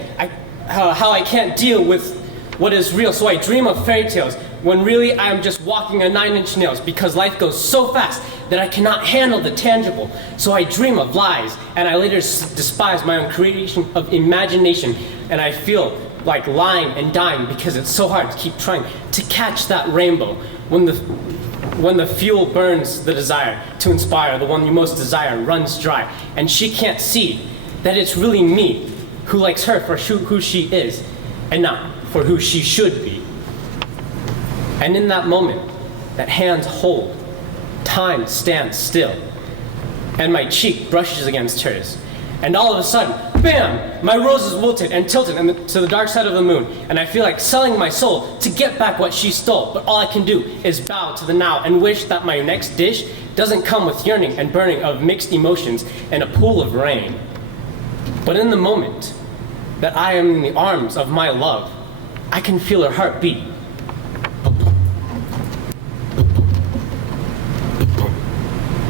how I can't deal with what is real, so I dream of fairy tales, when really I am just walking on 9-inch nails because life goes so fast that I cannot handle the tangible. So I dream of lies, and I later despise my own creation of imagination, and I feel like lying and dying because it's so hard to keep trying to catch that rainbow when the fuel burns the desire to inspire, the one you most desire runs dry, and she can't see that it's really me who likes her for who she is and not for who she should be. And in that moment that hands hold, time stands still, and my cheek brushes against hers, and all of a sudden, BAM! My rose is wilted and tilted to the dark side of the moon, and I feel like selling my soul to get back what she stole, but all I can do is bow to the now and wish that my next dish doesn't come with yearning and burning of mixed emotions and a pool of rain. But in the moment that I am in the arms of my love, I can feel her heartbeat.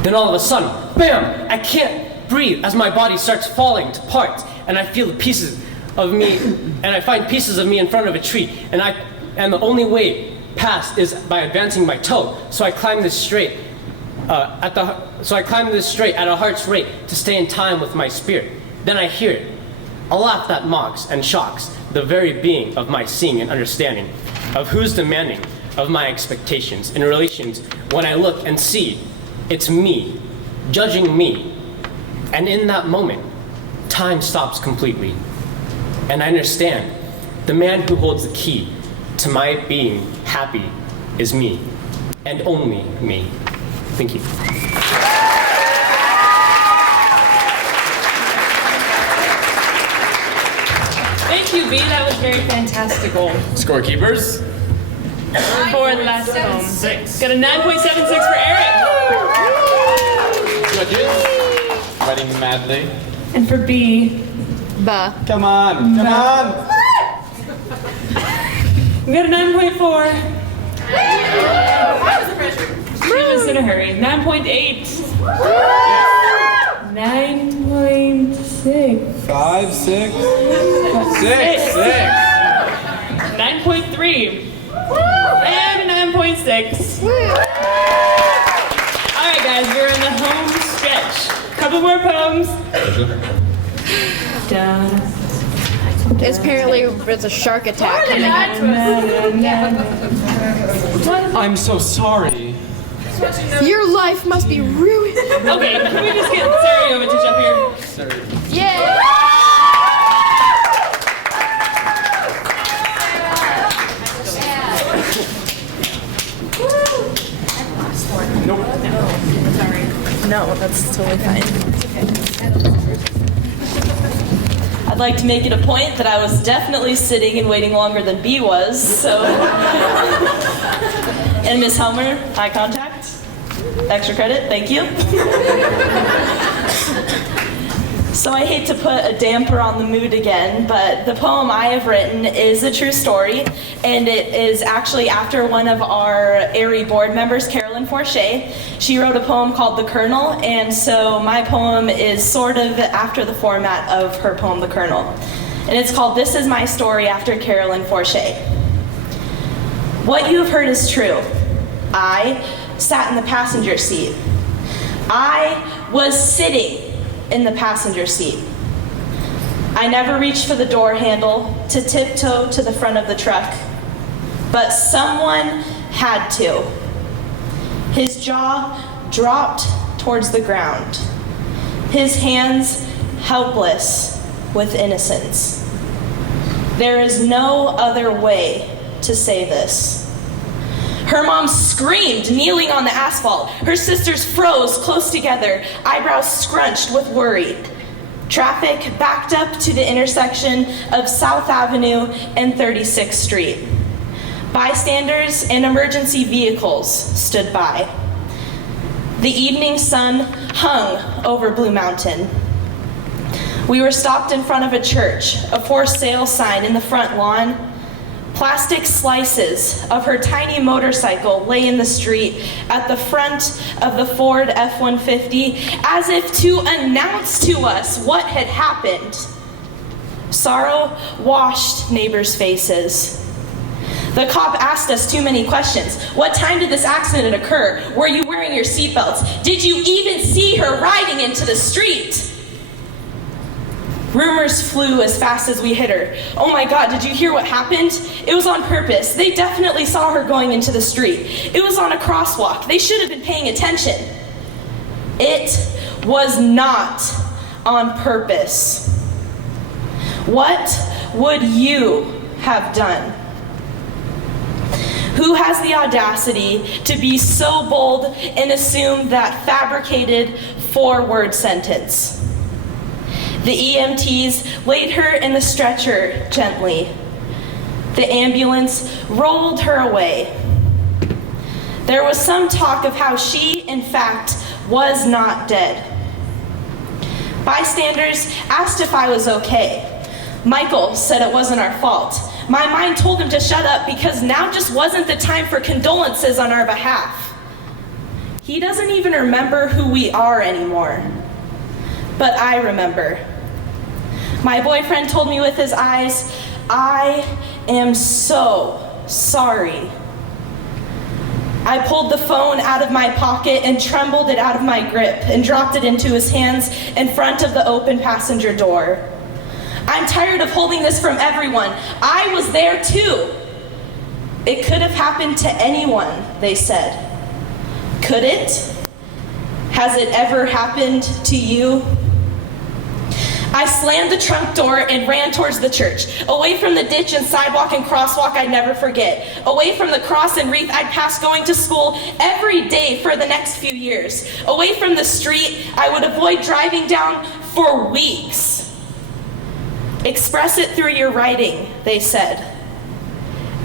Then all of a sudden, BAM! I can't breathe as my body starts falling to parts, and I feel the pieces of me, and I find pieces of me in front of a tree, and the only way past is by advancing my toe. So I climb this straight at a heart's rate to stay in time with my spirit. Then I hear it, a laugh that mocks and shocks the very being of my seeing and understanding, of who's demanding of my expectations in relations when I look and see it's me, judging me. And in that moment, time stops completely. And I understand the man who holds the key to my being happy is me, and only me. Thank you. Thank you, B. That was very fantastical. Scorekeepers. For the last poem. Got a 9.76 for Eric. Judges. Writing madly. And for B. Come on, come on. We got a 9.4. She was in a hurry. 9.8. 9.6. 5, 6. 6. 9.3. And 9.6. Alright guys, we're in the home stretch. Couple more poems. It's apparently it's a shark attack coming I'm so sorry. Your life must be ruined. Okay, can we just get Sarah Yovich to jump here? Yeah. No, that's totally fine. I'd like to make it a point that I was definitely sitting and waiting longer than B was, so. And Miss Helmer, eye contact. Extra credit, thank you. So I hate to put a damper on the mood again, but the poem I have written is a true story, and it is actually after one of our ARI board members, Carolyn Forche. She wrote a poem called The Colonel, and so my poem is sort of after the format of her poem, The Colonel. And it's called This Is My Story after Carolyn Forche. What you have heard is true. I sat in the passenger seat. I was sitting in the passenger seat. I never reached for the door handle to tiptoe to the front of the truck, but someone had to. His jaw dropped towards the ground, his hands helpless with innocence. There is no other way to say this. Her mom screamed, kneeling on the asphalt. Her sisters froze close together, eyebrows scrunched with worry. Traffic backed up to the intersection of South Avenue and 36th Street. Bystanders and emergency vehicles stood by. The evening sun hung over Blue Mountain. We were stopped in front of a church, a for sale sign in the front lawn. Plastic slices of her tiny motorcycle lay in the street at the front of the Ford F-150 as if to announce to us what had happened. Sorrow washed neighbors' faces. The cop asked us too many questions. What time did this accident occur? Were you wearing your seatbelts? Did you even see her riding into the street? Rumors flew as fast as we hit her. Oh my God, did you hear what happened? It was on purpose. They definitely saw her going into the street. It was on a crosswalk. They should have been paying attention. It was not on purpose. What would you have done? Who has the audacity to be so bold and assume that fabricated 4-word sentence? The EMTs laid her in the stretcher gently. The ambulance rolled her away. There was some talk of how she, in fact, was not dead. Bystanders asked if I was okay. Michael said it wasn't our fault. My mind told him to shut up because now just wasn't the time for condolences on our behalf. He doesn't even remember who we are anymore. But I remember. My boyfriend told me with his eyes, I am so sorry. I pulled the phone out of my pocket and trembled it out of my grip and dropped it into his hands in front of the open passenger door. I'm tired of holding this from everyone. I was there too. It could have happened to anyone, they said. Could it? Has it ever happened to you? I slammed the trunk door and ran towards the church, away from the ditch and sidewalk and crosswalk I'd never forget, away from the cross and wreath I'd pass going to school every day for the next few years, away from the street I would avoid driving down for weeks. Express it through your writing, they said.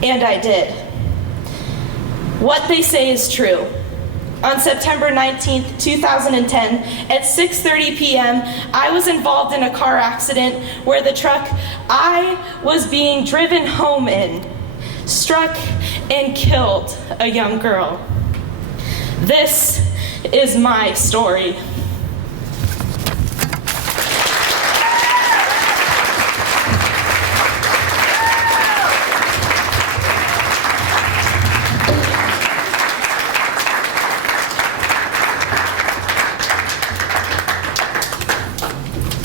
And I did. What they say is true. On September 19th, 2010, at 6:30 p.m., I was involved in a car accident where the truck I was being driven home in struck and killed a young girl. This is my story.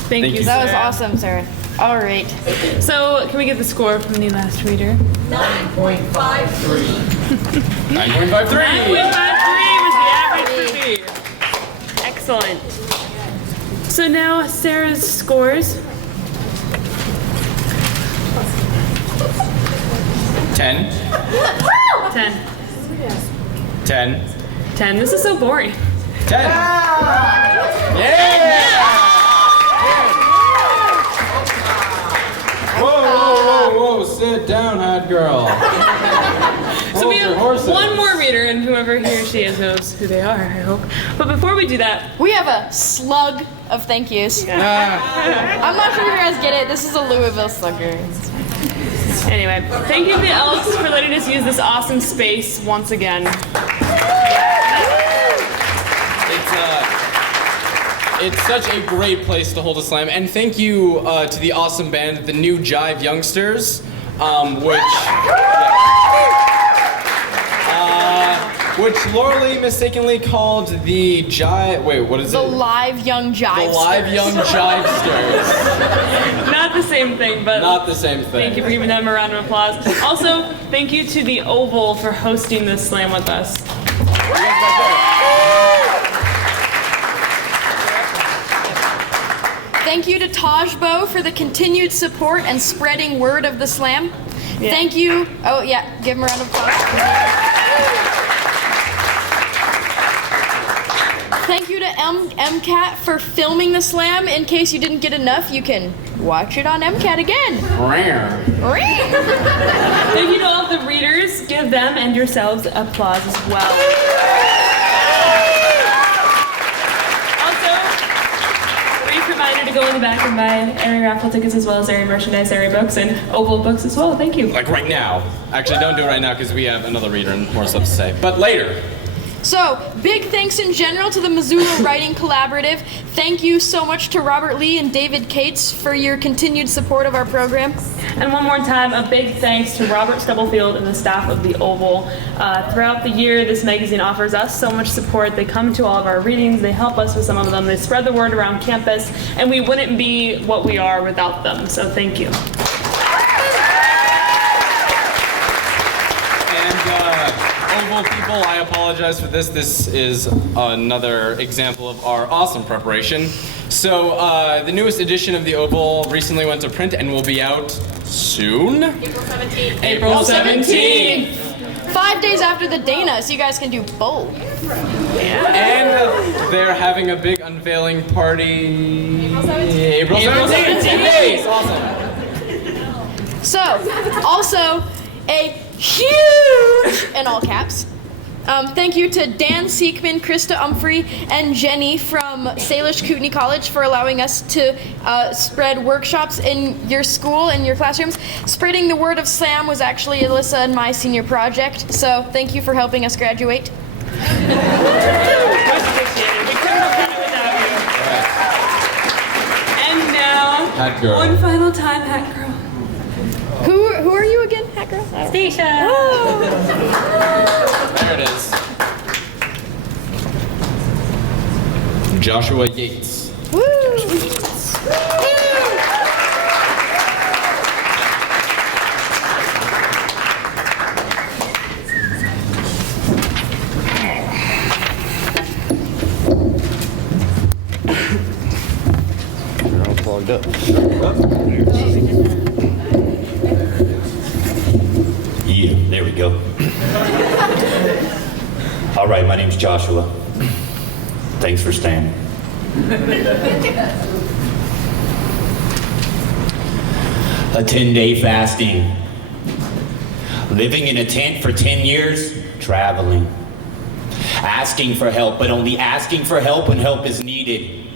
Thank you. That was Sarah. awesome, Sarah. All right. So, can we get the score from the last reader? 9.53. 9.53. 9.53 was the average for me. Excellent. So now Sarah's scores. 10. 10. 10. 10. This is so boring. 10. Yeah! Whoa, sit down, hot girl. So we have horses. one more reader, and whoever he or she is knows who they are, I hope. But before we do that, we have a slug of thank yous. I'm not sure if you guys get it. This is a Louisville slugger. Anyway, thank you to the Elks for letting us use this awesome space once again. It's such a great place to hold a slam, and thank you to the awesome band, the New Jive Youngsters, which Laura mistakenly called the Jive. Wait, what is it? The Live Young Jivesters. The Live Young Jivesters. Not the same thing, but not the same thing. Thank you for giving them a round of applause. Also, thank you to the Oval for hosting this slam with us. Thank you to Tajbo for the continued support and spreading word of the slam. Yeah. Thank you. Oh yeah, give him a round of applause. Thank you to MCAT for filming the slam. In case you didn't get enough, you can watch it on MCAT again. Thank you to all of the readers. Give them and yourselves applause as well. Reminder to go in the back and buy Airy raffle tickets as well as Airy merchandise, Airy books, and Oval books as well. Thank you. Like right now. Actually, don't do it right now because we have another reader and more stuff to say. But later. So, big thanks in general to the Missoula Writing Collaborative. Thank you so much to Robert Lee and David Cates for your continued support of our program. And one more time, a big thanks to Robert Stubblefield and the staff of the Oval. Throughout the year, this magazine offers us so much support. They come to all of our readings, they help us with some of them, they spread the word around campus, and we wouldn't be what we are without them, so thank you. Oval people, I apologize for this. This is another example of our awesome preparation. So, the newest edition of the Oval recently went to print and will be out soon. April 17th. April 17th. 5 days after the Dana, so you guys can do both. And they're having a big unveiling party. April 17th. 10 days. Awesome. So, also, a huge, in all caps, thank you to Dan Seekman, Krista Umphrey, and Jenny from Salish Kootenai College for allowing us to spread workshops in your school and your classrooms. Spreading the word of slam was actually Alyssa and my senior project, so thank you for helping us graduate. And now, Hat girl. one final time, Hat Girl. Who are you again, Hat Girl? Stacia. Oh. There it is. Joshua Yates. Woo. You're all clogged up. Yeah, there we go. All right, my name's Joshua. Thanks for staying. A 10-day fasting. Living in a tent for 10 years, traveling. Asking for help, but only asking for help when help is needed.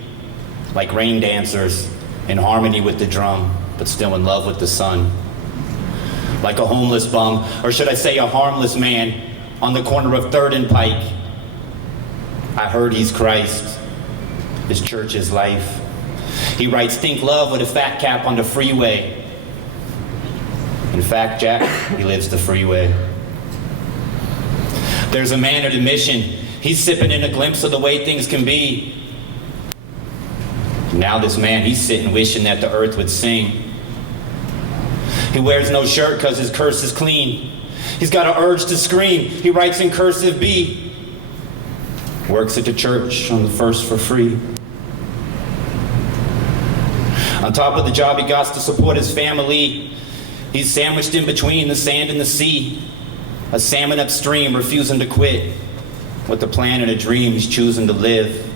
Like rain dancers, in harmony with the drum, but still in love with the sun. Like a homeless bum, or should I say a harmless man, on the corner of 3rd and Pike. I heard he's Christ. His church is life. He writes think love with a fat cap on the freeway. In fact, Jack, he lives the freeway. There's a man at a mission. He's sipping in a glimpse of the way things can be. Now this man, he's sitting wishing that the earth would sing. He wears no shirt cause his curse is clean. He's got an urge to scream. He writes in cursive B. Works at the church on the first for free. On top of the job he got to support his family. He's sandwiched in between the sand and the sea. A salmon upstream refusing to quit. With a plan and a dream he's choosing to live.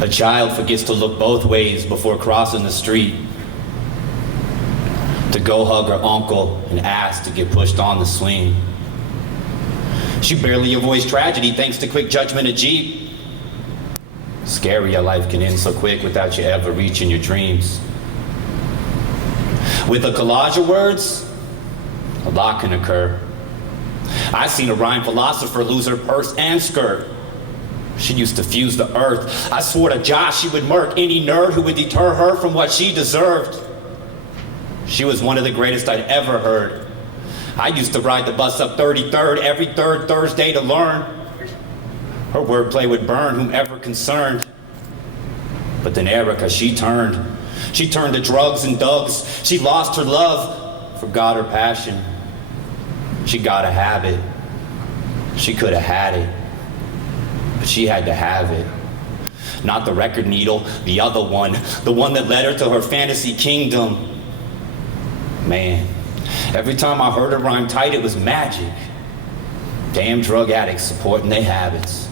A child forgets to look both ways before crossing the street. To go hug her uncle and ask to get pushed on the swing. She barely avoids tragedy thanks to quick judgment of Jeep. Scary how life can end so quick without you ever reaching your dreams. With a collage of words, a lot can occur. I've seen a rhyme philosopher lose her purse and skirt. She used to fuse the earth. I swore to Josh she would murk any nerd who would deter her from what she deserved. She was one of the greatest I'd ever heard. I used to ride the bus up 33rd every third Thursday to learn. Her wordplay would burn whomever concerned. But then Erica, she turned. She turned to drugs and dugs. She lost her love, forgot her passion. She got to have it. She could have had it. But she had to have it. Not the record needle, the other one. The one that led her to her fantasy kingdom. Man, every time I heard her rhyme tight, it was magic. Damn drug addicts supporting their habits.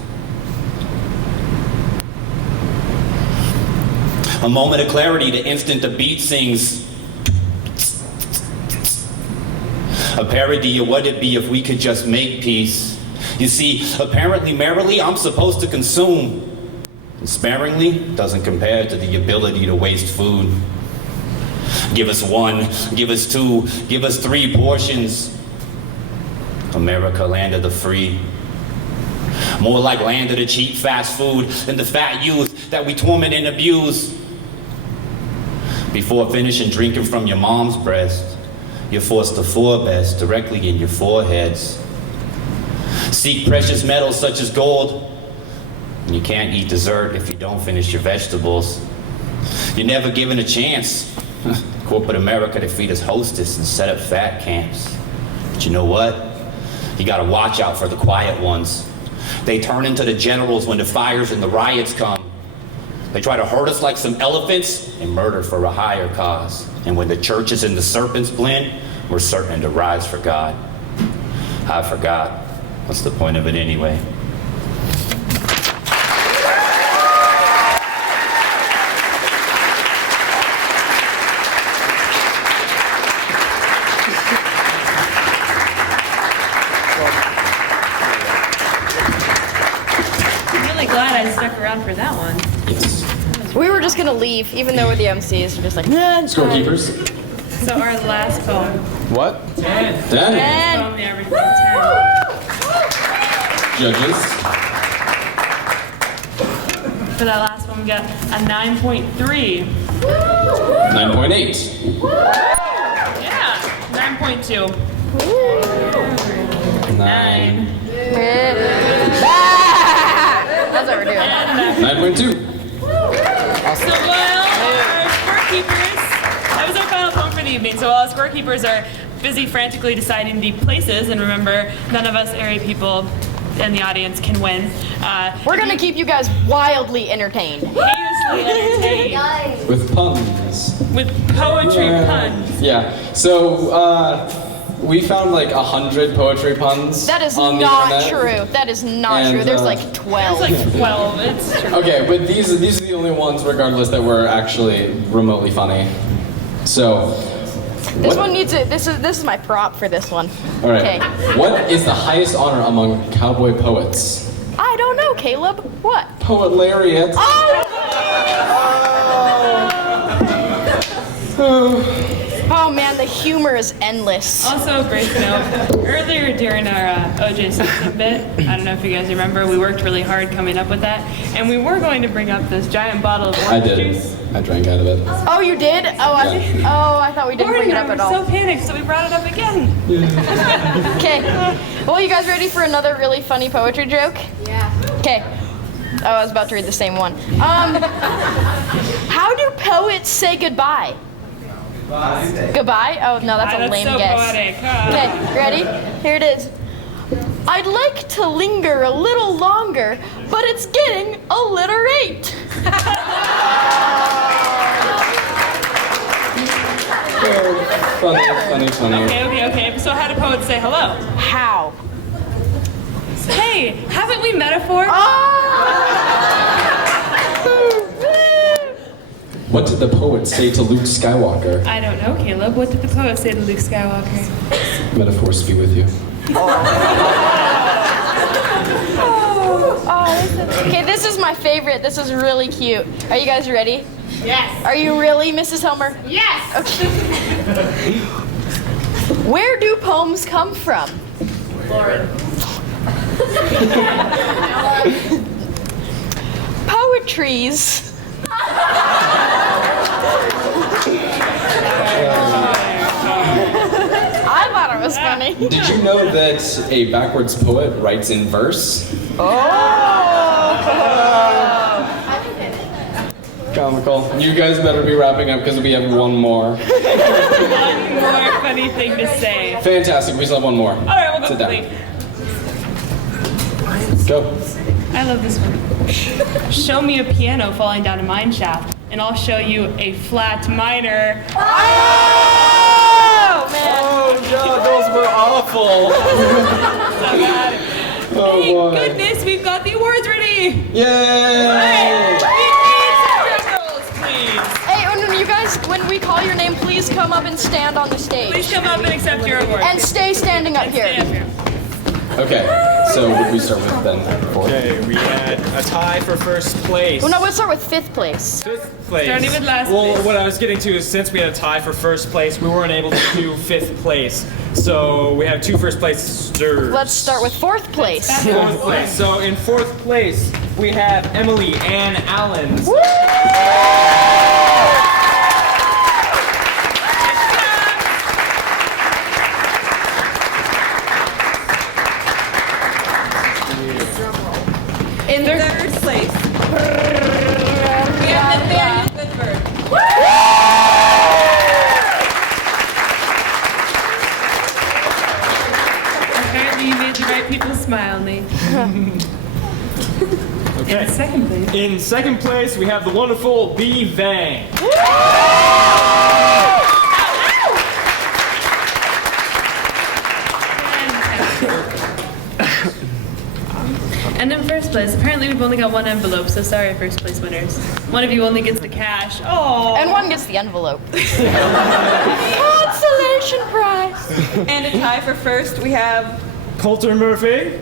A moment of clarity, the instant the beat sings. A parody of what it'd be if we could just make peace. You see, apparently merrily, I'm supposed to consume. And sparingly doesn't compare to the ability to waste food. Give us 1, give us 2, give us 3 portions. America, land of the free. More like land of the cheap fast food than the fat youth that we torment and abuse. Before finishing drinking from your mom's breast, you're forced to forebest directly in your foreheads. Seek precious metals such as gold. And you can't eat dessert if you don't finish your vegetables. You're never given a chance. Corporate America to feed us hostess and set up fat camps. But you know what? You gotta watch out for the quiet ones. They turn into the generals when the fires and the riots come. They try to hurt us like some elephants and murder for a higher cause. And when the churches and the serpents blend, we're certain to rise for God. I forgot. What's the point of it anyway? Stuck around for that one. Yes. We were just gonna leave, even though we're the MCs. We're just like, nah. Scorekeepers. So our last poem. What? 10. Poem, yeah, everything 10. Judges. For that last one, we got a 9.3. 9.8. Yeah, 9.2. 9. That's what we're doing. 9.2. So while our scorekeepers, that was our final poem for the evening. So while our scorekeepers are busy frantically deciding the places, and remember, none of us area people in the audience can win. We're gonna keep you guys wildly entertained. Heinously entertained. With puns. With poetry puns. Yeah. So, we found like 100 poetry puns. That is on the not internet. true. That is not And, true. There's like 12. There's like 12. It's true. Okay, but these are the only ones, regardless, that were actually remotely funny. So, This one needs it. This is my prop for this one. all right. Okay. What is the highest honor among cowboy poets? I don't know, Caleb. What? Poet laureate. Oh man, the humor is endless. Also, a brief note, earlier during our O.J. Simpson bit, I don't know if you guys remember, we worked really hard coming up with that, and we were going to bring up this giant bottle of I orange did. juice. I drank out of it. Oh, you did? I thought we didn't bring it up we at were all. so panicked, so we brought it up again. Okay. Well, you guys ready for another really funny poetry joke? Yeah. Okay. Oh, I was about to read the same one. How do poets say goodbye? Goodbye? Oh, no, that's a lame so guess. poetic. Okay, ready? Here it is. I'd like to linger a little longer, but it's getting alliterate. Funny. Okay. So how do poets say hello? How? Hey, haven't we met before? What did the poet say to Luke Skywalker? I don't know, Caleb. What did the poet say to Luke Skywalker? May the force be with you. Okay, this is my favorite. This is really cute. Are you guys ready? Yes. Are you really, Mrs. Helmer? Yes. Okay. Where do poems come from? Lauren. Poetries. I thought it was funny. Did you know that a backwards poet writes in verse? Comical. You guys better be wrapping up because we have one more. One more funny thing to say. Fantastic. We still have one more. All right, we'll go Sit down. quickly. Go. I love this one. Show me a piano falling down a mine shaft, and I'll show you a flat minor. Oh, man. Oh, God, those were awful. So bad. Oh, Thank boy. goodness we've got the awards ready. Yay! All right, we need some drum rolls, please. come up and stand on the stage. Please come up and accept your award. And stay standing up here. Okay, so what do we start with then? Okay, we had a tie for first place. Well, no, we'll start with 5th place. 5th place. Starting with last well, place. what I was getting to is since we had a tie for first place, we weren't able to do 5th place. So we have 2 first placers. Let's start with 4th place. 4th place. So in 4th place, we have Emily Ann Allens. In 3rd place, we have Nathaniel Goodberg. Apparently you made the right people smile, Nate. Okay. In 2nd place. In 2nd place, we have the wonderful B. Vang. And in 1st place, apparently we've only got 1 envelope, so sorry, 1st place winners. One of you only gets the cash. Oh. And 1 gets the envelope. Consolation prize. And a tie for 1st, we have Coulter Murphy.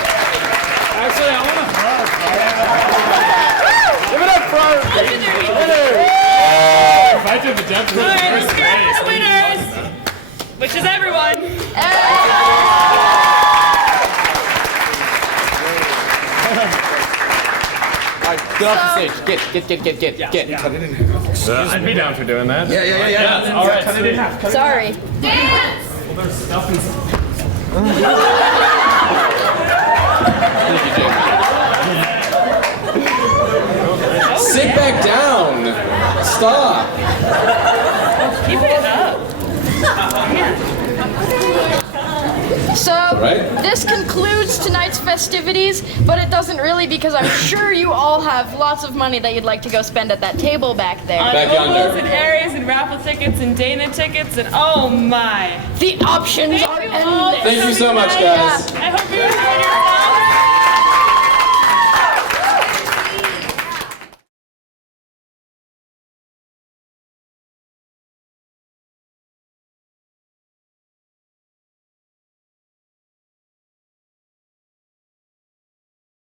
Actually, I want to give it up for our winner. If I did the depth All right, let's hear it for the winners, which is everyone. Get off the stage. Get. Cut it in half. I'd be down for doing that. Yeah. All right, Cut it in half. Sorry. Dance! Well, there's stuff in. Sit back down. Stop. Keep it up. So, Right. this concludes tonight's festivities, but it doesn't really because I'm sure you all have lots of money that you'd like to go spend at that table back there. On Opals and Aries and raffle tickets and Dana tickets and oh my. The options Thank are you all for endless. Thank you so coming much, tonight. guys. I hope